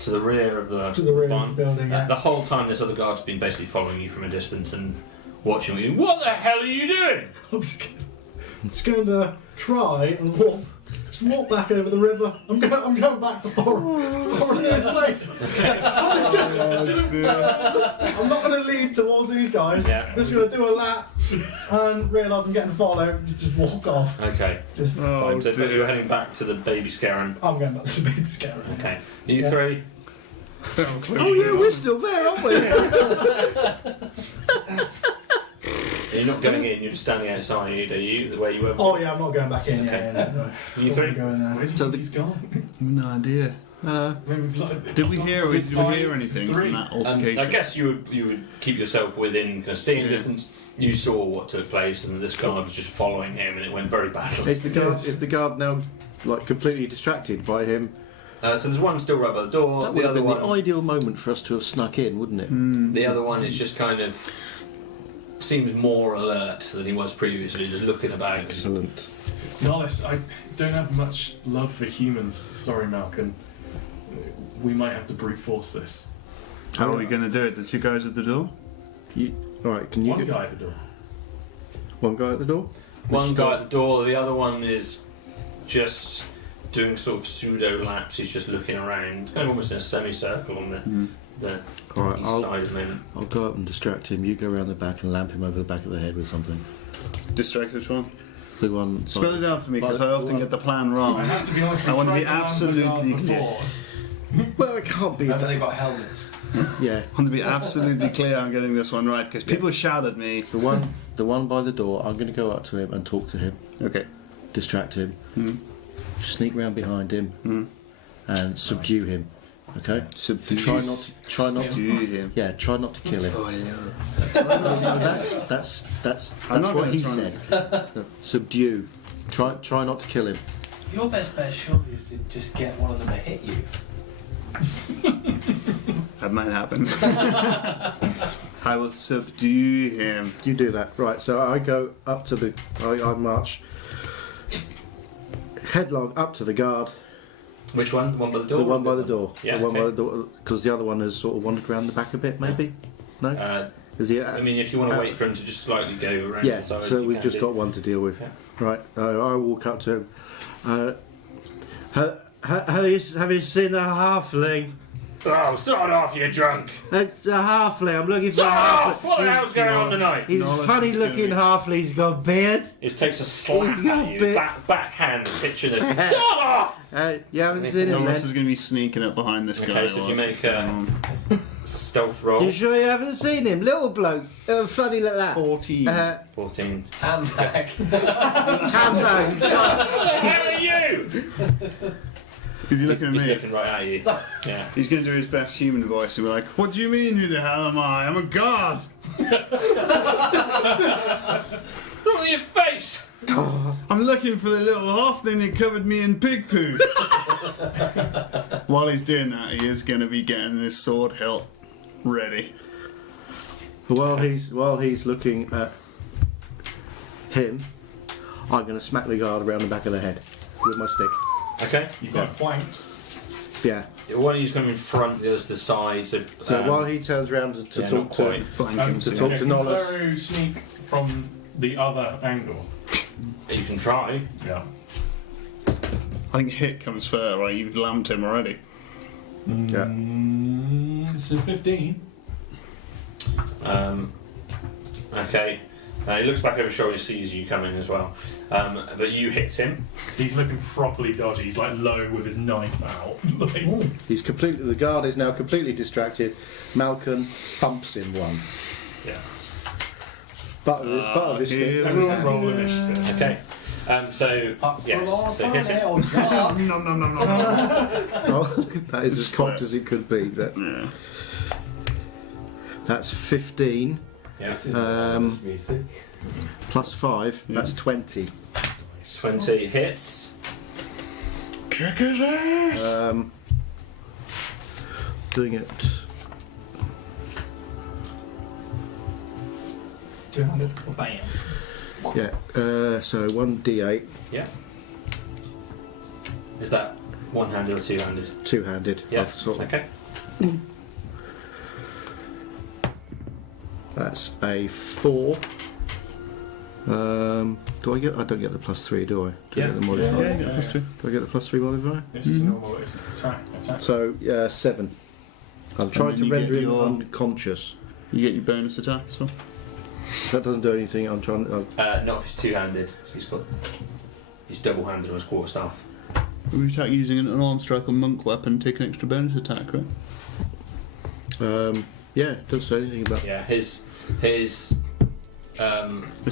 To the rear of the to the rear barn. of the building. Yeah. The whole time this other guard's been basically following you from a distance and watching you. What the hell are you doing? I'm just going to try and just walk back over the river. I'm going back to Porridge's place. I'm not going to lead towards these guys. Yeah. I'm just going to do a lap and realise I'm getting followed. Just walk off. Okay. Just Fine. So dear. you're heading back to the baby scaring. I'm going back to the baby scare. Okay. You Yeah. three. Oh yeah, we're still there, aren't we? You're not going in. You're just standing outside. Are you? The way you were. Oh yeah, I'm not going back in. Okay. Yeah, no. You three. Go in there. Where do you So think the- he's gone? No idea. I mean, we've like, Did we hear five, anything three. from that altercation? I guess you would keep yourself within kind of seeing Yeah. distance. You saw what took place, and this guard was just following him, and it went very badly. Is the guard now like completely distracted by him? So there's one still right by the door. That The would have other been one. the ideal moment for us to have snuck in, wouldn't it? The other one is just kind of seems more alert than he was previously, just looking about. Excellent. Nollis, I don't have much love for humans. Sorry, Malcolm. We might have to brute force this. How are we going to do it? The two guys at the door? All right, can you One get guy at the door. one guy at the door? One Which guy door? at the door, the other one is just doing sort of pseudo laps. He's just looking around, kind of almost in a semicircle on the All right, east I'll side of the moment. go up and distract him. You go around the back and lamp him over the back of the head with something. Distract which one? The one. Spell it out for me because I But- often get the plan wrong. I have to be honest. I we want to tried be run the absolutely guard clear. before. Well, it can't be. Remember they got helmets. Yeah, I want to be absolutely clear I'm getting this one right because people shout at me. the one by the door. I'm going to go up to him and talk to him, Okay. distract him, Mm. sneak round behind him, Mm. and subdue him. Okay. Subdue. Try not to. Subdue him. Yeah, try not to kill him. That's I'm not what gonna he try said. not Subdue. Try not to kill him. Your best bet surely is to just get one of them to hit you. That might happen. I will subdue him. You do that, right? So I go up to the. I march headlong up to the guard. Which one? The one by the door? The one by the door. Yeah, the one by okay. the door, because the other one has sort of wandered around the back a bit, maybe. No. Is he? I mean, if you want to wait for him to just slightly go around Yeah. the side, So you we've can just do. got one to deal with. Yeah. Right. I walk up to him. Have you seen a halfling? Oh, sod off, you drunk! It's a halfling. I'm looking for Sod a halfling. off! What the hell's going on tonight? He's Nollis a funny is gonna looking be- halfling. He's got a beard. It takes a slap He's got at a you, bit- backhand, picture the sod off! You haven't seen him Nollis then? is going to be sneaking up behind this Okay, guy. so if you whilst make it's going on. Stealth roll. You sure you haven't seen him? Little bloke. Funny like that. 14. 14. Handbag. Handbags. How are you? Is he looking at He's me? looking right at you. Yeah. He's going to do his best human voice and be like, "What do you mean, who the hell am I? I'm a god!" Look at your face! I'm looking for the little halfling that covered me in pig poo. While he's doing that, he is going to be getting his sword hilt ready. While he's looking at him, I'm going to smack the guard around the back of the head with my stick. Okay. You've got flanked. Yeah. One of you's going to be in front, the other's the side. So, So while he turns around to yeah, talk not to quite. Flank him. to so- talk to Can Nollis. Claro sneak from the other angle? You can try. Yeah. I think hit comes first, right? You've lammed him already. Yeah. It's a 15. Okay. He looks back over his shoulder, sees you coming as well. But you hit him. He's looking properly dodgy. He's like low with his knife out. Like, He's completely. The guard is now completely distracted. Malcolm thumps him one. Yeah. Part of his stick. here everyone roll initiative. Okay. So, yes. So hit him. Oh, yeah. No. Oh, that is as cocked as it could be. Yeah. That's 15 Yeah. plus 5. That's 20. 20 hits. Kick his ass! Doing it. 200. Bam. Yeah. So 1d8, Yeah. Is that one-handed or two-handed? two-handed. Yes. Okay. That's a 4. Do I get? I don't get the +3, do I? Do I Yeah. get the modifier? Yeah, yeah, that's true. Do I get the +3 modifier? This is normal. It's attack. So 7. I'm trying then to you render get him your- unconscious. You get your bonus attack as well. That doesn't do anything. I'm trying. Not if he's two-handed. So he's double-handed or his quarterstaff. We attack using an unarmed strike or monk weapon, take an extra bonus attack, right? Yeah, it doesn't say anything about. Yeah. His It's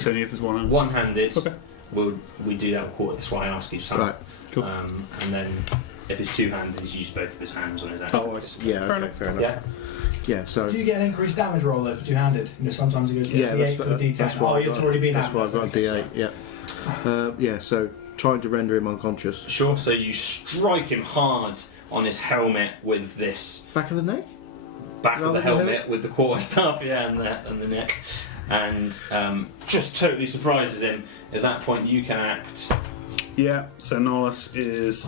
only if it's one hand. one-handed. Okay. We do that with quarter. That's why I ask each time. Right. Cool. And then if it's two-handed, he's used both of his hands on his action. Oh, I see. Yeah. Okay. Fair enough. Yeah. Yeah. So. Do you get an increased damage roll though for two-handed? You know, sometimes it goes from Yeah, D8 to a D10. that's why Oh, I've it's got- already been That's out. why I've got a D8. Yeah. Yeah. So trying to render him unconscious. Sure. So you strike him hard on his helmet with this Back of the neck. back of Rather the than helmet with the quarterstaff, yeah, and the neck, and just totally surprises him. At that point, you can act. Yeah, so Nollis is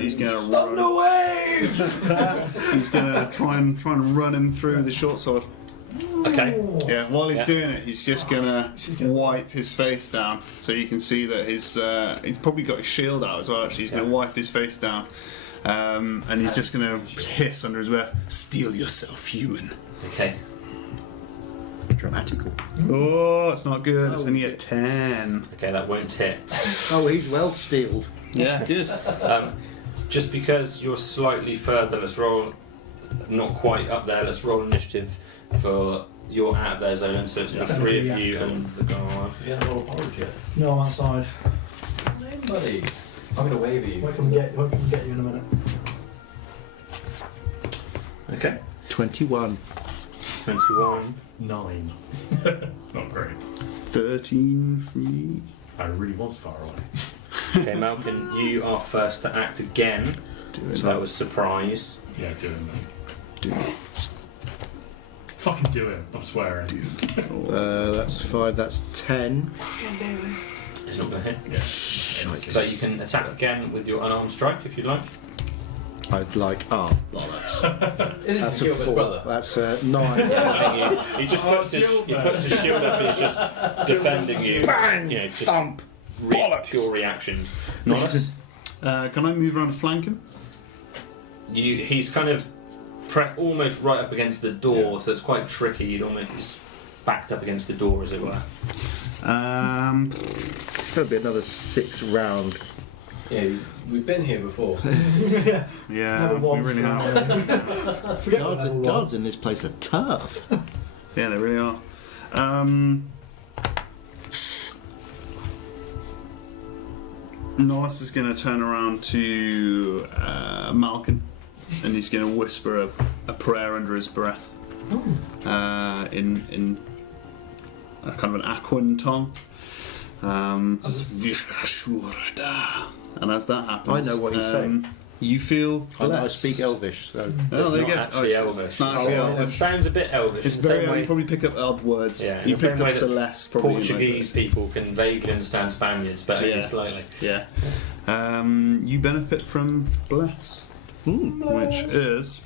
he's gonna run. He's gonna try and run him through the short sword. Okay. Yeah, while he's Yeah. doing it, he's just gonna wipe his face down, so you can see that he's probably got his shield out as well. Actually, he's gonna Yeah. wipe his face down, and he's just gonna hiss under his breath, "Steel yourself, human." Okay. Dramatical. Oh, it's not good. It's only a 10. Okay, that won't hit. Oh, he's well steeled. Yeah, good. Just because you're slightly further, let's roll. Not quite up there. Let's roll initiative for you're out of their zone. So it's the three of you and the guy. You haven't rolled Porridge yet. No, I'm outside. Hey, buddy. I'm going to wave at you. Wait till we get you in a minute. Okay. 21. 21. 9. Not great. 13 for me. I really was far away. Okay, Malcolm, you are first to act again. So that was surprise. Yeah, do him. Do it. Fucking do him. I'm swearing. That's 5, that's 10. It's not going to hit. Yeah. So you can attack again with your unarmed strike if you'd like. I'd like. Oh, bollocks. Is this That's a Gilbert's 4. brother? That's 9. I think he just puts his shield up and is just defending you. Bang! You know, just Thump! pure reactions. Nonus, Can I move around to flank him? he's kind of almost right up against the door, so it's quite tricky. You'd almost backed up against the door, as it were. It's going to be another 6 round. Yeah, we've been here before. Yeah. Yeah, Never we once. really have. Forget what level we're on. Guards in this place are tough. Yeah, they really are. Norris is going to turn around to Malkin, and he's going to whisper a prayer under his breath in a kind of an Aquan tongue. And as that happens, I know what he's saying. You feel I blessed. speak Elvish, so. Oh, It's there you not go. actually it's, Elvish. It's not It actually sounds- Elvish. It sounds a bit Elvish. It's in the very. same way You probably pick up odd words. Yeah, in you the same picked up way that Celeste. Probably in Portuguese people can vaguely understand Spaniards, but only Yeah. slightly. Yeah. You benefit from bless, which is.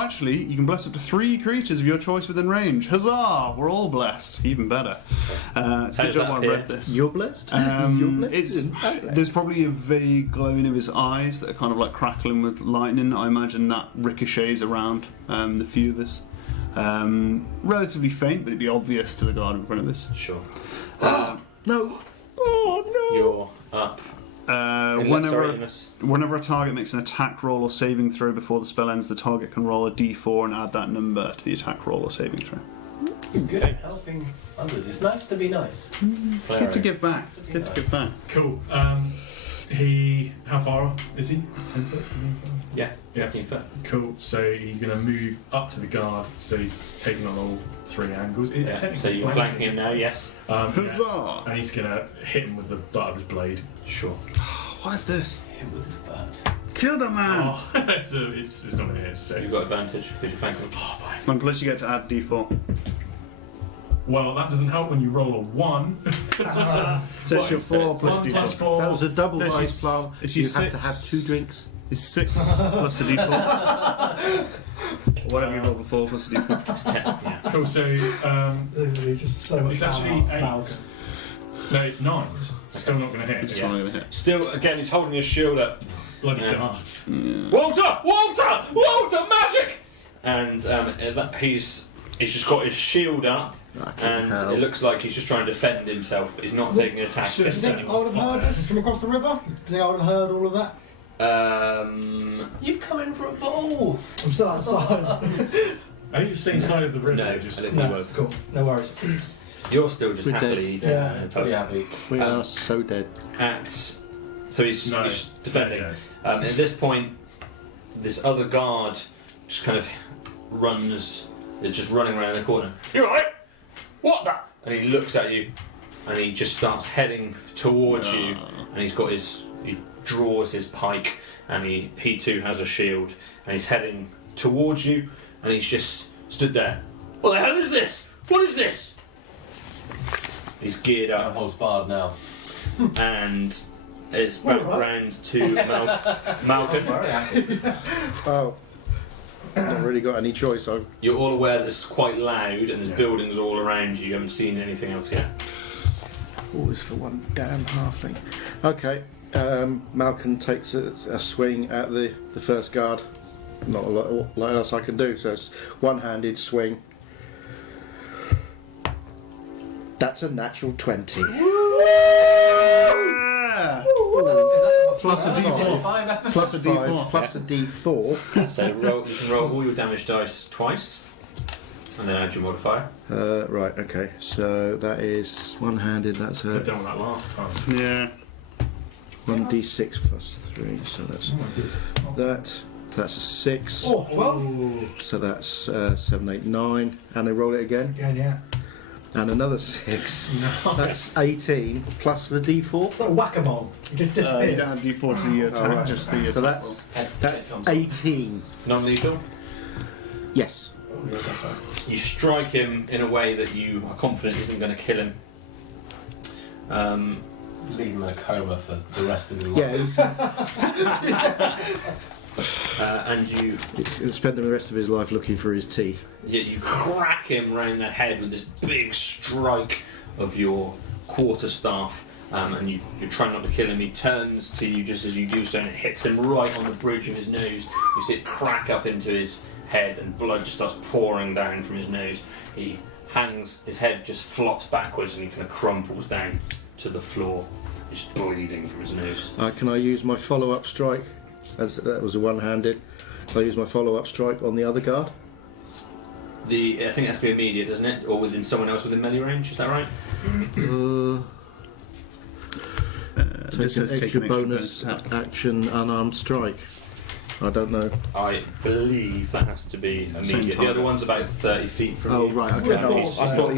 Actually, you can bless up to 3 creatures of your choice within range. Huzzah! We're all blessed. Even better. It's a How's good job that I appear? read this. You're blessed? You're blessed? It's there's probably a vague glowing of his eyes that are kind of like crackling with lightning. I imagine that ricochets around the few of us. Relatively faint, but it'd be obvious to the guard in front of us. Sure. No. Oh, no. You're up. Whenever a target makes an attack roll or saving throw before the spell ends, the target can roll a d4 and add that number to the attack roll or saving throw. Good at helping others. It's nice to be nice. Good to give back. It's good to give back. Cool. How far is he? 10 foot? Yeah, Yeah. 15 foot. Cool. So he's going to move up to the guard. So he's taking on all 3 angles. Yeah. So you're flanking him now, yes? Yeah. Huzzah! And he's going to hit him with the butt of his blade. Sure. What is this? Him with his butt. Kill the man! Oh, it's not going to hit. So You've got advantage because you're flanking him. Oh, fine. Unless you get to add d4. Well, that doesn't help when you roll a 1. So it's your 4 plus 1 plus d4. 4. That was a double No, dice she's- plant. is You she have to have 2 drinks. It's 6 plus a d4. Whatever you roll before plus a d4. It's 10, yeah. Cool. So Literally just so much It's actually power. 8. Malcolm. no, it's 9. Still not going to hit. It's Yeah. not going to hit. Still, again, he's holding his shield up. Bloody Yeah. guards. Walter, magic! And he's just got his shield up, and hell. it looks like he's just trying to defend himself. He's not taking an attack. Should've against said I anyone. would have heard this from across the river. Do you think I would have heard all of that? You've come in for a ball. I'm still outside. I think it's the same side of the river. No, just I didn't. No, cool. No worries. You're still just We're happily dead. eating Yeah. Pretty happy. We Um, are so dead. So he's defending. Yeah. At this point, this other guard just kind of is just running around the corner. You alright? What the? And he looks at you, and he just starts heading towards you, and he draws his pike, and he too has a shield, and he's heading towards you, and he's just stood there. What the hell is this? What is this? He's geared No up, holds barred now. and it's back round to Malcolm. Very happy. Oh. Not really got any choice. You're all aware that it's quite loud, and there's Yeah. buildings all around you. You haven't seen anything else yet. Always for one damn halfling. Okay. Malcolm takes a swing at the first guard. Not a lot else I can do, so it's one-handed swing. That's a natural 20. Plus a d4. 5 episodes. Plus a d4. Plus a d4. So you can roll all your damage dice twice, and then add your modifier. Right, okay. So that is one-handed, that's I've a... done that last time. Yeah. 1d6 plus 3, so that's that's a 6. Oh, 12? So that's 7, 8, 9. And I roll it again. Again, yeah. And another 6. That's 18 plus the d4. It's like whack-a-mole. It just You disappears. don't have D4 to the attack, right. just the So attack roll. that's 18. Non-lethal. Yes. You strike him in a way that you are confident isn't going to kill him. Leave him in a coma for the rest of his life. Yeah, And you he'll spend the rest of his life looking for his teeth. you crack him round the head with this big strike of your quarterstaff, and you're trying not to kill him. He turns to you just as you do so, and it hits him right on the bridge of his nose. You see it crack up into his head, and blood just starts pouring down from his nose. He hangs, his head just flops backwards, and he kind of crumples down to the floor, just bleeding from his nose. Can I use my follow-up strike? As that was a one-handed. Can I use my follow-up strike on the other guard? I think it has to be immediate, doesn't it? Or within someone else within melee range, is that right? Take Just an says extra take an bonus attack. action unarmed strike. I don't know. I believe that has to be immediate. The time. other one's about 30 feet from Oh you. right, okay. Um, No, he's- I thought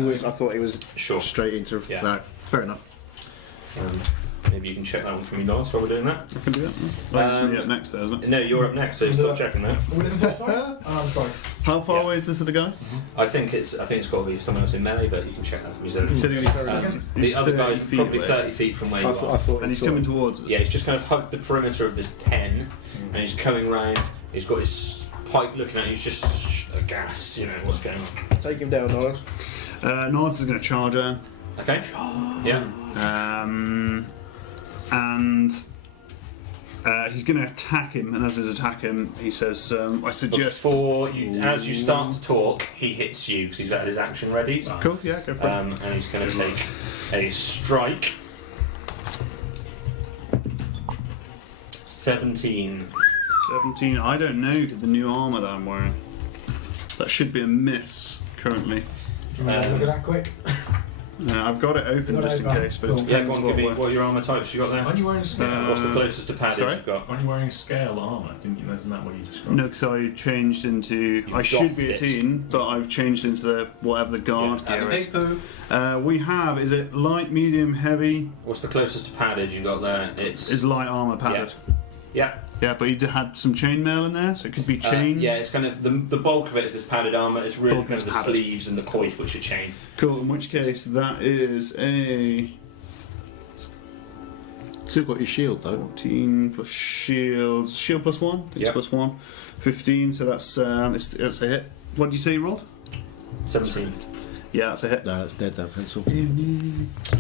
he was Sure. straight into. Yeah. No, fair enough. Maybe you can check that one for me, Lars, while we're doing that. I can do that. That's me up next, there, isn't it? No, you're up next, so stop checking that. What is it? Sorry? I'm sorry. How far away is this other guy? I think it's got to be someone else in melee, but you can check that for me. So, He's sitting he's the other 30 guy's feet probably away. 30 feet from where you I are. thought And he's he coming saw towards us. Yeah, he's just kind of hugged the perimeter of this pen, and he's coming round. He's got his pike looking at you. He's just aghast. You know what's going on. it. Take him down, Norris. Norris is going to charge her. Okay. Yeah. And he's going to attack him, and as he's attacking, he says, I suggest... Before you, as you start to talk, he hits you because he's had his action ready. Cool, yeah, go for it. And he's going to take a strike. 17. 17, I don't know the new armour that I'm wearing. That should be a miss, currently. Do you want to look at that quick? I've got it open Got it just in open. case, but Cool. it Yeah, depends go on, give me what what are your armour types you got there. Aren't you wearing scale? What's the closest to paddage sorry? you've got? Aren't you wearing scale armour? Didn't you? Isn't that what you described? No, because I changed into... I should be a doffed it. teen, but I've changed into the whatever the guard Yeah, gear Big is. poo. We have, is it light, medium, heavy? What's the closest to paddage you got there? Is light armour padded? Yeah. Yeah, but he had some chainmail in there, so it could be chain. Yeah, it's kind of the bulk of it is this padded armour. It's really Bulk kind is of the padded. sleeves and the coif which are chain. Cool, in which case that is a Still got your shield though. 14 plus shield. Shield plus 1? I think Yep. it's plus 1. 15, so that's a hit. What did you say you rolled? 17. Yeah, that's a hit. No, that's dead. That pencil.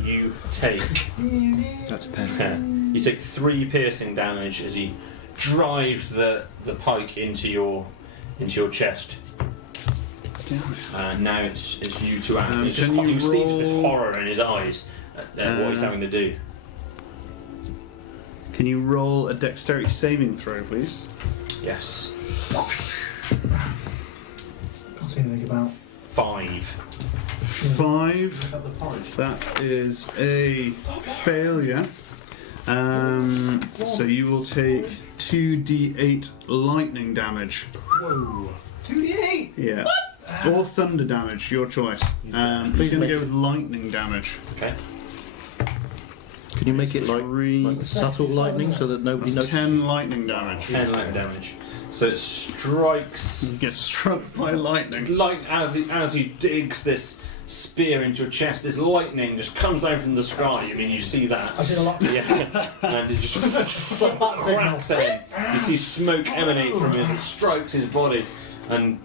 You take That's a pen. you take 3 piercing damage as he drives the pike into your chest. Damn. Now it's you to act. It's Can just, you you see this roll- horror in his eyes at what he's having to do. Can you roll a dexterity saving throw, please? Yes. Can't see anything about. 5. 5. Got the porridge. That is a failure. So you will take 2d8 lightning damage. Whoa. 2d8! Yeah. Or thunder damage, your choice. He's going to go with lightning damage. Okay. Can you make it like, 3. like subtle lightning so that nobody That's knows? 10 lightning damage. 10 lightning damage. So it strikes You get struck by lightning. like as he digs this spear into your chest. This lightning just comes down from the sky. I mean, you see that. I've seen a lot. Yeah, and it just cracks at him. You see smoke emanate from him as it strikes his body, and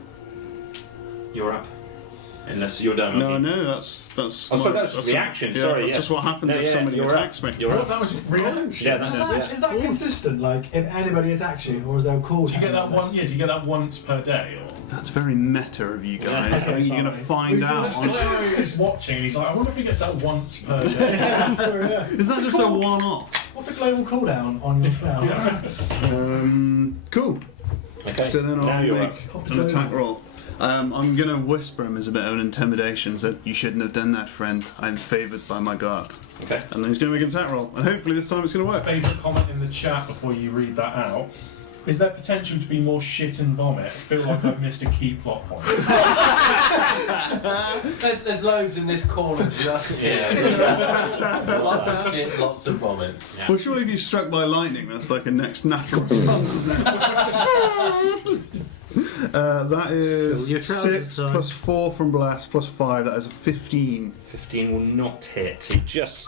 you're up. Unless you're done. No, aren't you? no, that's. Oh, sorry, that was reaction. Yeah, Sorry, that's yeah. just what happens No, if yeah, somebody you're attacks up. me. You're Oh, up. that was reaction. Yeah, that's Is that consistent? Like, if anybody attacks you, or is there a call? Do you get that one? Yeah, do you get that once per day? Or? That's very meta of you guys. I think you're going to find out. Because Leo is watching and he's like, I wonder if he gets that once per day. Is that just a one-off? What's the global cooldown on your spell? Cool. Okay. So then now I'll you're make up. an attack roll. I'm going to whisper him as a bit of an intimidation. So you shouldn't have done that, friend. I'm favoured by my guard. Okay. And then he's going to make an attack roll. And hopefully this time it's going to work. Favourite comment in the chat before you read that out? Is there potential to be more shit and vomit? I feel like I've missed a key plot point. There's loads in this corner just here. Lots of shit, lots of vomit. Yeah. Well, surely if you're struck by lightning, that's like a next natural response, isn't it? That is Fill your trousers 6 tight. plus 4 from Blast plus 5. That is a 15. 15 will not hit. He just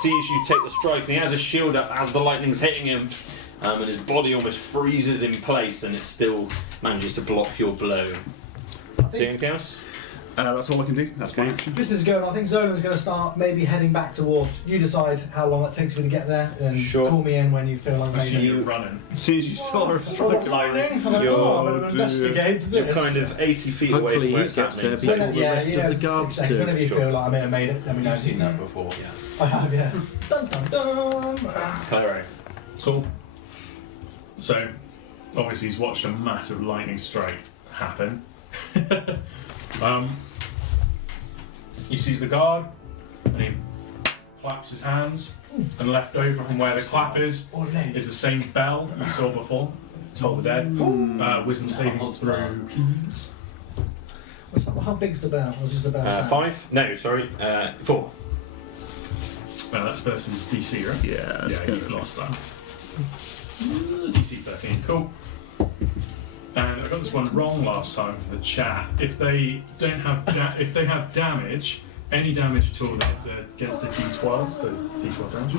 sees you take the strike, and he has a shield up as the lightning's hitting him, and his body almost freezes in place, and it still manages to block your blow. Anything else? That's all I can do. That's my Okay. action. Just as going, I think Zolan's going to start maybe heading back towards. You decide how long it takes me to get there, and Sure. call me in when you feel like I see maybe. you running. As soon as you saw her strike Lightning! I'm like, You're- oh, I'm going to investigate this. You're kind of 80 feet away Hopefully from where he it's gets there happening. before So, the rest of the guards 6 seconds, do. whenever you Sure. feel like I may have made it, let me know. You've seen that before. I have, yeah. Dun dun dun! Claro. Cool. So, obviously, he's watched a massive lightning strike happen. He sees the guard, and he claps his hands, and left over from where the clap is the same bell we saw before. Toll the dead. Wisdom saving throw. How big's the bell? Or is the bell sound? 5? No, sorry. 4. That's versus DC, right? Yeah, that's Yeah, good. you've lost that. DC 13, cool. And I got this one wrong last time for the chat. If they don't have, if they have damage, any damage at all, that's against a D12, so D12 damage.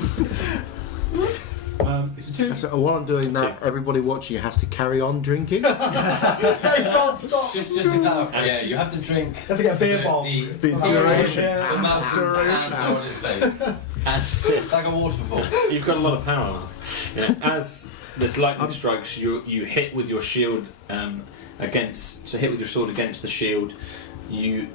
It's a 2. So while I'm doing that, everybody watching has to carry on drinking. Hey, can't stop! Just to clarify, yeah, you have to drink. Have to get a beer bomb. The duration. The mountain's hands on his face. As this, It's like a waterfall. you've got a lot of power now. Yeah, as this lightning strikes, you hit with your shield hit with your sword against the shield. You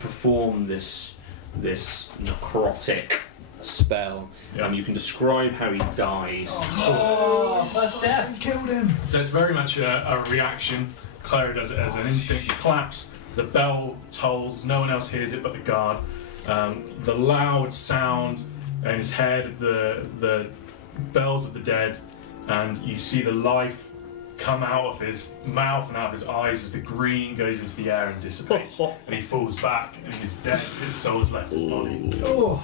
perform this necrotic spell, Yeah. and you can describe how he dies. Oh, first death. Killed him! So it's very much a reaction. Clara does it as an instinct. She claps, the bell tolls, no one else hears it but the guard. The loud sound in his head, the bells of the dead, and you see the life come out of his mouth and out of his eyes as the green goes into the air and dissipates. And he falls back and he's dead. His soul's left his body. Oh,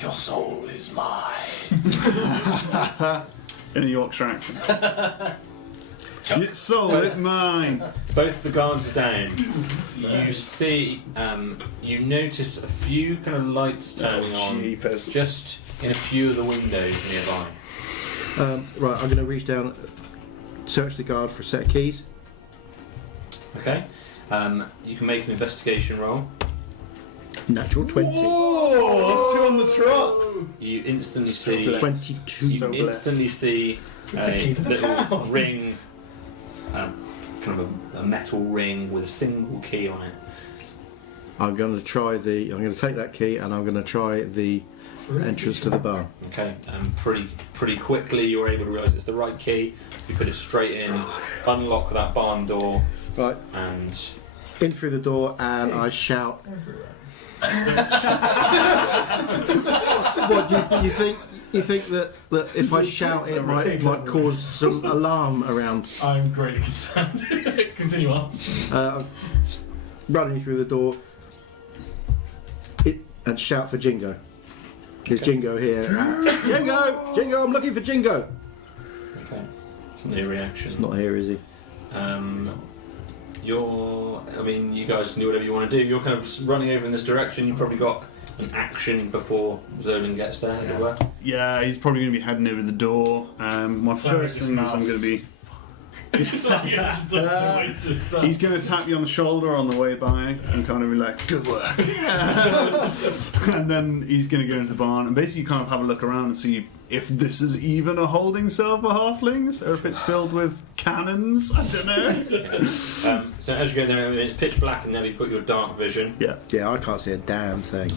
Your soul is mine. In a Yorkshire accent. Your soul is mine. Both the guards are down. You see, you notice a few kind of lights turning on Jeepers. just in a few of the windows nearby. Right, I'm going to reach down, search the guard for a set of keys. Okay. You can make an investigation roll. Natural 20. Oh, that's 2 on the trot. You instantly So see. blessed. 22. You So blessed. instantly see It's the key a to the little town. ring, kind of a metal ring with a single key on it. I'm going to take that key and I'm going to try the entrance to the bar. Okay. Pretty quickly you're able to realise it's the right key. You put it straight in, unlock that barn door, Right, and in through the door and I shout. What you think? You think that if I shout it might cause some alarm around? I'm greatly concerned. Continue on. Running through the door and shout for Jingo. Is Jingo here? Jingo! Jingo! I'm looking for Jingo! okay. It's not your reaction. He's not here, is he? You guys can do whatever you want to do. You're kind of running over in this direction. You've probably got an action before Zolan gets there, as it were. Yeah, he's probably going to be heading over the door. My first thing is I'm going to be. He's going to tap you on the shoulder on the way by and kind of be like, good work. And then he's going to go into the barn and basically kind of have a look around and see if this is even a holding cell for halflings or if it's filled with cannons. I don't know. So as you go there, it's pitch black and now you've got your dark vision. Yeah. Yeah, I can't see a damn thing.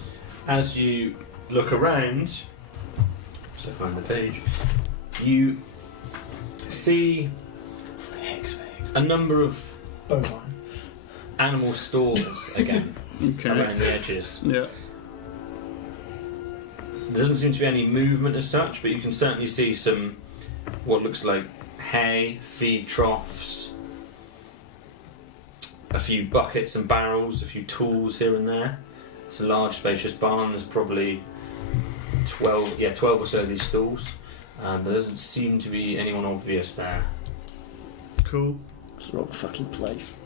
As you look around, so find the page, you see a number of bovine. Animal stalls again Okay. around the edges. Yeah. There doesn't seem to be any movement as such, but you can certainly see some what looks like hay, feed troughs, a few buckets and barrels, a few tools here and there. It's a large, spacious barn. There's probably 12 or so of these stalls, but there doesn't seem to be anyone obvious there. Cool. It's the wrong fucking place.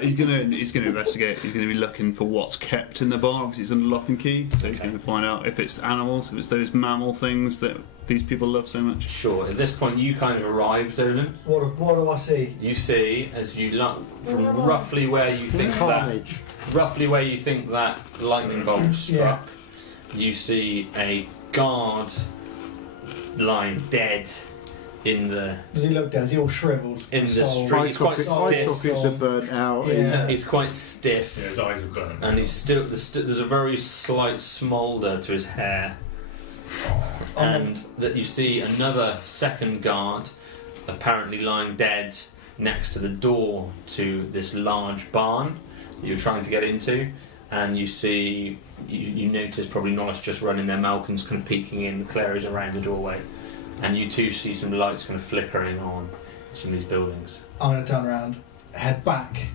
He's gonna investigate. He's gonna be looking for what's kept in the bar because it's under lock and key. So he's Okay. gonna find out if it's animals, if it's those mammal things that these people love so much. Sure. At this point, you kind of arrive, Zolan. What do I see? You see, as you look from roughly where you think Carnage. that lightning bolt struck, you see a guard lying dead in the Does he look dead? Is he all shriveled? In the Soul? street. Eye He's quite sockets, stiff. are burnt out. Yeah. he's quite stiff, Yeah, his eyes are burnt. and he's still there's a very slight smoulder to his hair, and that you see another second guard apparently lying dead next to the door to this large barn that you're trying to get into, and you see you notice probably Nollis just running there. Malcolm's kind of peeking in, Claire around the doorway, and you two see some lights kind of flickering on some of these buildings. I'm going to turn around, head back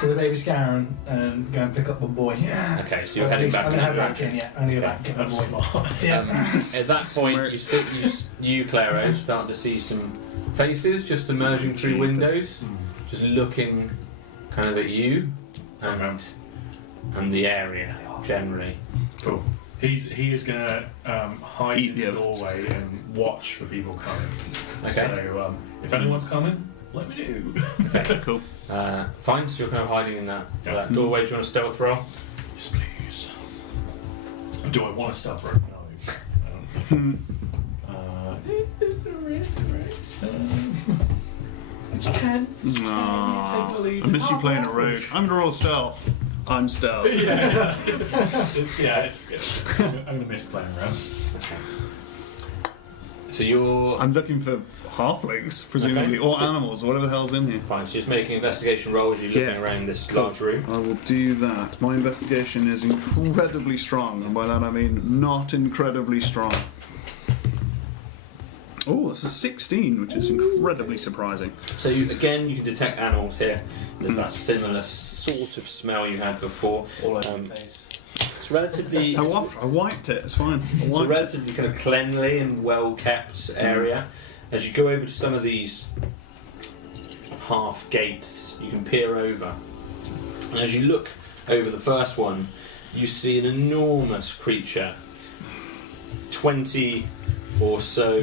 to the baby Scarron, and go and pick up the boy. Yeah. Okay, so you're heading back I'm in going to that head back in. direction. Yeah, I'm going to go Okay, back get That's the boy. smart. Yeah. At that point, you Claro, start to see some faces just emerging through windows, just looking kind of at you and the area generally. Cool. He is going to hide Eat in the the others. doorway and watch for people coming. Okay. So if anyone's coming, let me know. Cool. Fine, so you're kind of hiding in that, Yeah. that doorway. Do you want a stealth roll? Yes, please. Do I want to stealth rope? No. Is the risk right? It's 10. It's 10. You Aw, take the lead. I miss you playing a rogue. I'm gonna roll stealth. I'm stealth. Yeah. It's I'm going to miss playing around. So you're I'm looking for halflings, presumably, Okay. or animals, or whatever the hell's in here. fine. So just making investigation rolls. You're looking Yeah. around this Cool. large room. I will do that. My investigation is incredibly strong, and by that I mean not incredibly strong. Oh, that's a 16, which is incredibly surprising. So you can detect animals here. There's that similar sort of smell you had before. All over the face. It's relatively. I wiped it. It's fine. I It's a wiped it. relatively kind of cleanly and well kept area. As you go over to some of these half gates, you can peer over. And as you look over the first one, you see an enormous creature, 20 or so,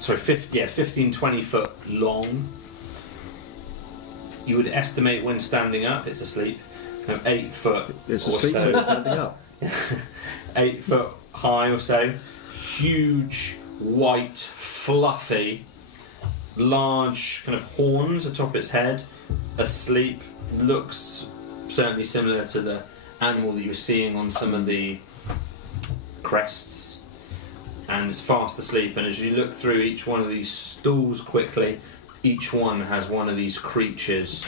15, 20 foot long. You would estimate when standing up, it's asleep, 8 foot It's or asleep so. when it's standing up. 8 foot high or so, huge, white, fluffy, large kind of horns atop its head, asleep, looks certainly similar to the animal that you were seeing on some of the crests, and is fast asleep. And as you look through each one of these stalls quickly, each one has one of these creatures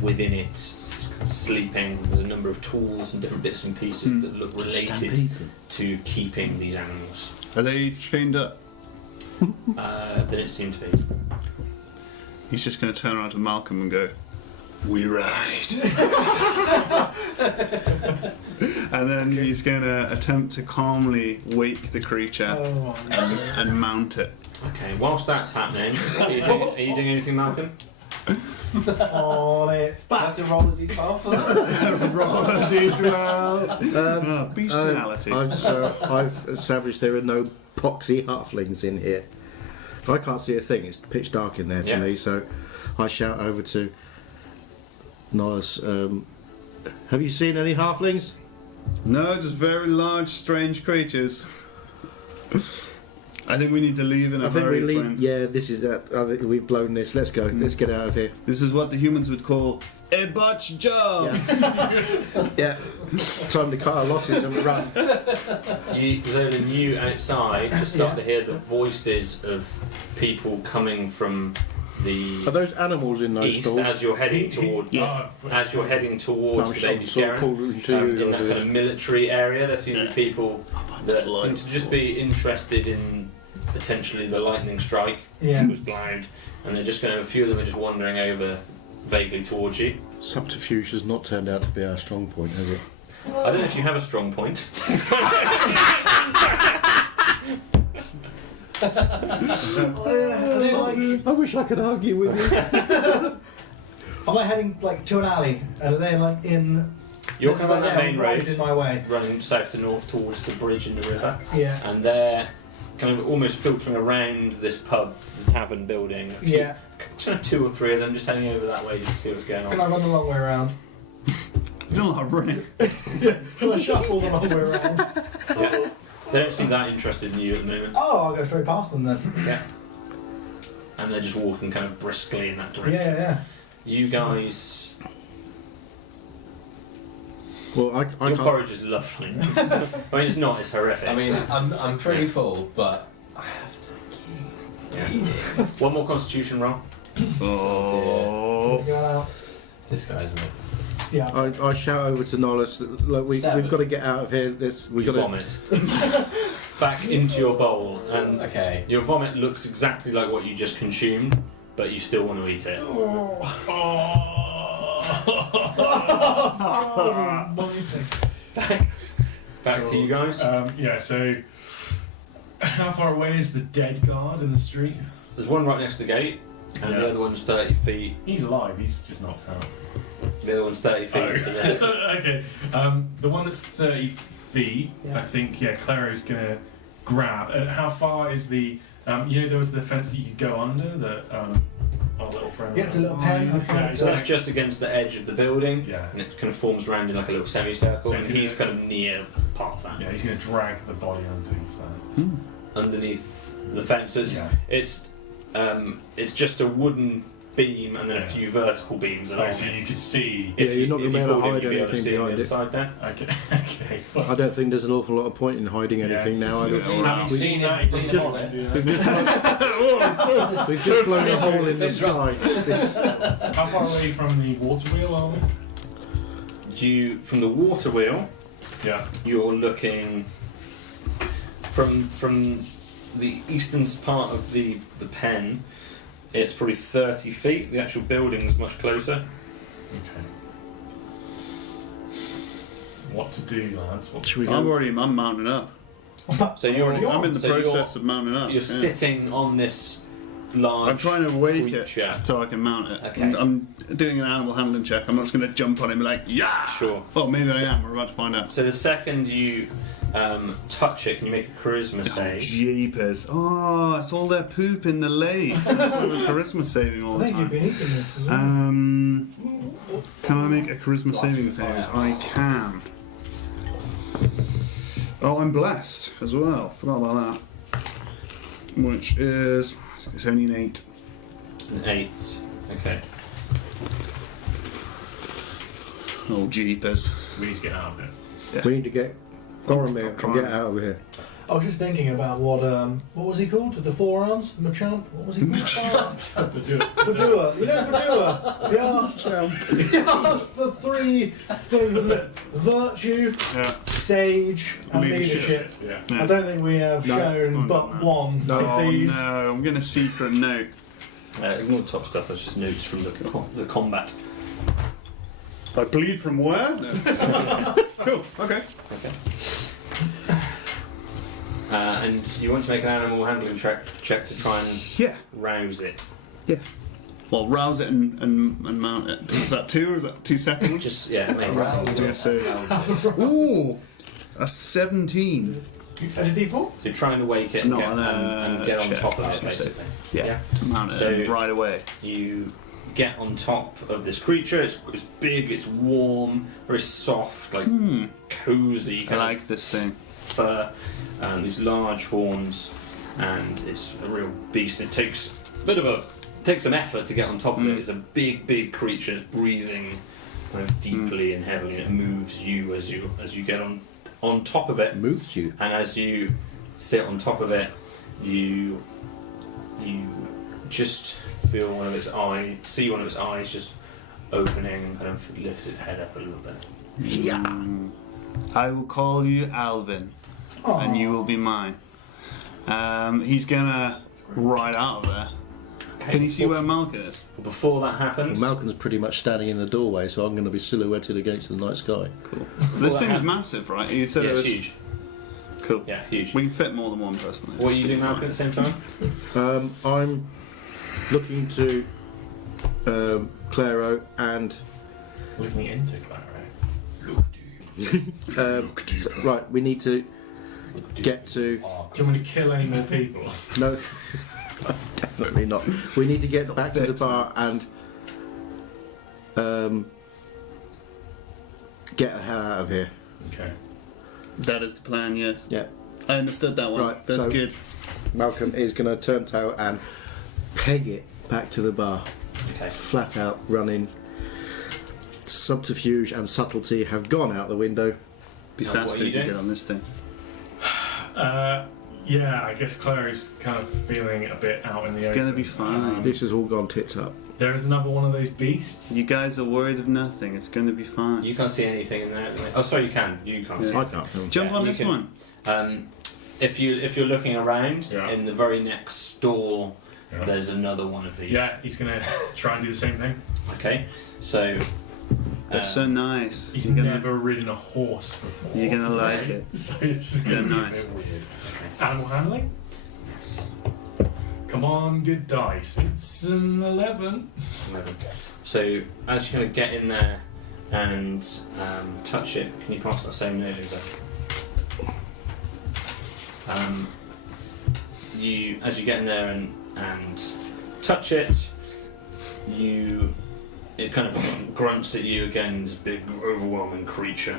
within it sleeping. There's a number of tools and different bits and pieces that look related to keeping these animals. Are they chained up? They don't seem to be. He's just going to turn around to Malcolm and go, "We ride." And then he's going to attempt to calmly wake the creature Oh, and mount it. Okay, whilst that's happening, are you doing anything, Malcolm? on it. I have to roll a d12 for that. Roll a d12. Bestiality. I've established there are no poxy halflings in here. I can't see a thing. It's pitch dark in there to Yeah. me. So I shout over to Nollis. Have you seen any halflings? No, just very large, strange creatures. I think we need to leave in a I think hurry, we leave. friend. Yeah, this is that. I think we've blown this. Let's go. Let's get out of here. This is what the humans would call a botch job. Yeah. Time to cut our losses and run. Zolan, you outside just start to hear the voices of people coming from the Are those animals in those east stalls? as you're heading towards as you're heading towards the baby sort of scarab. calling to you In that as kind of military area, there seem to be people that seem lights. to just be interested in potentially the lightning strike. Yeah. It was blind, and they're just going to. A few of them are just wandering over vaguely towards you. Subterfuge has not turned out to be our strong point, has it? I don't know if you have a strong point. Are they like? I wish I could argue with you. Am I heading like to an alley? And are they like in? You're Looks kind of on like that they're main right road, in my way. running south to north towards the bridge in the river, Yeah. and they're kind of almost filtering around this pub, the tavern building. A few, Yeah. kind of 2 or 3 of them just heading over that way just to see what's going Can on. I run the long way around? You don't like running. Can I shuffle the long way around? Yeah. They don't seem that interested in you at the moment. Oh, I'll go straight past them then. Yeah. And they're just walking kind of briskly in that direction. Yeah. You guys, Well, I your can't. porridge is lovely. I mean, it's not. It's horrific. I mean, I'm pretty full, but I have to keep eating. One more Constitution roll. Oh. Go out. This guy's not. Yeah. I shout over to Nollis, look, we've 7. got to get out of here. We've You got to. vomit back into your bowl, and Okay. your vomit looks exactly like what you just consumed, but you still want to eat it. Back to you guys. Yeah, so how far away is the dead guard in the street? There's one right next to the gate, and Yeah. the other one's 30 feet. He's alive, he's just knocked out. The other one's 30 feet. to the left. Okay, the one that's 30 feet, Yeah. I think, Claro's gonna grab. How far is the, there was the fence that you could go under, that our little friend... Yeah, it's a little pen. I'm trying So to. that's just against the edge of the building, Yeah. and it kind of forms around in like a little semicircle, So and he's he's gonna- kind of near part of that. Yeah, he's gonna drag the body underneath that. Underneath the fences. Yeah. It's just a wooden beam and then a Yeah. few vertical beams along. Oh, so you could see... Yeah, you're not if gonna be able to pulled in, hide you'd be able to anything see on the behind other it. side there. Okay. I don't think there's an awful lot of point in hiding anything now. I don't Have you seen that? it? We've Just- We've just blown a hole in the sky. How far away from the water wheel are we? From the water wheel, Yeah. you're looking from the eastern part of the pen. It's probably 30 feet. The actual building's much closer. Okay. What to do, lads? What Should we I'm go? I'm mounting up. So you're I'm in the so process of mounting up. You're yeah. sitting on this large. I'm trying to wake creature. it so I can mount it. Okay. I'm doing an animal handling check. I'm not just going to jump on him and be like, yeah! Sure. Well, maybe I am. We're about to find out. So the second you touch it, can you make a charisma Oh, save? jeepers. Oh, it's all that poop in the lake. I'm a charisma saving all I the think you've time. been eating this as well. Can I make a charisma saving thing? I can. Oh, I'm blessed as well. Forgot about that. Which is... It's only an 8. An 8. Okay. Oh, jeepers. We need to get out of it. We need to get Boromir and get out of here. I was just thinking about what was he called? The forearms? Machamp? What was he called? Badua. You know Badua? He asked for 3 things, wasn't it? Virtue, Yeah. sage, and leadership. Yeah. Yeah. I don't think we have No. shown but one Oh, of these. no. I'm getting a secret note. Ignore the top stuff. That's just notes from the combat. I bleed from where? No. Cool. Okay. Okay. And you want to make an animal handling check to try and Yeah. rouse it. Yeah. Well, rouse it and mount it. Is that 2 or is that 2 seconds? Just make a Around. single. Yeah, so... Ooh! A 17. As a D4? So you're trying to wake it and No, get, and get on check, top of I it, was gonna say. basically. Yeah. To mount it So- right away. You get on top of this creature. It's big, it's warm, very soft, like cozy I kind of like this thing. fur, these large horns, and it's a real beast. It takes some effort to get on top of it. It's a big creature. It's breathing kind of deeply and heavily, and it moves you as you get on top of it. Moves you. And as you sit on top of it, you just feel one of its eyes, see one of its eyes just opening and kind of lifts its head up a little bit. Yeah. I will call you Alvin, and you will be mine. He's gonna ride out of there. Okay. Can you see where Malkin is? Well, before that happens, Malcolm's pretty much standing in the doorway, so I'm going to be silhouetted against the night sky. Cool. This that thing's happens- massive, right? You said yeah, it it's was huge. cool. Yeah, huge. We can fit more than one person. What are you doing, Malcolm, at the same time? I'm looking to Claro and Looking into Clara. right. We need to get to. Do you want me to kill any more people? No, definitely not. We need to get back to the bar and get the hell out of here. Okay. That is the plan, yes. Yeah. I understood that one. Right, That's so- good. Malcolm is going to turn tail and peg it back to the bar. Okay. Flat out running. Subterfuge and subtlety have gone out the window. Be What faster are you if you doing? get on this thing. Yeah, I guess Clary's kind of feeling a bit out in the It's open. gonna be fine. This has all gone tits up. There is another one of those beasts. You guys are worried of nothing. It's going to be fine. You can't see anything in there. Oh, sorry, you can. You can't Yeah. see. I can't film. Jump Yeah, on you this can- one. If you're looking around Yeah. in the very next stall, Yeah. there's another one of these. Yeah, he's gonna try and do the same thing. Okay. So. That's so nice. He's You're gonna, never ridden a horse before. you're gonna like it. So it's They're gonna be nice. a bit weird. Animal handling? Yes. Come on, good dice. It's an 11. 11. So as you kind of get in there and touch it, can you pass that same note over? As you get in there and touch it, it kind of grunts at you again. This big, overwhelming creature,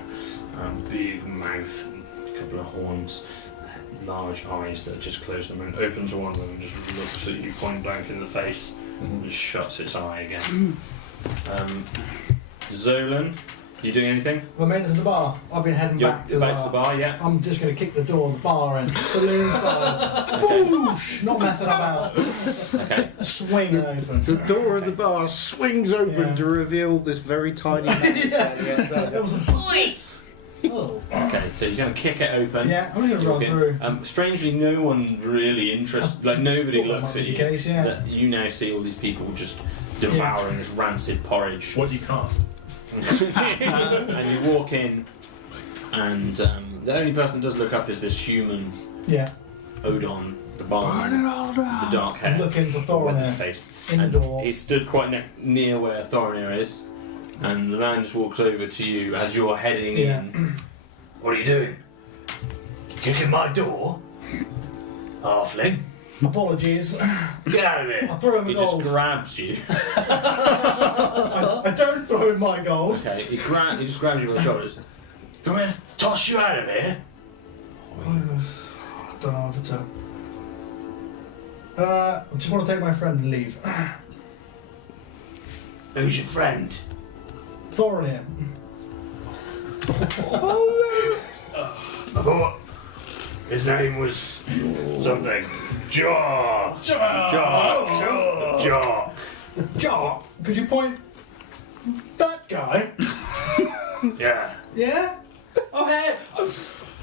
big mouth, a couple of horns, large eyes that just close them, and opens one of them and just looks at you point blank in the face, and just shuts its eye again. Zolan, you doing anything? We made it to the bar. I've been heading You're back to back to the bar, yeah. I'm just going to kick the door of the bar in. Saloon style. Boosh! Not messing about. Okay. Swing it open. The door of the bar swings open Yeah. to reveal this very tiny man. It was a voice. Oh. Okay, so you're going to kick it open. Yeah, I'm just going to You run walk in. through. Strangely, no one really interested. Like nobody Thought that looks might at be you. the case, yeah. That you now see all these people just devouring this rancid porridge. What do you cast? And you walk in, and the only person that does look up is this human Yeah. Odon, the barman, Burn it all the down. dark I'm hair, looking for weathered Thorin face. in the And door. he stood quite near where Thorinir is, and the man just walks over to you as you're heading Yeah. in. What are you doing? Kicking my door? Halfling? Apologies. Get out of here! I throw him He a just gold. grabs you. I don't throw in my gold. Okay, he just grabs you by the shoulders. Do you want me to toss you out of here? I don't know if it's I just want to take my friend and leave. Who's your friend? Thorin here. I thought his name was something. Jaw! Jaw! Jaw! Jaw, could you point that guy? Yeah. Yeah? Oh hey!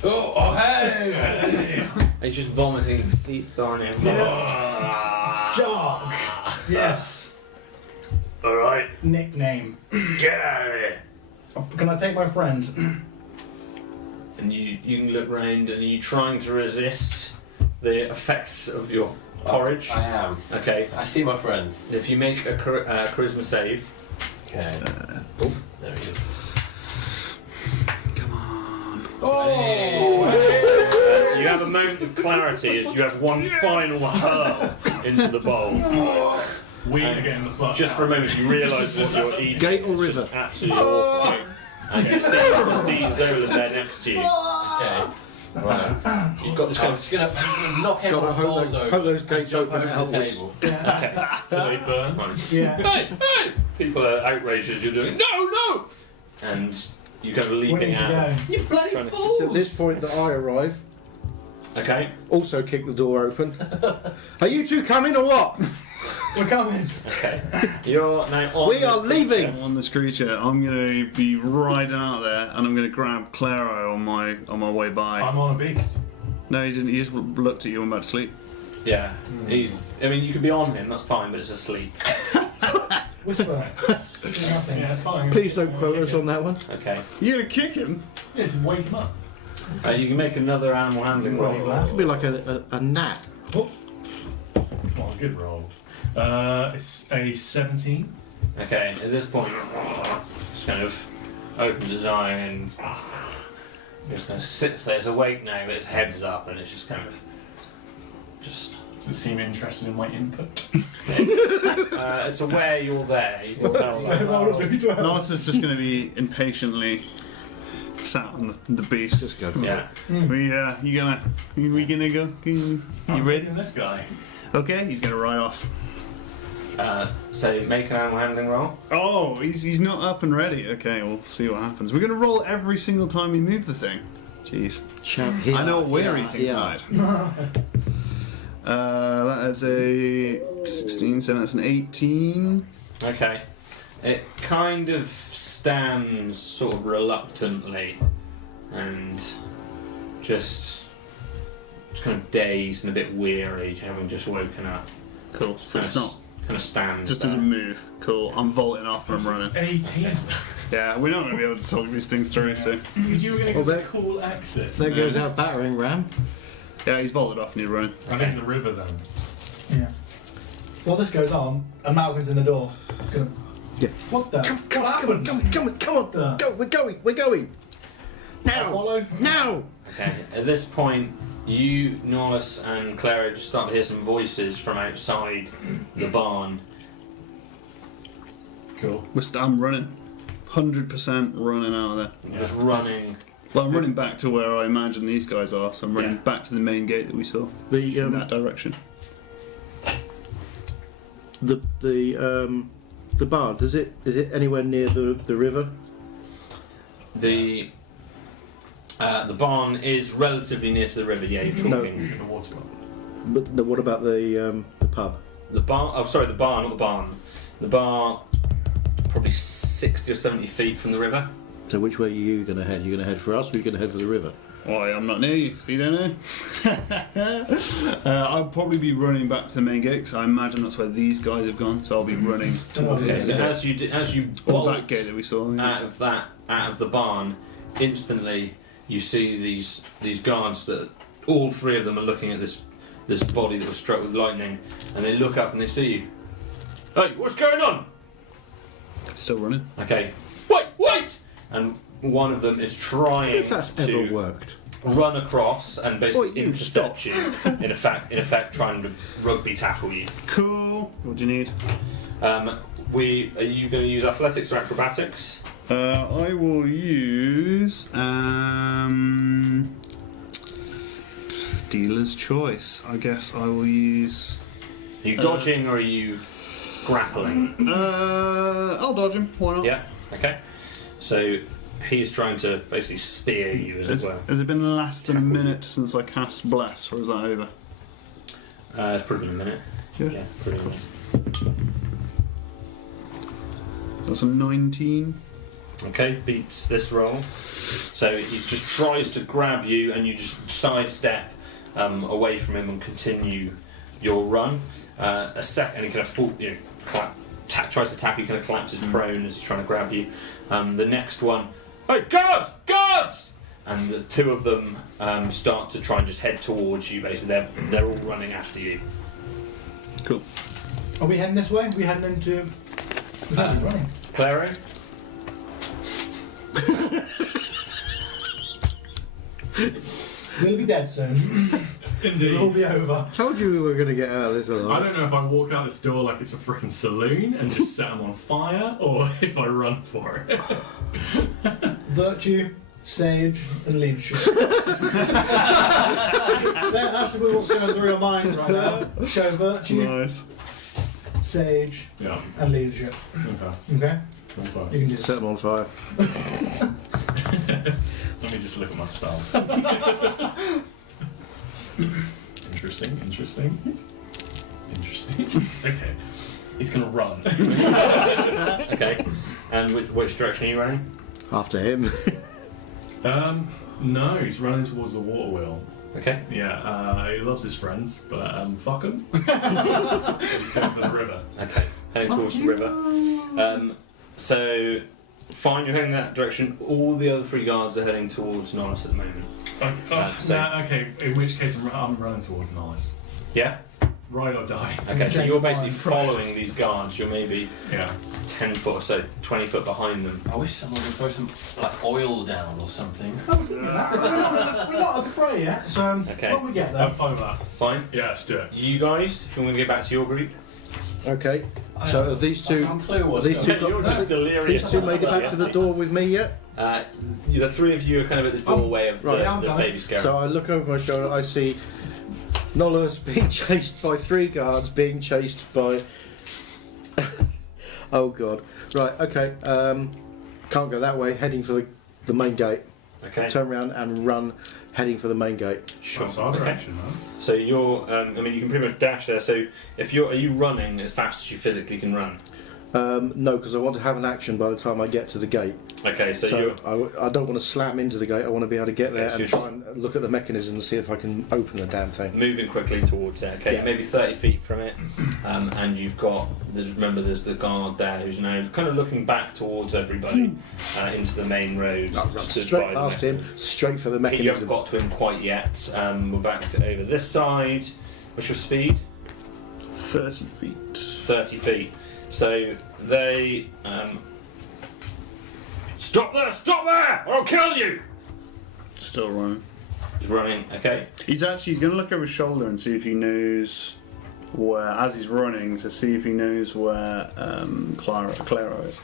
Oh hey! He's just vomiting. See Thorin. Jark. Yes. Alright, Nickname. get out of here! Can I take my friend? And you can look round, and are you trying to resist the effects of your porridge? I am. Okay, I see my friend. if you make a charisma save, Okay. oh, There he is. Come on. Oh! you have a moment of clarity as you have one final hurl into the bowl. We are getting the fuck Just out. for a moment, you realise what you're eating. Gate or is just river? absolutely awful. And you see Zola there next to you. Okay. Right. You've got this I'm kind of. just gonna knock Gotta everyone's hope balls those- over. hope those gates jump open over the outwards. table. Do they burn? Yeah. Hey, hey! People are outraged as you're doing. No, no! And you kind of We leaping need to out. go. You bloody Trying to- It's fools! at this point that I arrive, Okay. also kick the door open. Are you two coming or what? We're coming. Okay. You're now on. We are this creature. leaving. On this creature, I'm going to be riding out there, and I'm going to grab Claro on my way by. I'm on a beast. No, he didn't. He just looked at you and went to sleep. Yeah. He's. I mean, you can be on him. That's fine, but it's asleep. Whisper. Nothing. Yeah, that's fine. Please don't quote us on that one. Okay. You're going to kick him? Yeah, to wake him up. You can make another animal handling Roll roll. that. It could be like a gnat. Oh, Come on, good roll. It's a 17. Okay. At this point, just kind of opens its eye and just kind of sits there. It's awake now, but its head's up, and it's just kind of just. Does it seem interested in my input? It's aware you're there. You can tell that. roll a d12. Nollis is just going to be impatiently sat on the beast. Just go for it. Yeah. We gonna go? You I'm ready? taking this guy. Okay, he's gonna ride off. So make an animal handling roll. Oh, he's not up and ready. Okay, we'll see what happens. We're gonna roll every single time we move the thing. Jeez. Shout here. I know what we're yeah, eating yeah. tonight. That is a 16, so that's an 18. Okay. It kind of stands sort of reluctantly and just kind of dazed and a bit weary, having just woken up. Cool. So Kind it's of, not. kind of stands Just there. doesn't move. Cool. I'm vaulting off and I'm running. 18. Yeah, we're not gonna be able to talk these things through, so. You were going to Well, get a there- cool exit. There goes our battering ram. Yeah, he's vaulted off and he's running. I'm in the river then. Yeah. While this goes on, and Malcolm's in the door. Gonna. Yeah. What the? What happened? Come on. The- Go, we're going. Now. Follow. Now. Okay. At this point, you, Nollis, and Clara just start to hear some voices from outside the barn. Cool. I'm running. 100% running out of there. You're just running. Well, I'm running back to where I imagine these guys are, so I'm running Yeah. back to the main gate that we saw. The In that direction. the barn. Is it anywhere near the river? The barn is relatively near to the river. Yeah, you're No. talking. In the water well. But what about the pub? The barn. Oh, sorry, the barn, not the barn. The bar, probably 60 or 70 feet from the river. So which way are you going to head? Are you going to head for us, or are you going to head for the river? Why, I'm not near you, so you don't know. I'll probably be running back to the main gate, because I imagine that's where these guys have gone, so I'll be running towards Okay, the so gate. as you Or bolt that gate that we saw. yeah. out of the barn, instantly you see these guards that all three of them are looking at this body that was struck with lightning, and they look up and they see you. Hey, what's going on? Still running. Okay, wait! And one of them is trying If that's ever to worked. run across and basically Oi, you, intercept you. In effect, trying to rugby tackle you. Cool. What do you need? Are you going to use athletics or acrobatics? I will use dealer's choice. I guess I will use. Are you dodging or are you grappling? I'll dodge him. Why not? Yeah. Okay. So he's trying to basically spear you, as it were. Has it been less than a minute since I cast Bless, or is that over? It's probably been a minute. Yeah. Yeah, pretty much. That's a 19. Okay, beats this roll. So he just tries to grab you, and you just sidestep away from him and continue your run. A second, he kind of tries to tap you, kind of collapses prone as he's trying to grab you. The next one, hey, guards! And the two of them start to try and just head towards you. Basically, they're all running after you. Cool. Are we heading this way? Are we heading into? We're running. Claro? We'll be dead soon. It'll all Indeed. be over. Told you we were going to get out of this I alive. don't know if I walk out this door like it's a freaking saloon and just set them on fire, or if I run for it. Virtue, sage, and leadership. That's what's going through your mind right now. Show virtue, Nice. sage, Yeah. and leadership. Okay. Okay? Okay. You can do Set this. them on fire. Let me just look at my spells. Interesting. Okay. He's gonna run. Okay. And which direction are you running? After him. No, he's running towards the water wheel. Okay. Yeah, he loves his friends, but fuck him. He's going for the river. Okay. Heading towards the river. So, fine, you're heading that direction. All the other 3 guards are heading towards Norris at the moment. Okay, in which case I'm running towards Nice. Yeah? Ride or die. Okay, so you're basically following these guards. You're maybe Yeah. 10 foot or so, 20 foot behind them. I wish someone would throw some oil down or something. We're not at the fray yet, so Okay. when we get there. I'm fine with that. Fine. Yeah, let's do it. You guys, if you want to get back to your group. Okay. So are these two? I clue what's These two, You're just delirious. these two made it back to the door with me yet? The 3 of you are kind of at the doorway of right. Yeah, I'm the coming. baby scarab. So I look over my shoulder. I see Nollas being chased by 3 guards, being chased by. Oh God! Right. Okay. Can't go that way. Heading for the main gate. Okay. Turn around and run, heading for the main gate. Sure. That's our Okay. direction, man. So you're, I mean, you can pretty much dash there. So if are you running as fast as you physically can run? No, because I want to have an action by the time I get to the gate. Okay, so you're I don't want to slam into the gate. I want to be able to get there Okay, so and you're try and look at the mechanism and see if I can open the damn thing. moving quickly towards it. Okay, Yeah. maybe 30 feet from it, and you've got. There's the guard there who's now kind of looking back towards everybody into the main road. stood Straight by the past him, straight for the You haven't mechanism. got to him quite yet. We're back over this side. What's your speed? 30 feet. 30 feet. So they stop there, or I'll kill you. Still running. He's running. Okay. He's going to look over his shoulder and see if he knows where, as he's running, to see if he knows where Clara is.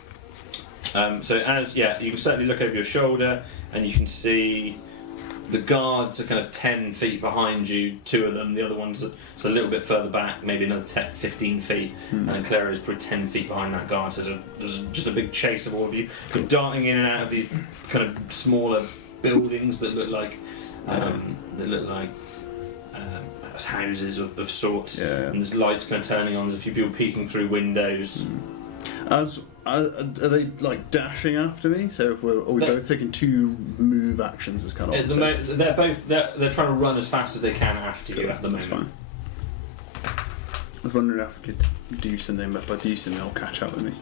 So you can certainly look over your shoulder and you can see the guards are kind of 10 feet behind you, 2 of them. The other one's a little bit further back, maybe another 15 feet. And then Clara is probably 10 feet behind that guard. There's just a big chase of all of you. You're darting in and out of these kind of smaller buildings that look like houses of sorts. Yeah. And there's lights kind of turning on. There's a few people peeking through windows. Are they like dashing after me? So if we're both taking 2 move actions as kind of. At the moment, they're trying to run as fast as they can after you at the That's moment. fine. I was wondering if I could do something, but if I do something, they'll catch up with me.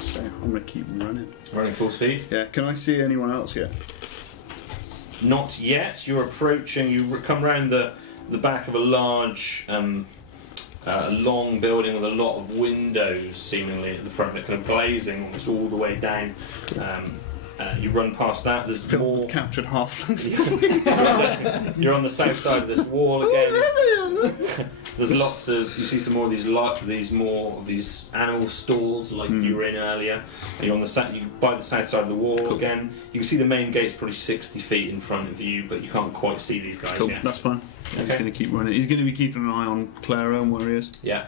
So I'm gonna keep running. Running full speed. Yeah. Can I see anyone else yet? Not yet. You're approaching. You come round the back of a large, long building with a lot of windows, seemingly at the front, that kind of glazing almost all the way down. You run past that. There's Filled more. with captured halflings. You're on the south side of this wall again. There's lots of. You see some more of these animal stalls like you were in earlier. And you're on the by the south side of the wall again. You can see the main gate's probably 60 feet in front of you, but you can't quite see these guys Cool. yet. That's fine. Okay. He's going to keep running. He's going to be keeping an eye on Clara and where he is. Yeah.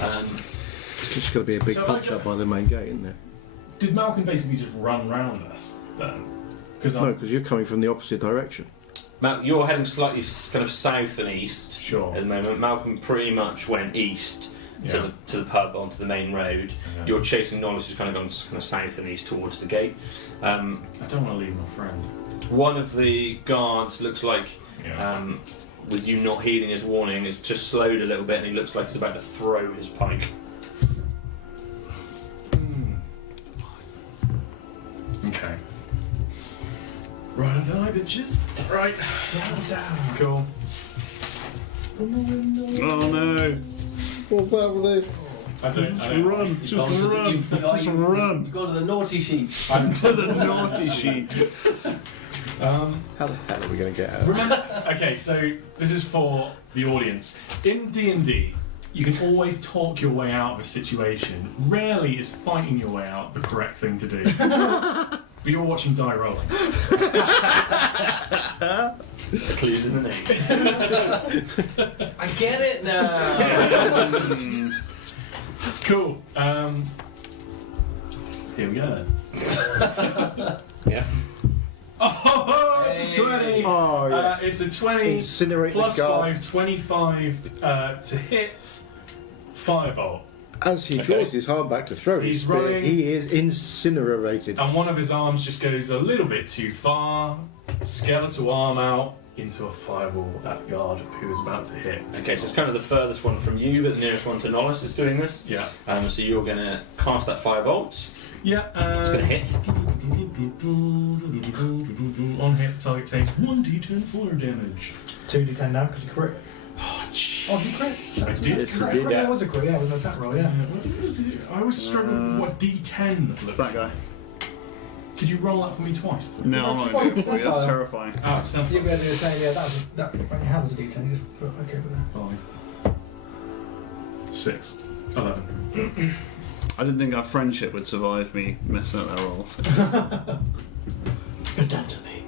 It's just going to be a big So punch up by the main gate, isn't it? Did Malcolm basically just run round us then? No, because you're coming from the opposite direction. You're heading slightly kind of south and east Sure. at the moment. Malcolm pretty much went east Yeah. to the pub onto the main road. Yeah. You're chasing Knowledge, who's kind of gone kind of south and east towards the gate. I don't want to leave my friend. One of the guards looks like, Yeah. with you not heeding his warning, has just slowed a little bit, and he looks like he's about to throw his pike. Okay. Right on die, bitches. Right. Down. Cool. Oh no! What's happening? I don't. Run! You've Just gone to the- run! you've- Just run! You've gone to the naughty sheet. To the naughty sheet. How the hell are we going to get out? Remember, okay, so this is for the audience. In D&D, you can always talk your way out of a situation. Rarely is fighting your way out the correct thing to do. But you're watching die rolling. The clues in the name. I get it now. Cool. Here we go then. Yeah. Oh, it's a 20! Oh, yes. It's a 20 Incinerate plus the guard. 5, 25 to hit. Firebolt. As he Okay. draws his arm back to throw his He's spear, running. he is incinerated. And one of his arms just goes a little bit too far, skeletal arm out, into a fireball at guard who is about to hit. Okay, so it's kind of the furthest one from you, but the nearest one to Nollis is doing this. Yeah. So you're going to cast that firebolt. Yeah. It's going to hit. On hit, the target takes 1d10 fire damage. 2d10 now because you crit. Oh, Oh, did you crit? I did Yes, you crit. did. Yeah, Yeah. it was a crit. Yeah, it was an attack roll. Yeah. What was it? I always struggle with what D10 It's looks that guy. Could you roll that for me twice, please? No, I'm not going to do it for you. That's terrifying. Ah, sounds You're going to do the same. Yeah, that when your hand was a d10, you just put okay with that. 5. 6. 11. I didn't think our friendship would survive me messing up their rolls. You're done to me.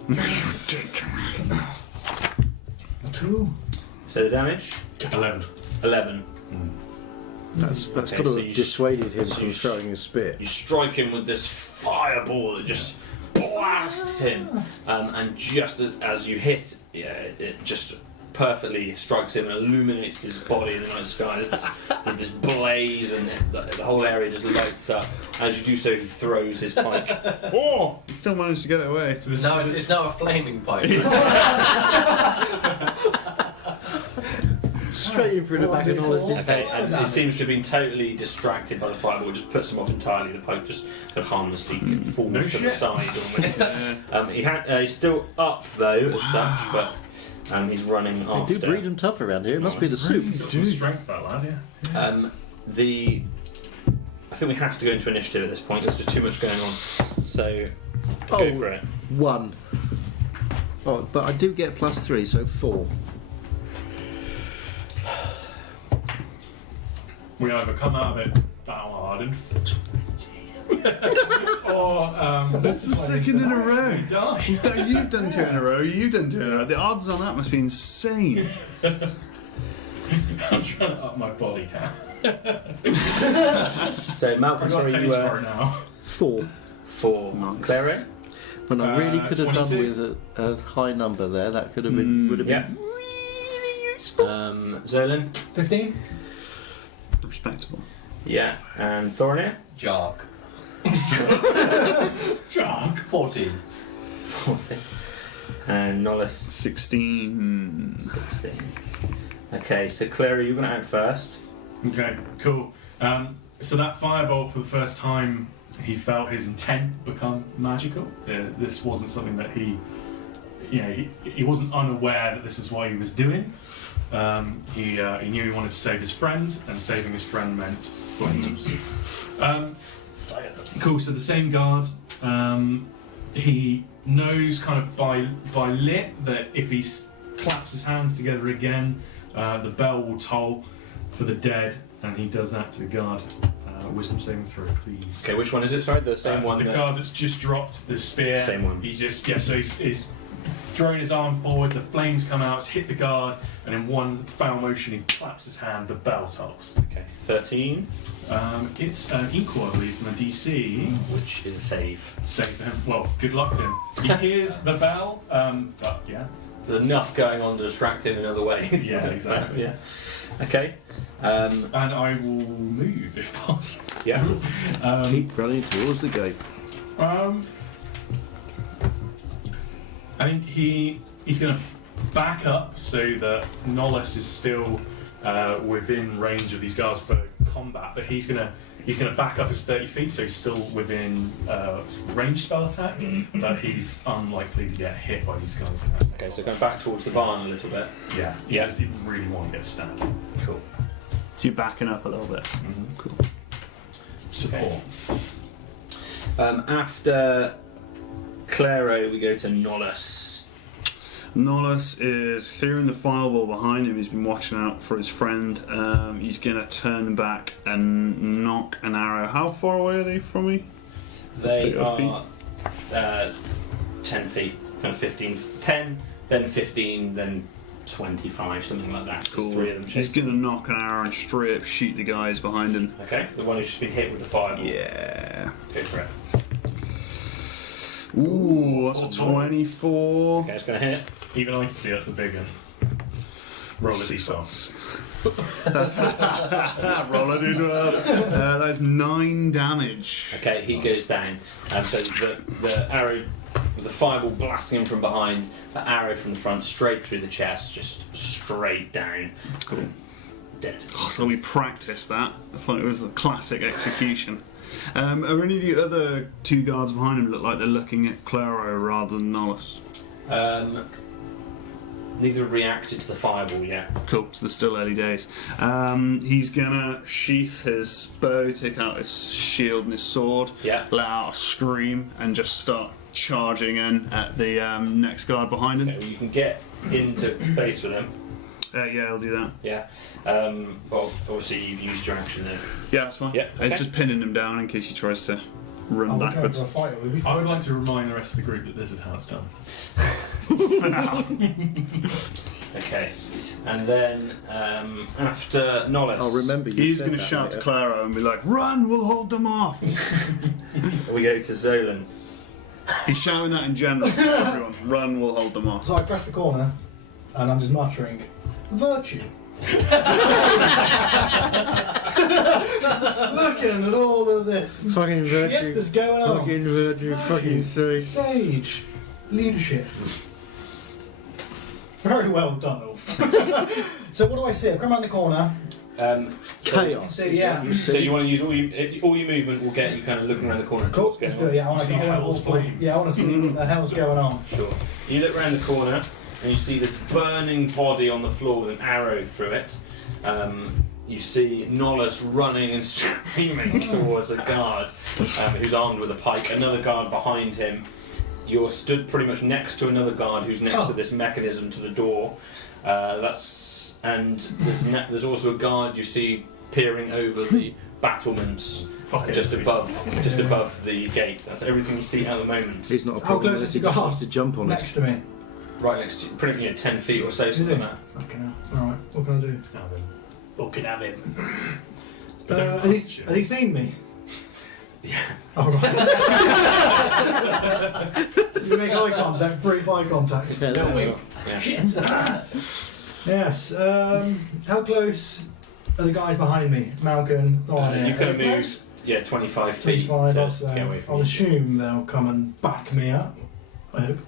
2. So the damage? 11. 11. That's Okay, got to so have you dissuaded him so from you throwing his spear. You strike him with this fireball that just blasts him, and just as you hit, it just perfectly strikes him and illuminates his body in the night sky. There's this blaze, and the whole area just lights up. As you do so, he throws his pike. Oh! He still managed to get it away. So this No, it's now a flaming pipe. Straight in through the back of Nollis's Okay, head. and he seems to have been totally distracted by the fireball. It just puts him off entirely. The pike just kind of harmlessly falls No to the shit. side almost. He's still up though, as such, but he's running They after. do breed them tough around here. It must be the soup. Got some strength, that lad, yeah. I think we have to go into initiative at this point. There's just too much going on. So go Oh. for it. 1. Oh, but I do get +3, so 4. We either come out of it battle hardened, or That's the second in a row. we die. You've done 2 in a row, you've done 2 in a row. The odds on that must be insane. I'm trying to up my body count. So I Malcolm, got sorry, taste you for it now. 4. for Nice. Clary. When I really could have done 22. with a high number there. That could have been would have Yeah. been really useful. Zolan. 15. Respectable. Yeah, and Thornir. Jark. Jog. 14. 14. And Nollis. 16. 16. Okay, so Clary, you're going to act first. Okay, cool. So that firebolt, for the first time, he felt his intent become magical. This wasn't something that he wasn't unaware that this is what he was doing. He knew he wanted to save his friend, and saving his friend meant flames. Cool. So the same guard, he knows kind of by lit that if he claps his hands together again, the bell will toll for the dead, and he does that to the guard. Wisdom saving throw, please. Okay, which one is it? Sorry, the same one. The that- guard that's just dropped the spear. Same one. He's just so he's throwing his arm forward. The flames come out, it's hit the guard, and in one foul motion, he claps his hand. The bell tolls. Okay, 13, It's an equal, I believe, from a DC. which is a save. Save for him. Well, good luck to him. He hears the bell. But yeah. There's enough going on to distract him in other ways. Yeah, exactly. Yeah. Okay. And I will move if possible. Yeah. Keep running towards the gate. I think he's going to back up so that Nollis is still within range of these guards for combat, but he's going to back up his 30 feet, so he's still within range spell attack, but he's unlikely to get hit by these guys. Okay, so going back towards the barn a little bit. Yeah, he Yeah. doesn't really want to get stabbed. Cool. So you're backing up a little bit. Cool. Support. After Claro, we go to Nollis. Nollis is hearing the fireball behind him. He's been watching out for his friend. He's going to turn back and knock an arrow. How far away are they from me? They 30 are 10 feet, kind of 15, 10, then 15, then 25, something like that. Cool. There's three of them. He's chasing. going to knock an arrow and straight up shoot the guys behind him. Okay, the one who's just been hit with the fireball. Yeah. Go for it. Ooh, that's a 24. Okay, it's going to hit. Even I can see that's a big one. Roll a d12. Roll a d12. That is 9 damage. Okay, he goes down. So the arrow, with the fireball blasting him from behind, the arrow from the front straight through the chest, just straight down. Cool. Dead. Oh, so we practiced that. It's like it was a classic execution. Are any of the other 2 guards behind him look like they're looking at Claro rather than Nolus? Neither have reacted to the fireball yet. Cool, so they're still early days. He's gonna sheath his bow, take out his shield and his sword, Yeah. let out a scream, and just start charging in at the next guard behind him. Okay, well, you can get into base with him. Yeah, I'll do that. Yeah. Well, obviously you've used your action there. Yeah, that's fine. Yeah, okay. It's just pinning him down in case he tries to run Oh, we're going backwards. to a fight. We'll be I would like to remind the rest of the group that this is how it's done. Okay. And then after Nollis, I'll remember you. He's said going to that shout to later. Claro and be like, "Run! We'll hold them off." we go to Zolan. He's shouting that in general. To everyone, "Run! We'll hold them off." So I press the corner, and I'm just muttering, "Virtue." Looking at all of this Fucking shit virtue. that's going on. Fucking virtue. Fucking sage. Sage. Leadership. Very well done, all. So what do I see? I've come around the corner. Chaos. So, is yeah. what you So see. you want to use all your movement will get you kind of looking around the corner. and Cool. what's Let's going do on. it. Yeah, I want See to hell's flame. Yeah, I want to see what the hell's going on. Sure. You look around the corner and you see the burning body on the floor with an arrow through it. You see Nollis running and screaming towards a guard who's armed with a pike. Another guard behind him. You're stood pretty much next to another guard who's next to this mechanism to the door. There's also a guard you see peering over the battlements Fuck it. just above the gate. That's everything you see at the moment. He's not a How problem close unless is he the just guard? wants to jump on it. Next to me. Right next to you, pretty 10 feet or so, Is something it? like that. Fucking hell. Alright, what can I do? Looking at him. But don't Has punch he, him. has he seen me? Yeah. Alright. You make eye contact, brief eye contact. Yeah, Don't wink. Yeah. Yes. How close are the guys behind me? Malcolm, Thorn You've got to move, 25 feet 25 to or so. get away from I'll you. assume they'll come and back me up. I hope.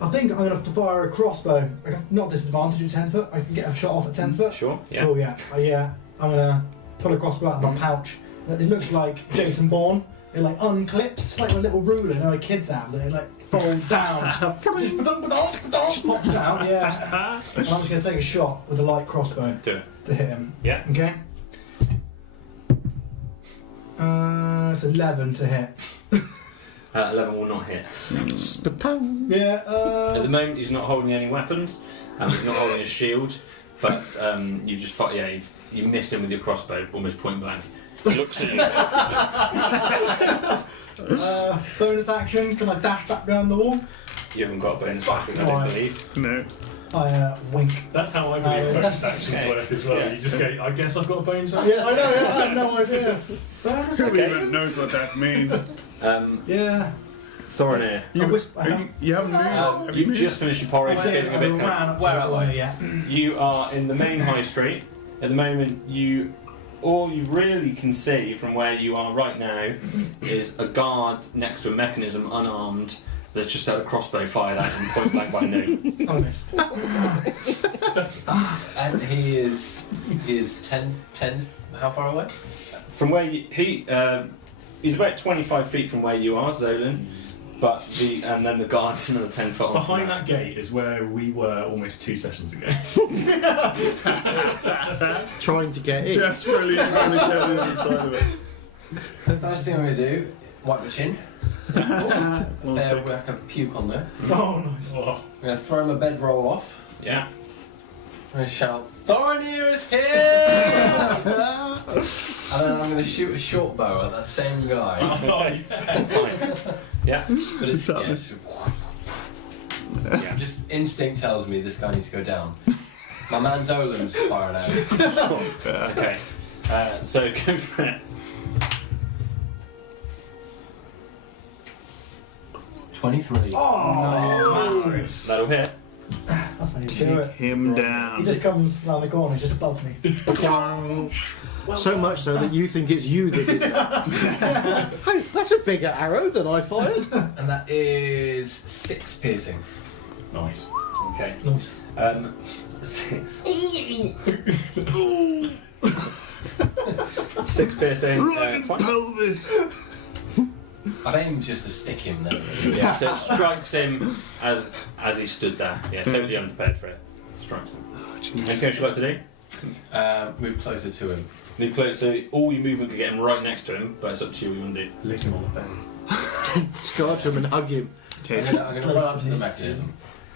I think I'm going to have to fire a crossbow. Not disadvantage at 10 foot. I can get a shot off at 10 foot. Sure, yeah. Cool, yeah. I'm going to pull a crossbow out of my pouch. It looks like Jason Bourne. It like unclips, like a little ruler, you know, like kids have. That it like folds down. Just pops out, yeah. And I'm just going to take a shot with a light crossbow Do it. to hit him. Yeah. Okay. It's 11 to hit. 11 will not hit. Spatang. Yeah. At the moment, he's not holding any weapons. He's not holding a shield. But you just fight. Yeah, you miss him with your crossbow, almost point blank. He looks at you. Bonus action. Can I dash back behind the wall? You haven't got a bonus action, I Right. don't believe. No. I wink. That's how I believe bonus actions Okay. work as well. Yeah. You just go, I guess I've got a bonus action. Yeah, I know. Yeah, I have no idea. Bonus Who action. even knows what that means? Yeah. Thorinir, I whisper. You haven't moved. Have you you've moved? just finished your porridge, I feeling a bit ran kind up to Where the am corner, I? yeah. You are in the main high street. At the moment, all you really can see from where you are right now is a guard next to a mechanism, unarmed, that's just had a crossbow fired at him point blank by noon. Honest. And he is 10, how far away? From where he's about 25 feet from where you are, Zolan, but and then the guard's another 10 foot on from Behind that gate is where we were almost 2 sessions ago. Trying to get in. Desperately trying to get inside of it. First thing I'm going to do, wipe my chin. One There, sec. where I can puke on there. Oh, nice. Oh, I'm going to throw my bedroll off. Yeah. I'm going to shout, Thorinir is here! And then I'm going to shoot a short bow at that same guy. Okay. Fine. Yeah. But it's, What's yeah, that? Yeah. just instinct tells me this guy needs to go down. My man Zolan's firing out. Okay. So go for it. 23. Oh, massive. That'll hit. I That's how you do Take it. him He down. just comes round the corner, just above me. So much so that you think it's you that did it. Hey, that's a bigger arrow than I fired. And that is 6 piercing. Nice. Okay. Nice. 6 piercing. Right in Fine. pelvis. I've aimed just to stick him there. Yeah, so it strikes him as he stood there. Yeah, totally unprepared for it. Strikes him. Anything else you'd like to do? Move closer to him. Move close, so all your movement could get him right next to him, but it's up to you what you want to do. Lit him on the fence. Scarred him and hug him. I'm going to run up to the mechanism.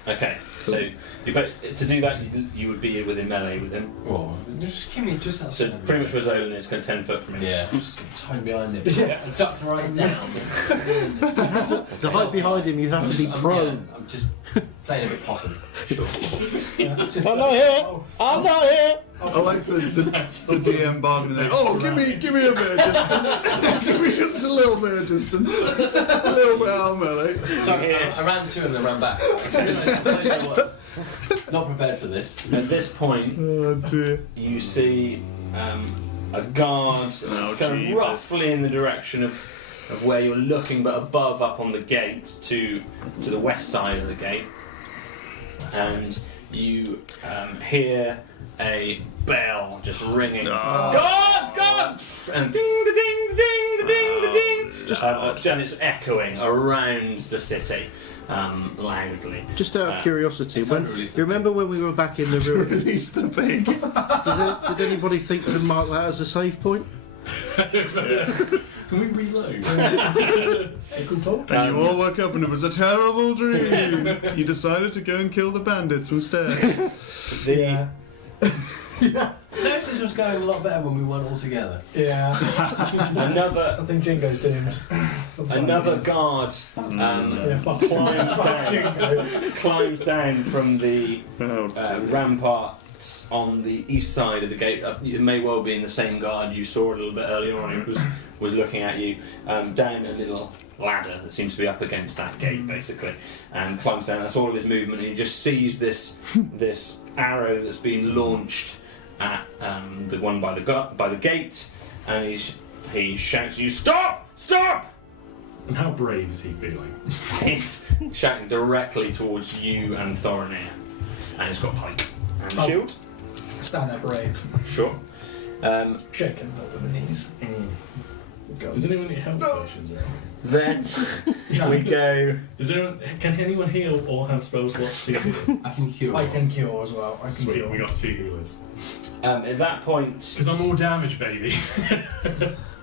Okay, so to do that, you would be within melee with him. Well, just give me just So outside. pretty much Rozolan is kind of 10 foot from him. Yeah, just hide behind him. And duck right down. To hide behind him, you have to be prone. I'm just playing a bit possum. Yeah, just, I'm not here. Oh, I'm not here. I like the DM bargaining there. Oh, give me a bit of distance. Give me just a little bit of distance. A little bit out of melee. So I ran to him and ran back. Not prepared for this. At this point, Oh dear. you see a guard going jeepers. roughly in the direction of where you're looking, but above up on the gate to the west side of the gate. And you hear a bell just ringing. Guards! And ding, the ding, the ding, the ding, the ding. And it's echoing around the city loudly. Just out of curiosity, It's when, unreleased. you remember when we were back in the room? Release the pig. Did anybody think to mark that as a save point? Can we reload? good talk. And you all woke up and it was a terrible dream. You decided to go and kill the bandits instead. The Notice this was going a lot better when we weren't all together. Yeah. another I think Jingo's doomed. another guard Yeah, fuck climbs down from the Oh dear. ramparts on the east side of the gate. It may well be in the same guard you saw a little bit earlier on, who was looking at you, down a little ladder that seems to be up against that gate, basically, and climbs down. That's all of his movement. And he just sees this arrow that's been launched at the one by the gate, and he shouts, "You stop! Stop!" And how brave is he feeling? He's shouting directly towards you and Thorinir, and he's got pike and shield. Stand there brave. Sure. Shaking over the knees. Go. Does anyone need health potions around? Then we go. Can anyone heal or have spell slots to heal? I can cure. I can cure as well. I can Sweet, cure. we got 2 healers. At that point, Because I'm all damaged, baby.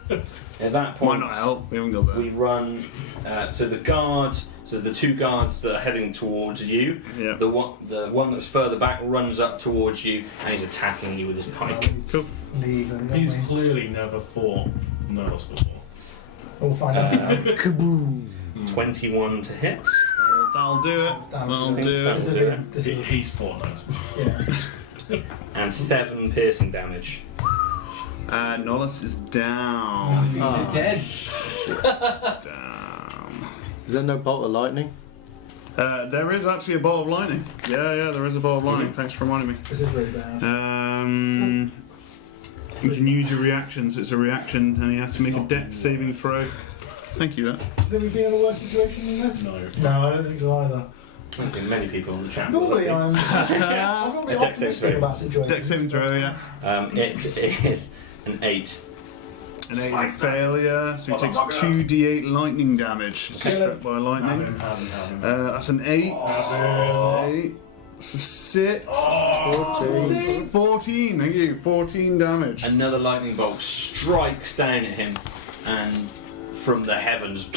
at that Why point, not help? We haven't got we that. run. So the 2 guards that are heading towards you. Yeah. The one that's further back runs up towards you, and he's attacking you with his pike. Cool. Leave. And He's then clearly never fought Nurse before. we'll find out now. Kaboom! 21 to hit. That'll do it. That'll do That'll it. do it. This is a- He's fought Nurse before. Yeah. And 7 piercing damage. Nollis is down. He's dead. Down. Is there no bolt of lightning? There is actually a bolt of lightning. Yeah, there is a bolt of lightning. Thanks for reminding me. This is really bad. You can use your reaction, so it's a reaction, and he has to make a It's not dex saving throw. Thank you, that. Think we'd be in a worse situation than this? No. No, I don't think so either. I think many people in the chat. Normally will I'm normally Dex optimistic saving about situations. Dex saving throw, yeah. It is an 8. An 8 is a failure, so he takes 2d8 lightning damage. If he's struck by lightning. Have him. That's an 8. It's a 6. 14, thank you. 14 damage. Another lightning bolt strikes down at him, and from the heavens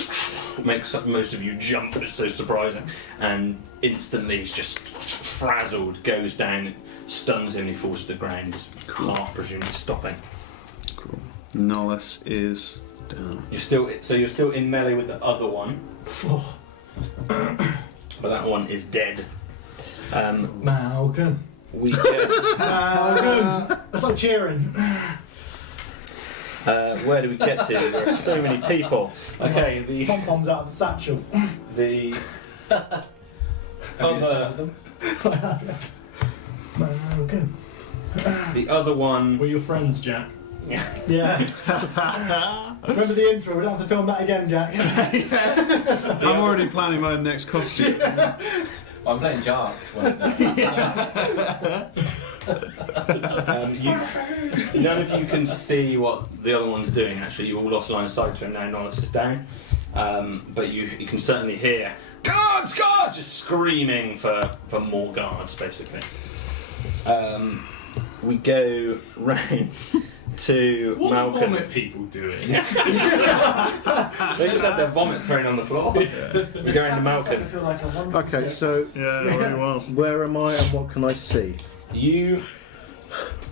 makes most of you jump. It's so surprising, and instantly he's just frazzled, goes down, stuns him, he falls to the ground. His heart presumably stopping. Cool. Nollis is down. You're still in melee with the other one, but that one is dead. Malcolm. We get, Malcolm. That's like cheering. where do we get to? There are so many people. Okay, Pom poms out of the satchel. the Okay. The other one. We're your friends, Jack. Yeah. Remember the intro? We don't have to film that again, Jack. I'm already planning my next costume. I'm playing Jar. None of you can see what the other one's doing. Actually, you all lost line of sight to him now. Nollis is down, but you can certainly hear guards, guards, just screaming for more guards, basically. We go round to What are Malcolm. vomit people doing? They just had their vomit thrown on the floor. We go round to Malcolm. Okay, so Yeah, it already was. where am I and what can I see? You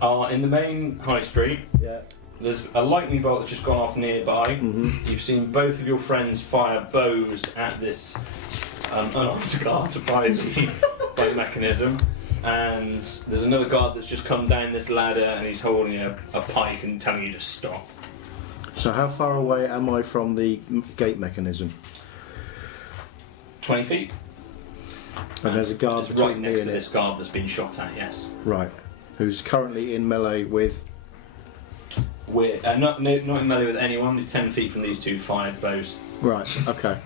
are in the main high street. Yeah. There's a lightning bolt that's just gone off nearby. Mm-hmm. You've seen both of your friends fire bows at this unarmed guard by the mechanism. And there's another guard that's just come down this ladder and he's holding a pike and telling you to stop. So how far away am I from the gate mechanism? 20 feet. And there's a guard It's between right me next and to it. this guard that's been shot at, yes. Right. Who's currently in melee with... We're not in melee with anyone. We're 10 feet from these two fired bows. Right, okay.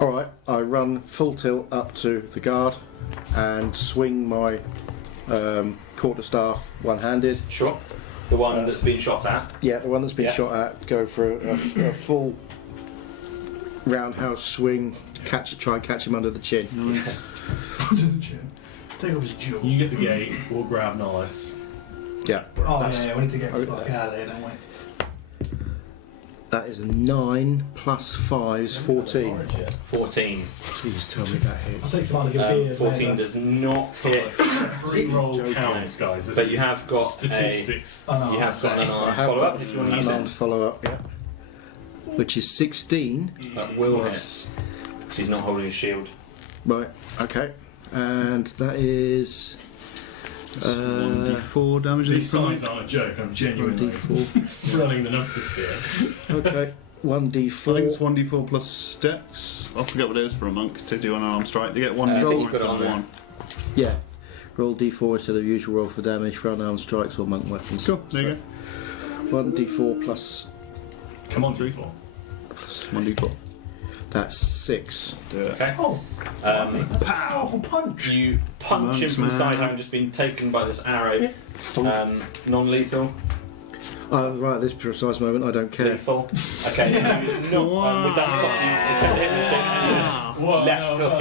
Alright, I run full tilt up to the guard and swing my quarterstaff one-handed. Sure. The one that's been shot at. Yeah, the one that's been Yeah. shot at, go for a full roundhouse swing, try and catch him under the chin. Nice. Under the chin. Take off his jaw. You get the gate, we'll grab Nollis. Yeah. Oh That's- yeah, we need to get the Okay. fuck out of there, don't we? That is a 9 plus 5 is 14. 14. Please tell me that I'll hits. take some out of your beard. 14 does not hit. Free roll Joking. counts, guys. This But is you have got statistics. Oh, no, You have got an I unarmed have follow-up got if you want to use an it. armed follow-up, yeah. Which is 16. That will hit. Plus- She's not holding a shield. Right, okay. And that is... 1d4 damage. These in signs aren't a joke, I'm genuinely 1d4. running the numbers here. Okay, I think it's 1d4. 1d4 plus dex. I forget what it is for a monk to do an arm strike. They get one I think d4 you put it instead on of there. one. Yeah. Roll d4 instead of usual roll for damage for unarmed strikes or monk weapons. Cool, there you 1d4 plus Come on, D4. go. 1d4. that's 6. Do it. Okay. Oh, powerful punch. You punch him Monks, from the side, man. having just been taken by this arrow. Non-lethal. Right at this precise moment, I don't care. Lethal. Okay. You not, with that thought, you attempt to hit the stick and you just Whoa, left no, hook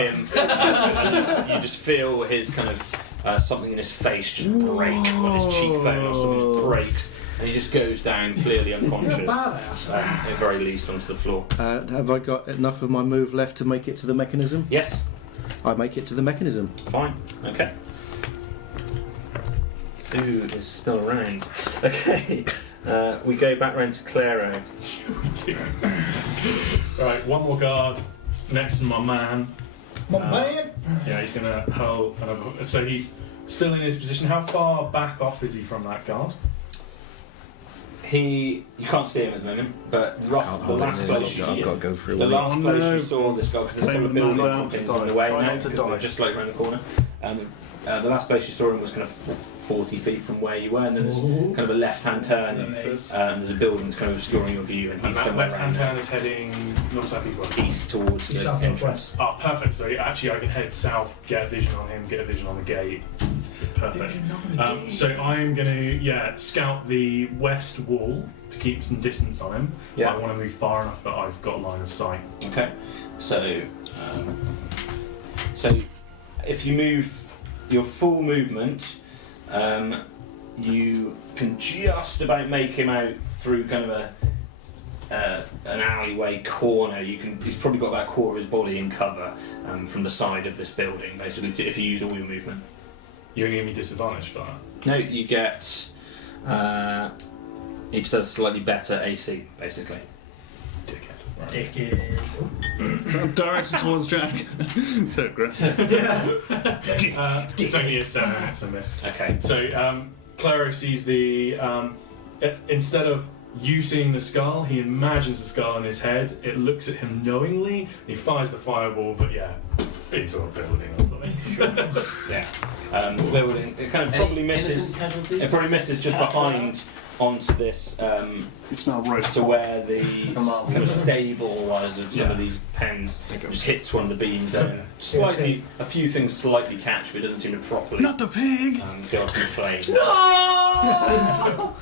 him. You just feel his kind of something in his face just break, or his cheekbone or something just breaks, and he just goes down clearly You're a unconscious. badass. At the very least onto the floor. Have I got enough of my move left to make it to the mechanism? Yes. I make it to the mechanism. Fine. Okay. Who is still around? Okay. We go back round to Claro. Right, one more guard next to my man. My man. Yeah, he's gonna hurl another. So he's still in his position. How far back off is he from that guard? You can't see him at the moment, but the last place I've got to go through the one. last place no. you saw this guy, because there's a Same couple of with buildings mine. and things in the way Try now, not to because die. they're just like around the corner. The last place you saw him was kind of 40 feet from where you were, and then there's Ooh. kind of a left-hand turn, and there's a building that's kind of obscuring your view, and And he's that somewhere left-hand around turn is heading north, south, east, west. east towards East, the south, entrance. northwest. Oh, perfect. So actually, I can head south, get a vision on him, get a vision on the gate. Perfect. So I'm going to scout the west wall to keep some distance on him. Yeah. I want to move far enough that I've got line of sight. Okay, so if you move your full movement, you can just about make him out through kind of an alleyway corner. He's probably got about a quarter of his body in cover from the side of this building, basically. If you use all your movement, You're going to give me disadvantage for that. no, you get. It says slightly better AC, basically. Dickhead. Right. Dickhead. Directed towards Jack. So aggressive. It's only a 7, it's a miss. Okay. So Claro sees the instead of You seeing the skull, he imagines the skull in his head. It looks at him knowingly. He fires the fireball, but into a building or something. Building. It kind of probably misses. It probably misses just behind onto this. You smell roast. To where the kind of stable was of some of these pens just hits one of the beams and slightly, a few things slightly catch, but it doesn't seem to properly. Not the pig. Go up in flames. No!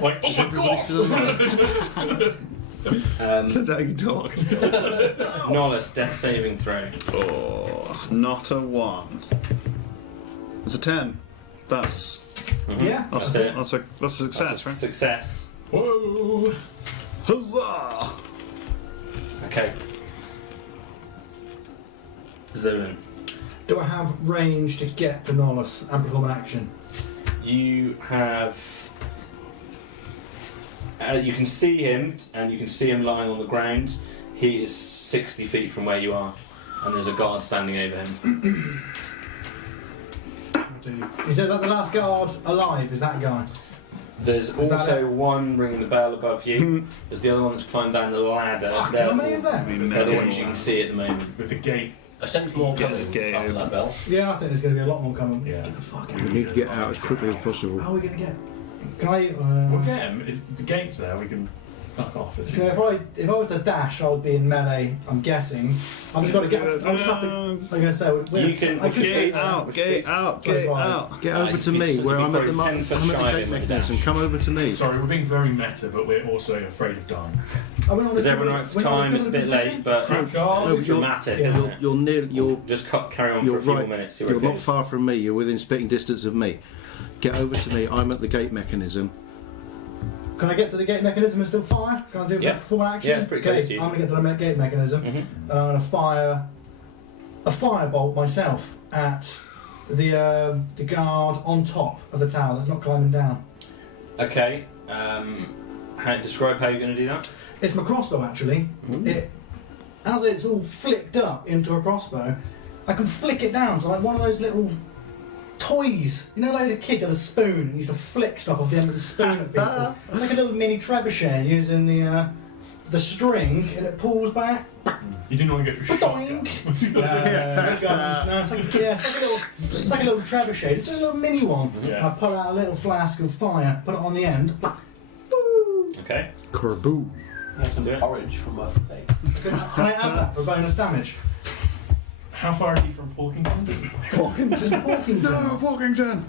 Like, oh my god! Turns out you can talk. Nollis, death saving throw. Oh, not a 1. It's a 10. That's Yeah. That's it. that's a success, That's a right? success. Whoa! Huzzah! Okay. Zolan. Do I have range to get to Nollis and perform an action? You have. You can see him, and you can see him lying on the ground. He is 60 feet from where you are, and there's a guard standing over him. Is that the last guard alive? Is that guy? There's that also it? one ringing the bell above you. There's the other one that's climbed down the ladder. Fuck, They're how many is there? They're the ones you can see at the moment. With the gate. I sense more coming Get after that bell. Yeah, I think there's going to be a lot more coming. Yeah. Get the fuck out. We need to get out as quickly as possible. How are we going to get? Can I? We'll get him. The gate's there. We can fuck off. So if I was to dash, I would be in melee. I'm guessing. I'm just got to get. I just have to. I'm going to say. You can I Get out! Get out! Get out! Get you over to can me, s- where you'd I'm be at the probably 10 foot I'm at shy the of gate him with a mechanism. dash. Come over to me. Sorry, we're being very meta, but we're also afraid of dying. Is everyone right for time? It's a bit late, but it's No, dramatic, you're- isn't it? You're near. You're Just carry on for you're a few right. more minutes. You're not far from me. You're within spitting distance of me. Get over to me. I'm at the gate mechanism. Can I get to the gate mechanism and still fire? Can I do Yeah. perform an action? Yeah, it's pretty close Okay, to you. I'm going to get to the gate mechanism. Mhm. And I'm going to fire a firebolt myself at the guard on top of the tower that's not climbing down. Okay. Describe how you're going to do that. It's my crossbow actually. As it's all flicked up into a crossbow, I can flick it down to like one of those little toys. You know, like the kids had a spoon and used to flick stuff off the end of the spoon at people. It's like a little mini trebuchet using the string, and it pulls back. You didn't want to go for shotgun. Doink! No guns. No, it's like a little trebuchet. It's a little mini one. Yeah. And I pull out a little flask of fire, put it on the end. Okay. Kerboo. Have some Do it. porridge from my face. Can I add that for bonus damage? How far are you from Porkington? Just Porkington. No, Porkington!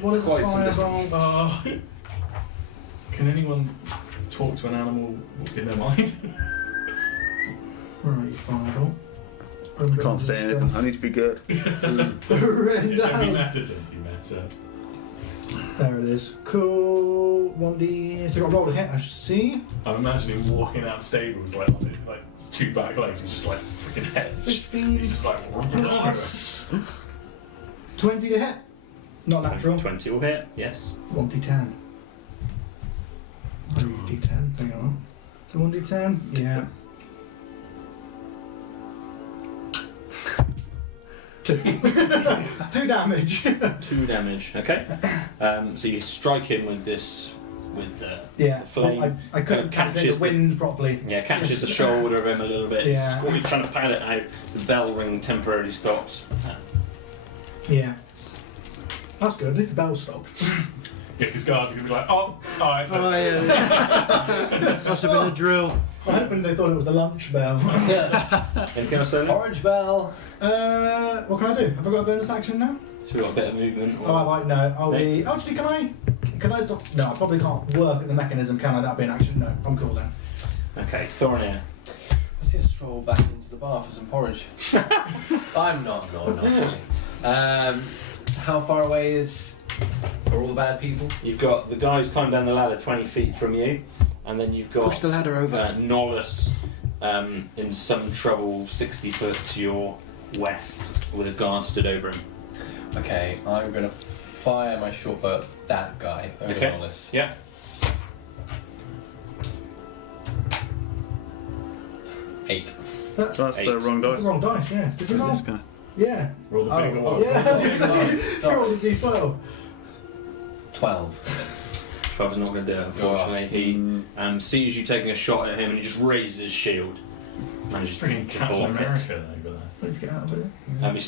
What is a Quite some fireball? distance. Can anyone talk to an animal in their mind? Where are you, fireball? I can't say anything. I need to be good. Don't be meta, don't be meta. There it is. Cool. 1D. So I got rolled a hit, I see. I'm imagining walking out stables like two back legs. He's just like freaking hedge. 15 He's just like. plus 20 to hit. Not natural. 20 will hit. Yes. 1d10. 1d10. Hang on. So 1d10? Yeah. 2. 2 damage. 2 damage. Okay. So you strike him with this, Yeah. the flame. I couldn't catches capture the the- wind properly. catches the shoulder of him a little bit. Yeah. He's trying to pad it out. The bell ring temporarily stops. Yeah. That's good. At least the bell stopped. Yeah, because guards are gonna be like, oh, alright. So Oh yeah. Must have been a drill. I'm hoping they thought it was the lunch bell. Anything else, Owen? Porridge bell. What can I do? Have I got a bonus action now? So we've got a bit of movement. Or... Oh, I might no. I'll No. be. Actually, can I? No, I probably can't work at the mechanism, can I? That'd be an action. No, I'm cool then. Okay, Thornir. Let's just stroll back into the bar for some porridge. I'm not really. So how far away are all the bad people? You've got the guy who's climbed down the ladder 20 feet from you, and then you've got Push the ladder over. Nollis in some trouble 60 foot to your west with a guard stood over him. Okay, I'm gonna fire my short bow at that guy over Okay. on this. Yeah. 8. That's the 8. wrong That's dice. the wrong dice. Yeah. Did you roll? This guy. Yeah. roll the big Oh, one. Yeah. Sorry. You rolled a d12. 12. Father's not going to do it, unfortunately. He sees you taking a shot at him and he just raises his shield. Manages to Freaking Captain block America over there. Let's get out of here.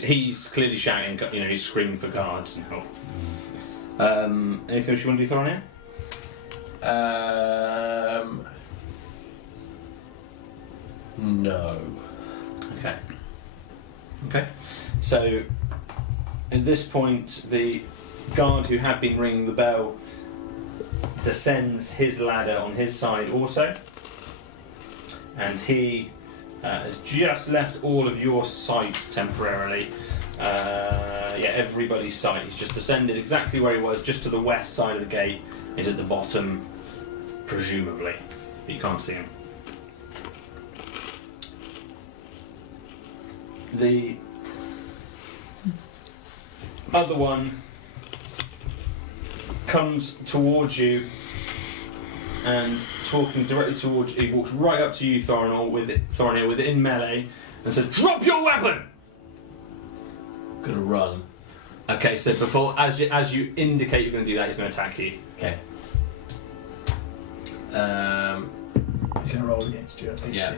he's clearly shouting, he's screaming for guards and help. Anything else you want to do, Thorin? No. Okay. So, at this point, the guard who had been ringing the bell descends his ladder on his side also. And he has just left all of your sight temporarily. Everybody's sight. He's just descended exactly where he was, just to the west side of the gate. He's at the bottom, presumably. But you can't see him. The other one comes towards you and talking directly towards you. He walks right up to you, Thorinor, within melee, and says, "Drop your weapon!" Gonna run. Okay, so before, as you indicate you're going to do that, he's going to attack you. Okay. He's going to roll against you. Yeah.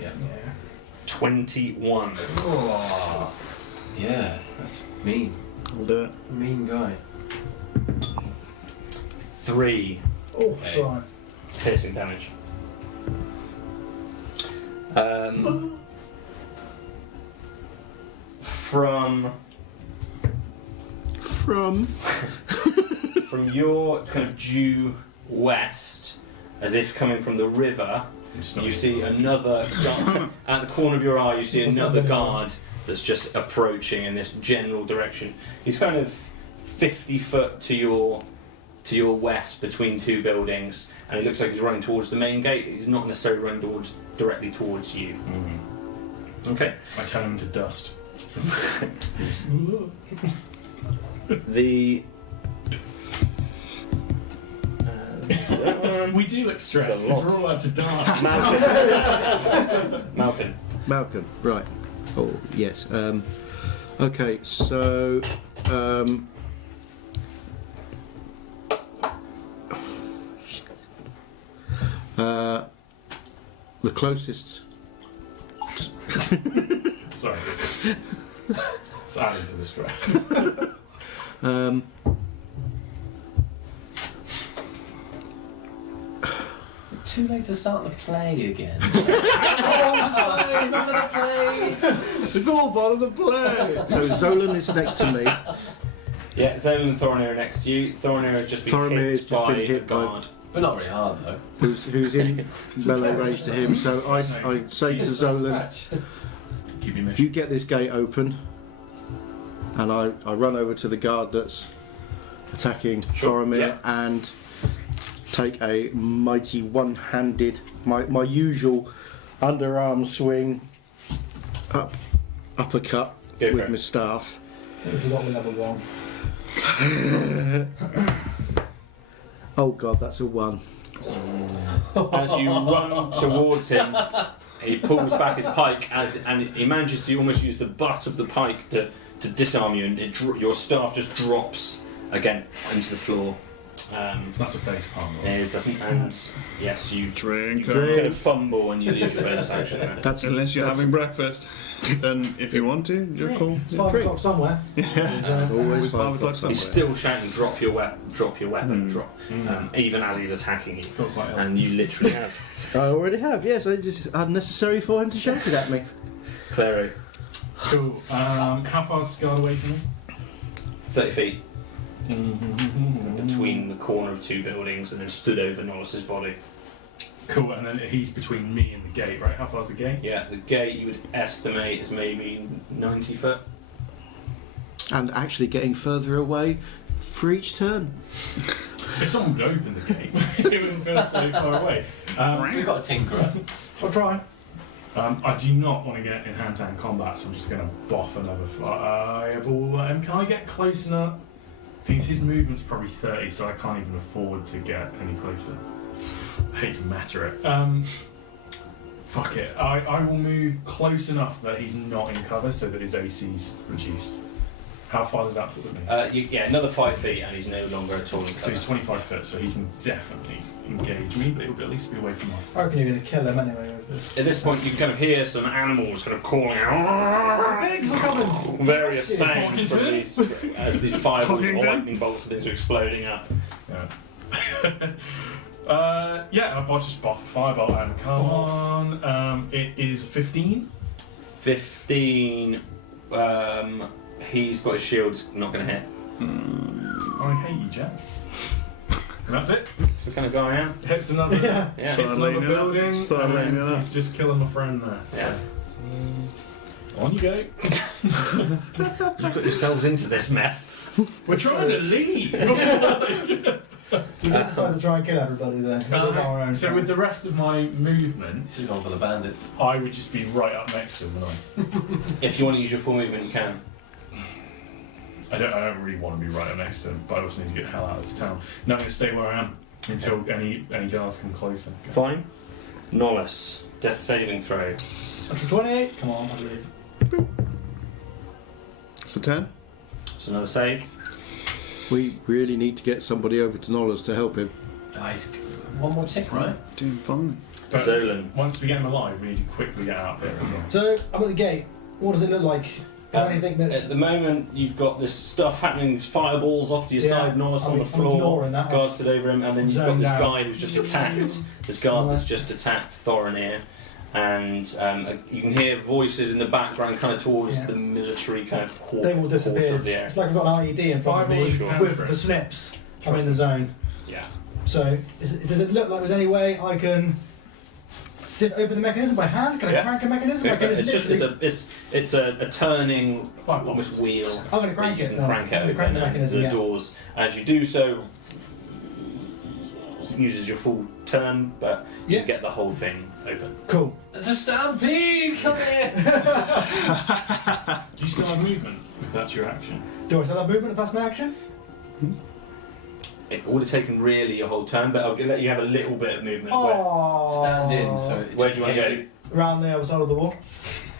21. Oh, yeah, that's mean. I'll do it. Mean guy. 3 Oh, Okay. sorry. piercing damage. From your kind of due west, as if coming from the river, you see another guard, at the corner of your eye. You see another guard that's just approaching in this general direction. He's kind of 50 foot to your west between two buildings, and it looks like he's running towards the main gate. He's not necessarily running directly towards you. Okay. I turn him to dust. The We do look stressed because we're all allowed to die. Malcolm. Right. Oh, yes. Okay, so... the closest... Sorry. It's adding to the stress. Too late to start the play again. Oh, not the play. It's all part of the play. So Zolan is next to me. Yeah, Zolan and Thorinor are next to you. Thorinor has just been Thorinor has hit just by been hit a by- guard. But not very hard though. Who's in melee range to him. So I say to Zolan, Keep your mission. you get this gate open, and I run over to the guard that's attacking Sure, Thorimir yeah. and take a mighty one-handed, my usual underarm swing, uppercut Go for with it. my staff. I forgot we level 1. Oh god, that's a 1. As you run towards him, he pulls back his pike and he manages to almost use the butt of the pike to disarm you, and your staff just drops again into the floor. That's a base part. It is, and yes, you Drink. kind of fumble and you lose your bonus action there. That's Unless you're that's having breakfast. Then, if you want to, you're cool. It's 5 o'clock somewhere. Always 5 o'clock He's somewhere. still shouting, "Drop your weapon, even as he's attacking you." Feel quite ill. And you literally have. I already have, yes. It's just unnecessary for him to shout it at me. Clary, Cool. How far is this guard away from me? 30 feet between the corner of two buildings and then stood over Norris's body. Cool, and then he's between me and the gate, right? How far's the gate? Yeah, the gate you would estimate is maybe 90 foot. And actually getting further away for each turn. If someone would open the gate, it wouldn't feel so far away. We've got a tinkerer. I'll try. I do not want to get in hand-to-hand combat, so I'm just going to boff another fireball at him. Can I get close enough? The thing is, his movement's probably 30, so I can't even afford to get any closer. I hate to matter it. Fuck it. I will move close enough that he's not in cover, so that his AC's reduced. How far does that put me? Another 5 feet, and he's no longer at all. So he's 25 foot, so he can definitely engage me, but he'll at least be away from my I phone. reckon you're going to kill him anyway with this. At this point, you kind of hear some animals kind of calling out. Pigs are coming! Various sounds from Porkington? these as these fireballs, Porkington? lightning bolts, and things are exploding up. Yeah. I just buff a firebolt and come on. It is 15. 15. He's got his shield. It's not going to hit. I hate you, Jack. And that's it. It's the kind of guy I am. Hits another. Yeah. Yeah. Hits another building. Start laying it And up. he's just killing my friend there. Yeah. On you go. You put yourselves into this mess. We're trying to leave. You did decide to try and kill everybody then. It was our own So fault. with the rest of my movement, Should have gone for the bandits. I would just be right up next to him, wouldn't If you want to use your full movement, you can. I? I don't really want to be right up next to him, but I also need to get the hell out of this town. Now I'm going to stay where I am until any guards come closer. Fine. Nollis, death saving throw. Natural 28? Come on, I believe. It's a 10. It's another save. We really need to get somebody over to Nollas to help him. Guys, one more tick, right? Doing fine. But Zolan. once we get him alive, we need to quickly get out there as well. So, I'm at the gate. What does it look like? Anything that's... At the moment, you've got this stuff happening, these fireballs off to your Yeah, side, Nollis on I'm the floor, ignoring that. guards stood over him, and then you've got Zoned this out. guy who's just attacked, this guard that's just attacked Thorinir, and you can hear voices in the background kind of towards Yeah. the military kind of They will quarter disappear. of the area. It's like I've got an IED in front of me Fireballs with can the snips. I'm in the zone. Yeah. So, does it look like there's any way I can just open the mechanism by hand? Can I Yeah. crank a mechanism? Yeah, I can it's just literally- it's a turning Fireball. almost wheel. I'm going to crank that you it can then. crank it I'm going to crank open, the and mechanism, the yeah. doors. As you do so, uses your full turn, but Yeah. you get the whole thing open. Cool. There's a stampede! Come here! Do you still have movement if that's your action? Do I still have movement if that's my action? It would have taken really a whole turn, but I'll let you have a little bit of movement. Oh. Stand in, so it Where just do you want to in go? case Around the other side of the wall.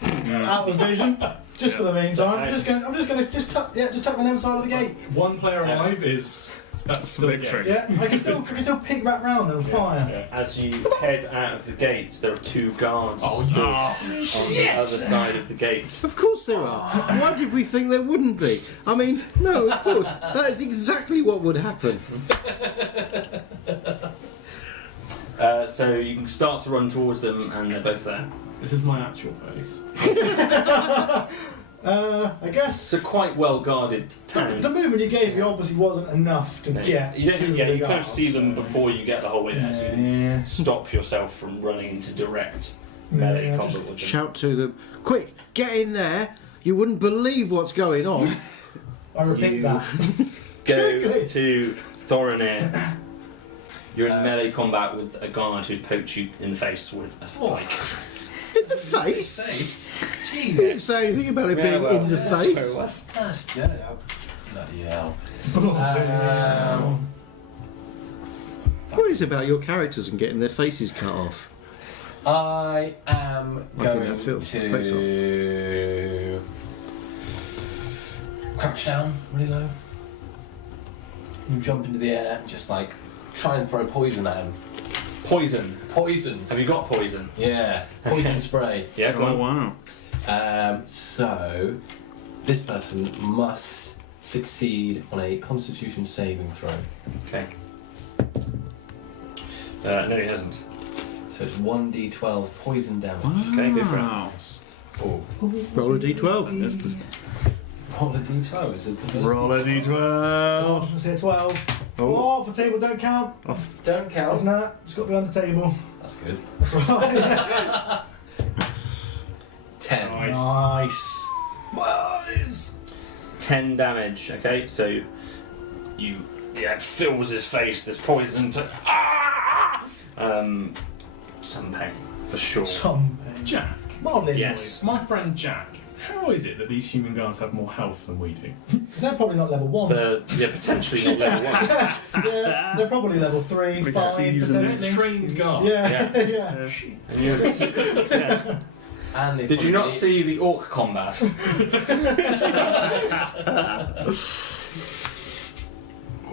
Out of vision. Just for the meantime. So, I'm just going to tuck my other side of the gate. One player alive is that's still Victory. a game. Yeah, I can still pick that round and fire. Yeah. As you head out of the gates, there are two guards Oh, stood yeah. on the other side of the gate. Of course there are. Why did we think there wouldn't be? I mean, no, of course. That is exactly what would happen. So you can start to run towards them, and they're both there. This is my actual face. I guess. It's a quite well guarded town. The movement you gave me obviously wasn't enough to get you to don't, the you kind of guards, see them so- before you get the whole way there, so you can Yeah. stop yourself from running into direct melee Yeah, combat just with them. Shout to them, quick, get in there. You wouldn't believe what's going on. I repeat You- that. Go Quickly. to Thorinir. You're in melee combat with a guard who's poked you in the face with a pike. In the face? face. He didn't say anything about it being in the that's face. where it was. That's dead out. Bloody hell. What is it about your characters and getting their faces cut off? I am Like in going that film, to crouch down really low. And jump into the air, just like try and throw poison at him. Poison. Poison. Have you got poison? Yeah, poison Okay. spray. Yeah, go Oh, on. wow. So this person must succeed on a Constitution saving throw. Okay. No, he hasn't. So it's 1d12 poison damage. Okay, go for it. Wow. Oh, Roll a d12. That's the roll a d12. Is this the first roll a Oh, d12. I say 12. Oh. Oh, the table don't count. Don't Isn't count. that? It's got to be on the table. That's good. That's right. 10. Nice. Nice. Nice. 10 damage, okay? So it fills his face, this poison into some pain, for sure. Some pain. Jack, Mildly annoyed. Yes. my friend Jack, how is it that these human guards have more health than we do? Because they're probably not level 1. They're potentially not level 1. They're probably level 3, Which 5, season They're potentially. trained guards. Yeah, Yeah. yeah. Yeah. Yeah. And Did you not see the orc combat? We'll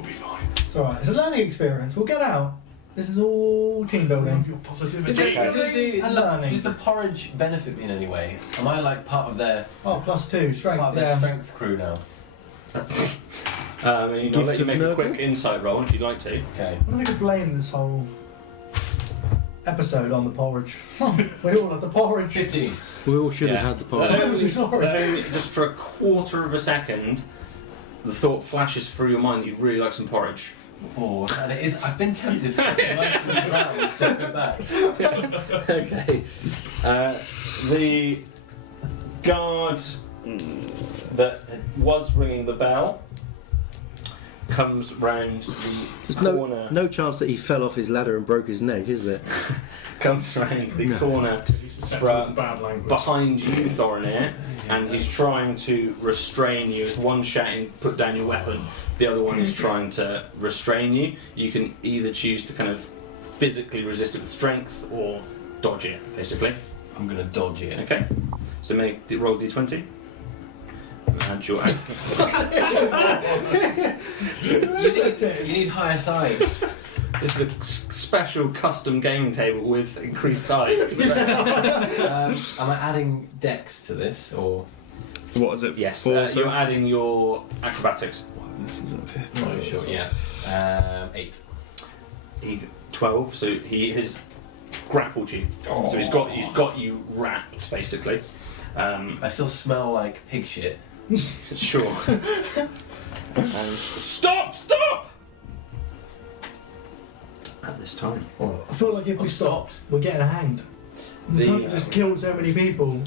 be fine. It's alright. It's a learning experience. We'll get out. This is all team building. Your positivity. Did Learning. the porridge benefit me in any way? Am I like part of their Oh, +2 strength. part of their Yeah. strength crew now? I'll let you Gift make of a quick Nurgle? insight roll if you'd like to. Okay. I think I could blame this whole episode on the porridge. We all had the porridge. 15. We all should Yeah. have had the Uh, porridge. I'm so sorry. But only just for a quarter of a second, the thought flashes through your mind that you'd really like some porridge. Oh, and it is. I've been tempted for most of these rounds, so go back. Okay. The guard that was ringing the bell comes round the There's corner. no chance that he fell off his ladder and broke his neck, is there? Comes round the No. corner He's susceptible to bad language. behind you, Thorinir, and he's trying to restrain you. As one shouting, "Put down your weapon," the other one is trying to restrain you. You can either choose to kind of physically resist it with strength or dodge it, basically. I'm gonna dodge it. Okay. So roll d20. And add your You need higher size. This is a special custom gaming table with increased size. Am I adding dex to this or? What is it? Yes, 4, you're adding your acrobatics. This is up here. Oh, sure. Yeah. 8. 12. So he has grappled you. So he's got you wrapped basically. I still smell like pig shit. Sure. And stop! At this time, Oh, I feel like if we I'm stopped, we're getting hanged. We The- can't just kill so many people.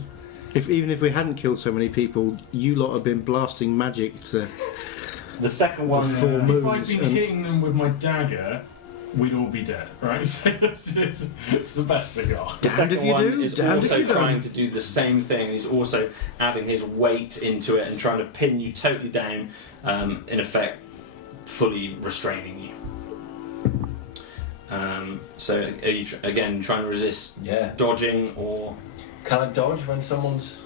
Even if we hadn't killed so many people, you lot have been blasting magic to the second to one. full If I'd moons. been and- hitting them with my dagger, we'd all be dead, right? So it's the best they got. The Damned second if you one do, is damned if also you don't. trying to do the same thing. He's also adding his weight into it and trying to pin you totally down, in effect, fully restraining you. So, are you again trying to resist yeah. dodging or? Can I dodge when someone's?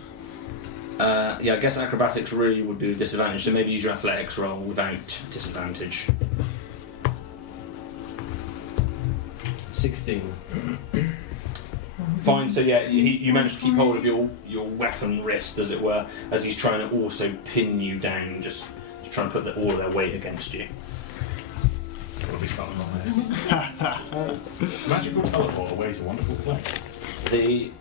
Yeah, I guess acrobatics really would be a disadvantage. So maybe use your athletics roll without disadvantage. 16. Fine. So yeah, you managed to keep hold of your weapon wrist, as it were, as he's trying to also pin you down, just trying to put all of their weight against you. There'll be something on there. Magical teleport away is a wonderful place. The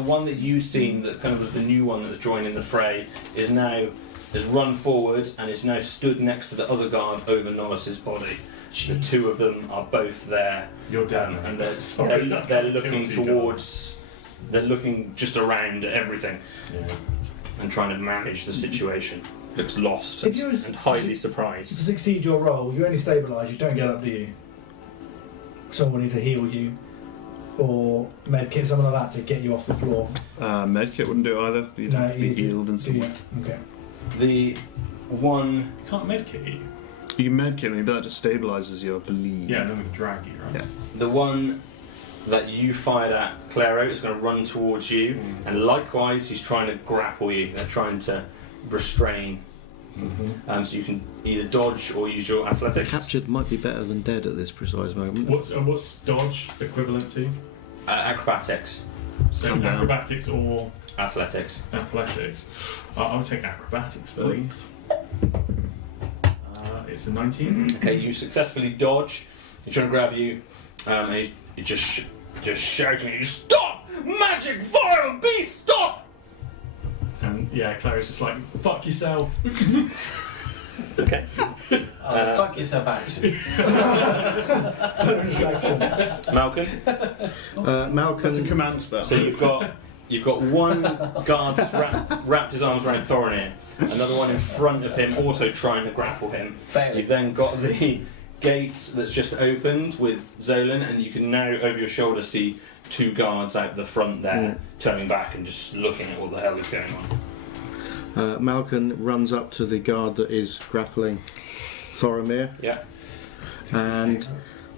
one that you've seen that kind of was the new one that's joining the fray has run forward and is now stood next to the other guard over Nollis's body. The two of them are both there, You're dead, and mate. they're, Sorry, they're, I they're can't looking kill two towards. They're looking just around at everything Yeah. and trying to manage the situation. Looks lost If you was- and highly To surprised. succeed your role, you only stabilise, you don't get up, do you? Someone need to heal you. Or medkit, something like that to get you off the floor. Medkit wouldn't do it either. You'd No, have to be you do- healed in some do way. you? Okay. The one. You can't medkit you. You can medkit me, but that just stabilises you, I believe. Yeah, and then we can drag you, right? Yeah. The one that you fired at, Claro, is going to run towards you, and likewise, he's trying to grapple you. They're trying to restrain. Mm-hmm. So you can either dodge or use your athletics. Captured might be better than dead at this precise moment. What's dodge equivalent to? Acrobatics, So Come down. acrobatics or athletics. athletics? I would take acrobatics, please. It's a 19. Okay, you successfully dodge. He's trying to grab you, and he's just shouting at you, "Stop! Magic, vile beast, stop!" And yeah, Clara's just like, fuck yourself. Okay. Fuck yourself action. Bonus action. Malcolm. That's a Malcolm, command spell. So you've got one guard that's wrapped his arms around Thorinir, another one in front of him also trying to grapple him. Failing. You've then got the gate that's just opened with Zolan, and you can now over your shoulder see two guards out the front there, turning back and just looking at what the hell is going on. Malcolm runs up to the guard that is grappling Thorimir Yeah. and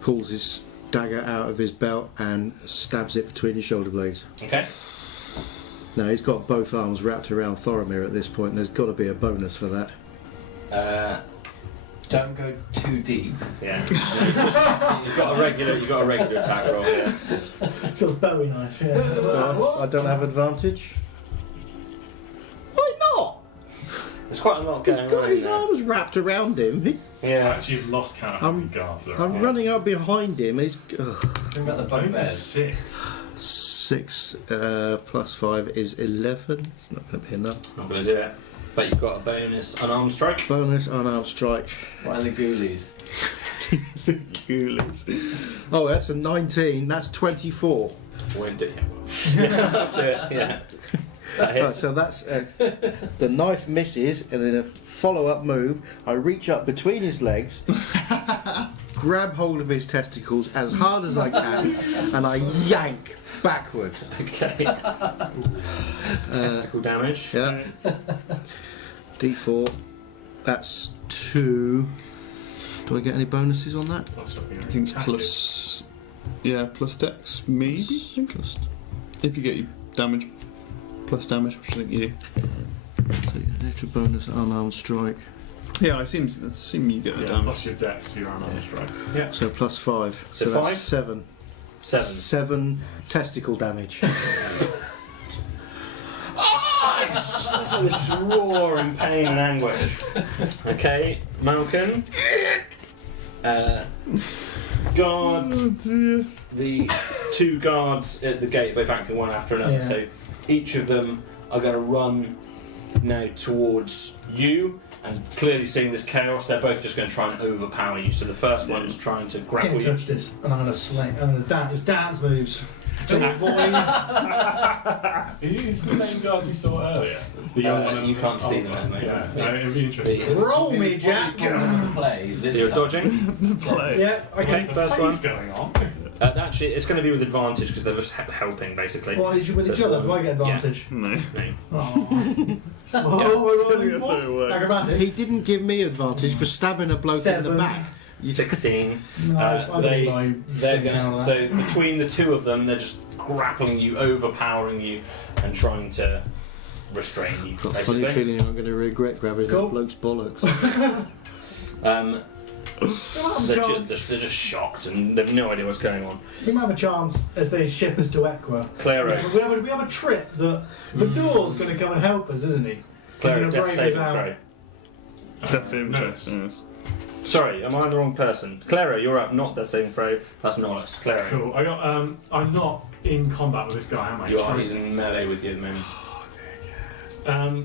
pulls his dagger out of his belt and stabs it between his shoulder blades. Okay. No, he's got both arms wrapped around Thoromir at this point. There's got to be a bonus for that. Don't go too deep. Yeah. You've got a regular attack roll here. It's got a Bowie knife, yeah. I don't have advantage. Why not? There's quite a lot He's going got on his there. arms wrapped around him. Yeah. Actually, you've lost count of the guards. I'm running up behind him. He's Think about the I think there's bugbears. 6. 6 plus 5 is 11. It's not going to be enough. Not going to do it. But you've got a bonus unarmed strike. Bonus unarmed strike. Right in the ghoulies. Ghoulies. Oh, that's a 19. That's 24. Won't do it. Yeah. That Right, hits. so that's the knife misses, and in a follow-up move, I reach up between his legs, grab hold of his testicles as hard as I can, and I yank backward. Okay. Testicle damage. Yeah. D4. That's 2. Do I get any bonuses on that? Plus what I think it's plus. Yeah, plus dex, maybe? I think. If you get your damage, plus damage, which I think you do. So an extra bonus unarmed strike. Yeah, I assume you get the Yeah, damage. plus your dex for your unarmed strike. Yeah. So plus 5. So that's 5? 7. 7. 7 testicle damage. So this is roar in pain and anguish. Okay, Malcolm. Guard. The 2 guards at the gate, both acting one after another. Yeah. So each of them are going to run now towards you. And clearly seeing this chaos, they're both just going to try and overpower you. So the first one's trying to grapple Can't you. touch this, and I'm going to slay. I'm going to dance. Dance moves. So boys. It's the same guards we saw earlier. The young one and- You can't see them at the Yeah, moment. no, it'd be interesting. Roll me, Jack. Play So this you're time. dodging. Play. Yeah, Okay, okay. first What's one. going on? Actually, it's going to be with advantage because they're just helping, basically. Well, with each other, do I get advantage? No. No. Oh. I don't think that's how it works. Acrobatics. He didn't give me advantage for stabbing a bloke in 7. the back. 16. No, I They're don't going. So between the 2 of them, they're just grappling you, overpowering you, and trying to restrain you. Got a funny Basically, feeling I'm going to regret grabbing Cool. that bloke's bollocks. they're just shocked and they've no idea what's going on. We might have a chance as they ship us to Equa. Clara, We have a trip that the door's going to come and help us, isn't he? Clara, He's gonna death break saving us out. throw. Death saving no. throw. Yes. Sorry, am I the wrong person? Clara, you're up. Not death saving throw. That's Nollis. Clara, Cool. I got. I'm not in combat with this guy, am I? you are. He's in melee with you at the moment. Oh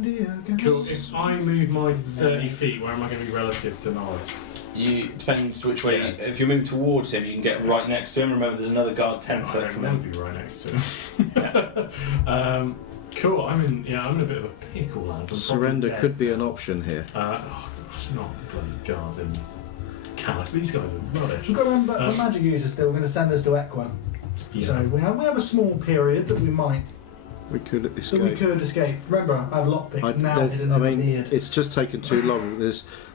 dear God. Cool. If I move my 30 feet, where am I going to be relative to Norris? You depends which way. Yeah. If you move towards him, you can get right next to him. Remember, there's another guard 10 I foot don't from want him. to be right next to him. Cool. I'm in a bit of a pickle, lads. I'm Surrender probably could be an option here. Oh gosh, not bloody guards in Callus. These guys are rubbish. We've got to remember, the magic users still going to send us to Equa. Yeah. So we have a small period that we might, We could that escape. we could escape. Remember, I have lockpicks now hidden I in mean, the beard. it's just taken too long.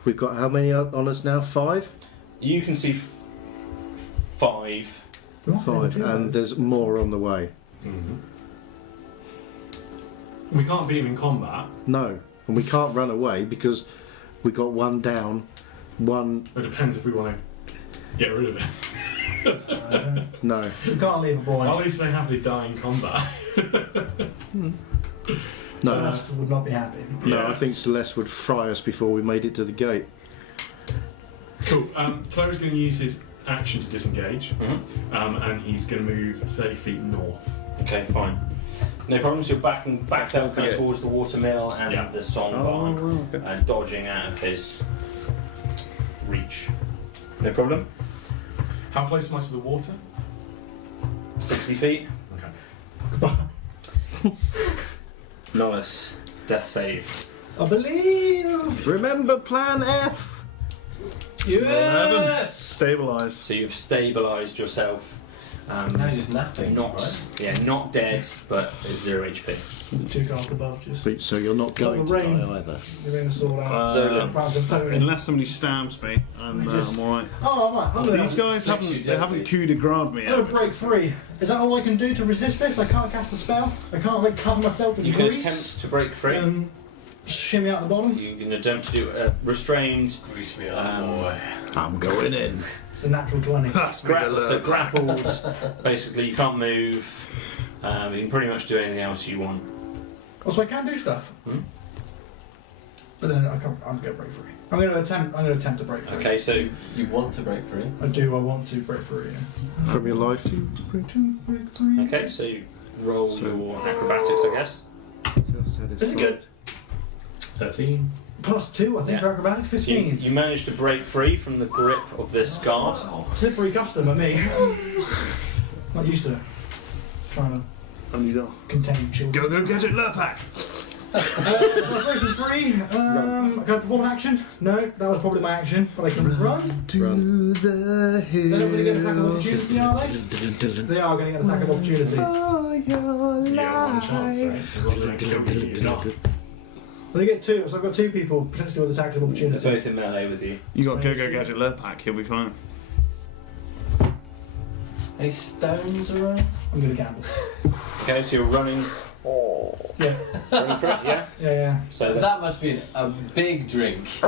We've got how many on us now? 5? You can see 5. We might be able 5, to do and that. there's more on the way. Mhm. We can't beat him in combat. No, and we can't run away because we got 1 down, 1. It depends if we want to get rid of him. No. We can't leave a boy. At least they have to die in combat. No, Celeste would not be happy. no, Yeah. I think Celeste would fry us before we made it to the gate. Cool. Chloe's going to use his action to disengage, and he's going to move 30 feet north. Okay, fine. No problems. You're back towards up the kind of gate. towards the watermill and Yeah. the song Oh, barn, okay. and dodging out of his reach. No problem. How close am I to the water? 60 feet. Okay. Nollis, death save. I believe. Remember Plan F! Yes! Stabilised. So you've stabilised yourself. Now you're just napping. Not not dead, but it's 0 HP. 2 cards above, just. So you're not going to ring. die either. You're going to sort out. Zolan. Unless somebody stabs me, I'm alright. Oh, I'm right. I'm gonna, These guys haven't coup de grace me I'm going yet. to break free. Is that all I can do to resist this? I can't cast a spell. I can't like cover myself in You can grease. attempt to break free. And shimmy out the bottom. You can attempt to do restrained. Grease me up, boy. I'm going in. It's a natural 20. So grappled. Basically, you can't move. You can pretty much do anything else you want. Oh, so I can do stuff. Hmm? But then I'm going to break free. I'm going to attempt to break free. Okay, so You want to break free? I want to break free. Yeah. From your life. Break free. okay, so you roll your acrobatics, I guess. Is it good? 13. +2, I think, Yeah. for acrobatics. 15. You managed to break free from the grip of this guard. Slippery customer, me. Not used to trying to contain children. Go gadget Lurpak! So I'm breaking free. Can I perform an action? No, that was probably my action, but I can run. To the hills. They're not going to get an attack of opportunity, are they? They are going to get an attack of opportunity. You get one chance, right? As long as they kill you, you're not. They get 2, so I've got 2 people potentially with attacks of They're opportunity. both in melee with you. You got Go Gadget Lurpak, he'll be fine. Any stones around? I'm going to gamble. Okay, so you're running. Yeah, Running for it, yeah? yeah. So That must be a big drink. Say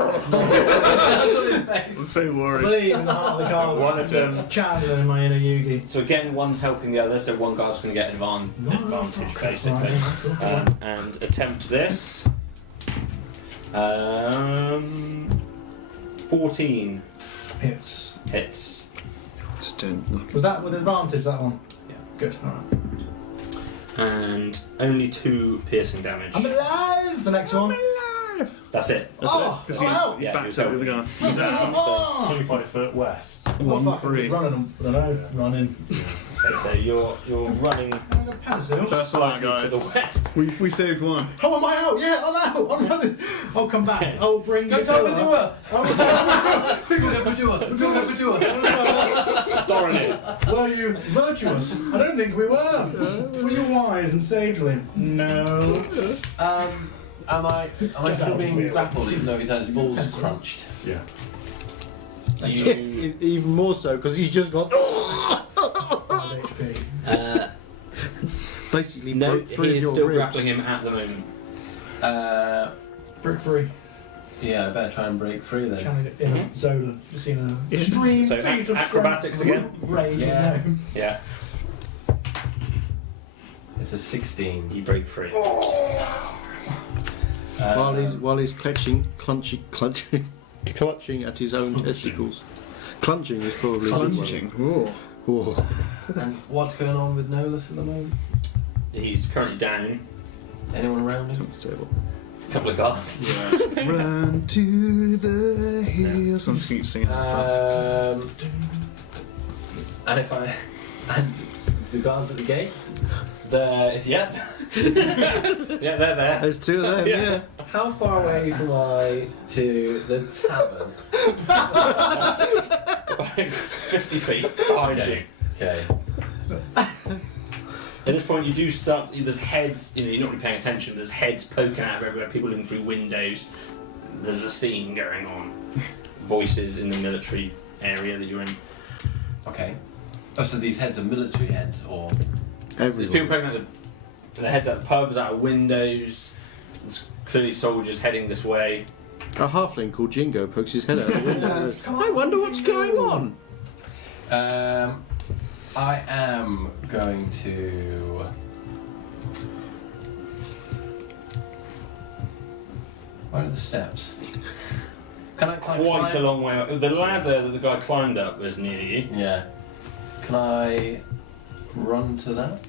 worry. Believe in the heart of the cards. one of them. Channeling my inner Yugi. So again, one's helping the other, so one guard's going to get advantage, basically. And attempt this. 14 Hits. hits. Was that with advantage, that one? Yeah. Good, alright. And only 2 piercing damage. I'm alive! The next one. That's it. Oh, Because I'm out! he Yeah, backed you're up the other guy. He's out. Oh! 25 foot west. Oh, fuck, I'm 1-3. just running. I don't know, running. So you're running I'm a pencil. That's all right, slightly to the guys. west. We saved one. Oh, am I out? Yeah, I'm out. I'm running. I'll come back. Okay. I'll bring Go you to Abadua! Thorin Were you virtuous? I don't think we were. Were you wise and sagely? No. Am I still being grappled even though he's had his balls Pencil. crunched? Yeah. You, Even more so because he's just gone. 5 HP. Basically, no, broke three he of is your still ribs. grappling him at the moment. Break free. Yeah, I better try and break free then. Channeling it in Zolan. Just seen an extreme So feat of acrobatics strength. again? Rage. Yeah. No. Yeah, It's a 16. you break free. While he's clutching at his own testicles. Clunching is probably a good one. Clunching. Ooh. Oh. And what's going on with Nolus at the moment? He's currently down. Anyone around him? Stable. A couple of guards. Run to the hills. I'm just going to keep singing that song. And if I... And the guards at the gate? Yeah, they're there. There's 2 of them, yeah. How far away am I to the tavern? About 50 feet behind you. Okay. At this point, you do start. There's heads. You're not really paying attention. There's heads poking out of everywhere. People looking through windows. There's a scene going on. Voices in the military area that you're in. Okay. Oh, so these heads are military heads, or... There's people Everyone. poking out the heads out of pubs, out of windows. There's clearly soldiers heading this way. A halfling called Jingo pokes his head out the window. I wonder what's going on. I am going to... Where are the steps? Can I Quite a climb? long way up. The ladder that the guy climbed up was near you. Yeah. Can I run to that?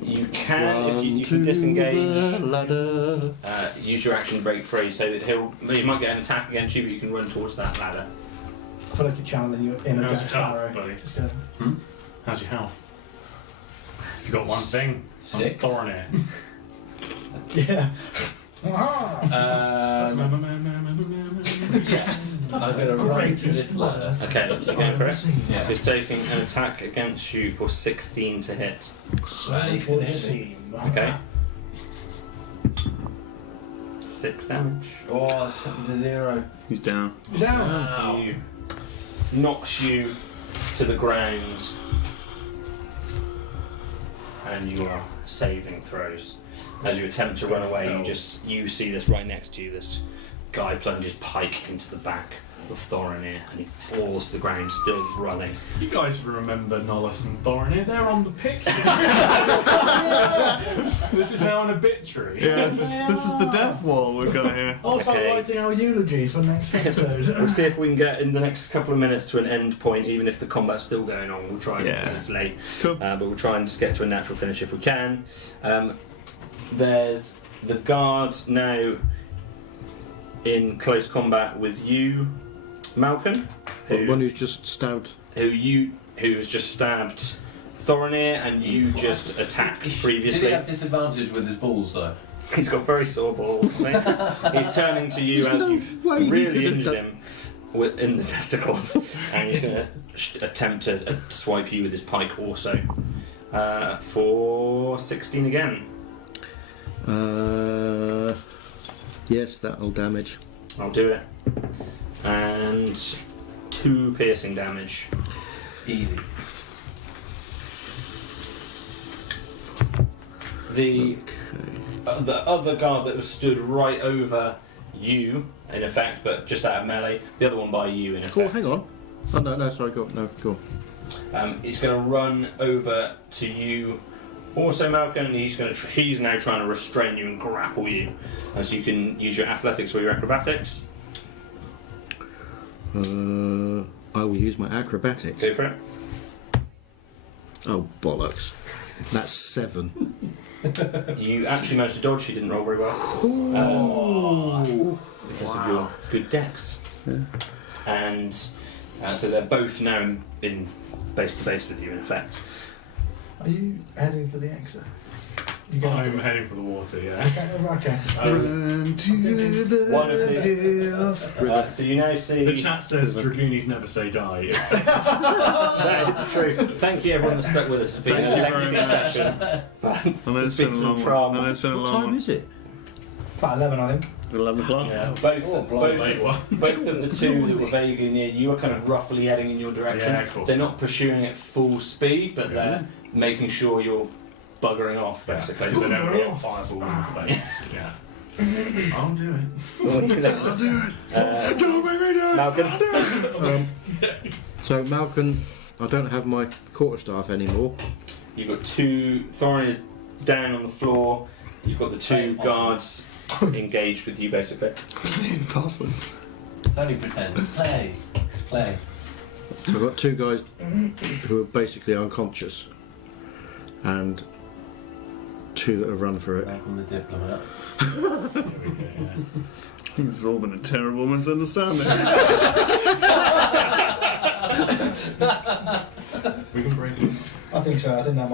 You can, if you To can the disengage, ladder. use your action break free, so that he might get an attack against you, but you can run towards that ladder. I feel like you're channeling your inner How's Jack your health, Sparrow. buddy? Just go. How's your health? If you got one thing, I'm 6. Thorin it. Yeah. Um, Yes. I'm going to run to this ladder. Okay, you going for it? Yeah. He's taking an attack against you for 16 to hit. Right, he's going to hit me. Okay. 6 damage. Oh, 7 to 0. He's down. Down. You knocks you to the ground, and you are saving throws. As you attempt to run away, you see this right next to you. This guy plunges pike into the back of Thorinir, and he falls to the ground, still running. You guys remember Nollis and Thorinir? They're on the picture. This is now an obituary. Yeah, this is the death wall we've got here. I'll start Okay. writing our eulogy for next episode. We'll see if we can get in the next couple of minutes to an end point, even if the combat's still going on. We'll try and Yeah. because it's late, Cool. but we'll try and just get to a natural finish if we can. There's the guard now in close combat with you, Malcolm, The one who's just stabbed. who's just stabbed Thorinir, and you just attacked Did previously. he have disadvantage with his balls, though? He's got very sore balls. I think. He's turning to you There's as no you've way he could really have injured done- him in the testicles, and he's going to attempt to swipe you with his pike also for 16 again. Yes, that'll damage. I'll do it. And 2 piercing damage. Easy. The other guard that was stood right over you, in effect, but just out of melee. The other one by you, in effect. Cool, hang on. Oh, no, sorry, go on. He's going to run over to you. Also, Malcolm, he's now trying to restrain you and grapple you. So you can use your athletics or your acrobatics. I will use my acrobatics. Go for it. Oh, bollocks. That's 7. You actually managed to dodge. He didn't roll very well. Because of your good dex. Yeah. And so they're both now in base to base with you, in effect. Are you heading for the exit? You I'm heading for the water, yeah. Okay. Run to One of the the- hills. So you now see. The chat says Dragoonies never say die. That is true. Thank you, everyone that stuck with us. It's been a Thank you very lengthy much. session. I know it's been a Bits of long trauma. one. I know it's been a What long time one. is it? About 11, I think. 11 o'clock? Yeah, Oh, blimey. both of the two that were vaguely near you are kind of roughly heading in your direction. Yeah, of course. They're not pursuing at full speed, but they're making sure you're buggering off, basically. Because they don't get a fireball in the face. Yeah. I'll do it. I'll do it. Uh, Don't make me do it. Malcolm, So, Malcolm, I don't have my quarterstaff anymore. you've got 2 Thorin is down on the floor. You've got the 2 Play guards engaged with you, basically. Impossible. It's only pretend. It's play. It's play. So I've got 2 guys who are basically unconscious, and 2 that have run for it. Malcolm the diplomat. I think this has all been a terrible misunderstanding. We can break them. I think so. I think that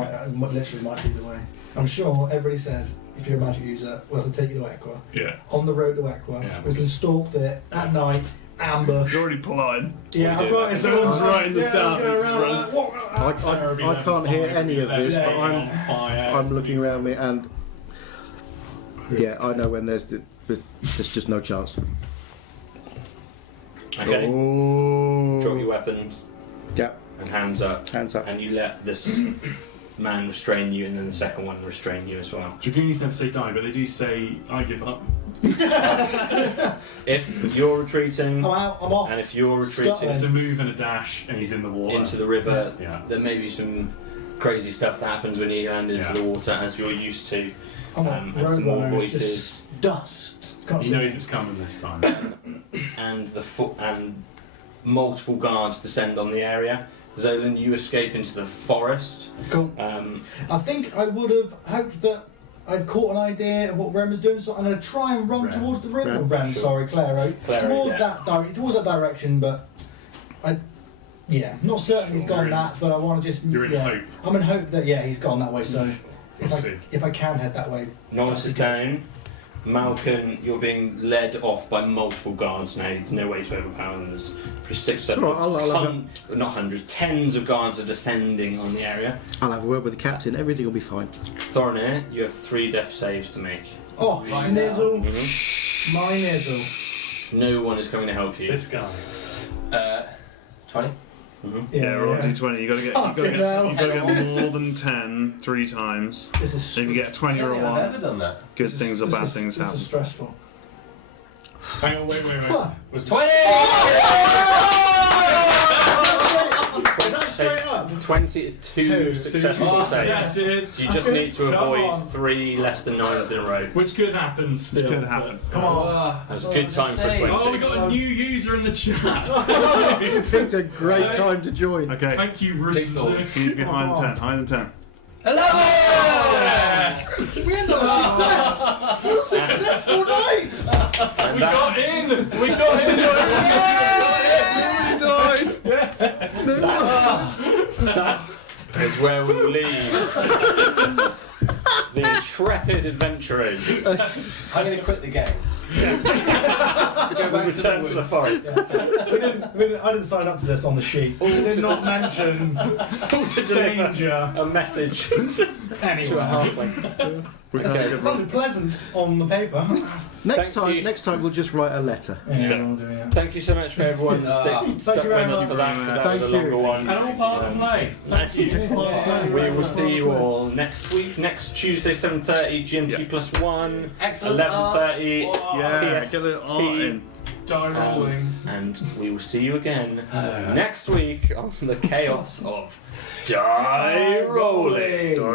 literally might be the way. I'm sure everybody said if you're a magic user, we'll have to take you to Equa. Yeah. On the road to Equa, Yeah. we can stalk there at night, ambush. You're already plotting. Yeah, What I've do got you it. do? Someone's writing this down. Go This is around, right. what? I can't hear any of this, but I'm looking around me and yeah, I know when there's just no chance. Okay. Oh. Drop your weapons Yeah, and hands up. hands up. And you let this man restrain you, and then the second one restrain you as well. Dragoonies never say die, but they do say I give up. If you're retreating, I'm out. I'm off. and if you're retreating It's a move and a dash, and he's in the water. into the river, Yeah. there may be some crazy stuff that happens when you land into Yeah. the water, as you're used to. I'm and some more voices, Dust. Can't He see knows it. it's coming this time. and and multiple guards descend on the area. Zolan, you escape into the forest. Cool. I think I would have hoped that I'd caught an idea of what Rem was doing, so I'm going to try and run Rem. towards the river. Rem, Rem, sure. sorry, Claro. Claro, Towards yeah. towards that direction, but not certain he's Sure, gone you're in- that, but I want to just You're in hope. I'm in hope that he's gone that way. So We'll see. if I can head that way, Nollis is down. Malcolm, you're being led off by multiple guards now. There's no way to overpower them. There's probably 6, 7, All right, I'll have not hundreds, tens of guards are descending on the area. I'll have a word with the captain. Everything will be fine. Thorinir, you have 3 death saves to make. Oh, Right now. nizzle. Mhm. My nizzle. No one is coming to help you. This guy. 20? Mhm. Yeah, roll a d20. You gotta get Fucking hell. more than 10 3 times. This is If you get a 20 I or don't a think I've 1, ever done that. good things or bad things This happen. is stressful. Hang on, wait. Was 20! Is that straight up? 20 is 2 successful Oh, saves. yes, it is. So you just Come need to on. avoid 3 less than 9s in a row. Which could happen still. Could happen. Come on. That's a good time for 20. Oh, we got a new user in the chat. It's a great time to join. Okay, Thank you, Pixel. Rooster. you need to be higher than 10. Higher than 10. Hello! Yes! We had that successful night! And We that got in! We got in! is where we leave the intrepid adventurers. I'm going to quit the game. We return to the forest. I didn't sign up to this on the sheet. We did not mention To deliver danger a message to a anywhere. halfling. Okay. It sounded pleasant on the paper. Next Thank you. time we'll just write a letter. Yeah, we'll do it. Thank you so much for everyone that stuck you with very us much. for that, because that Thank was a longer you. one. And all part of the play. Thank you. Yeah. We will see you all next week, next Tuesday, 7:30 GMT +1, Excellent 11:30 Yeah, PST, get it all in. Die rolling. and we will see you again next week on the chaos of Die Rolling.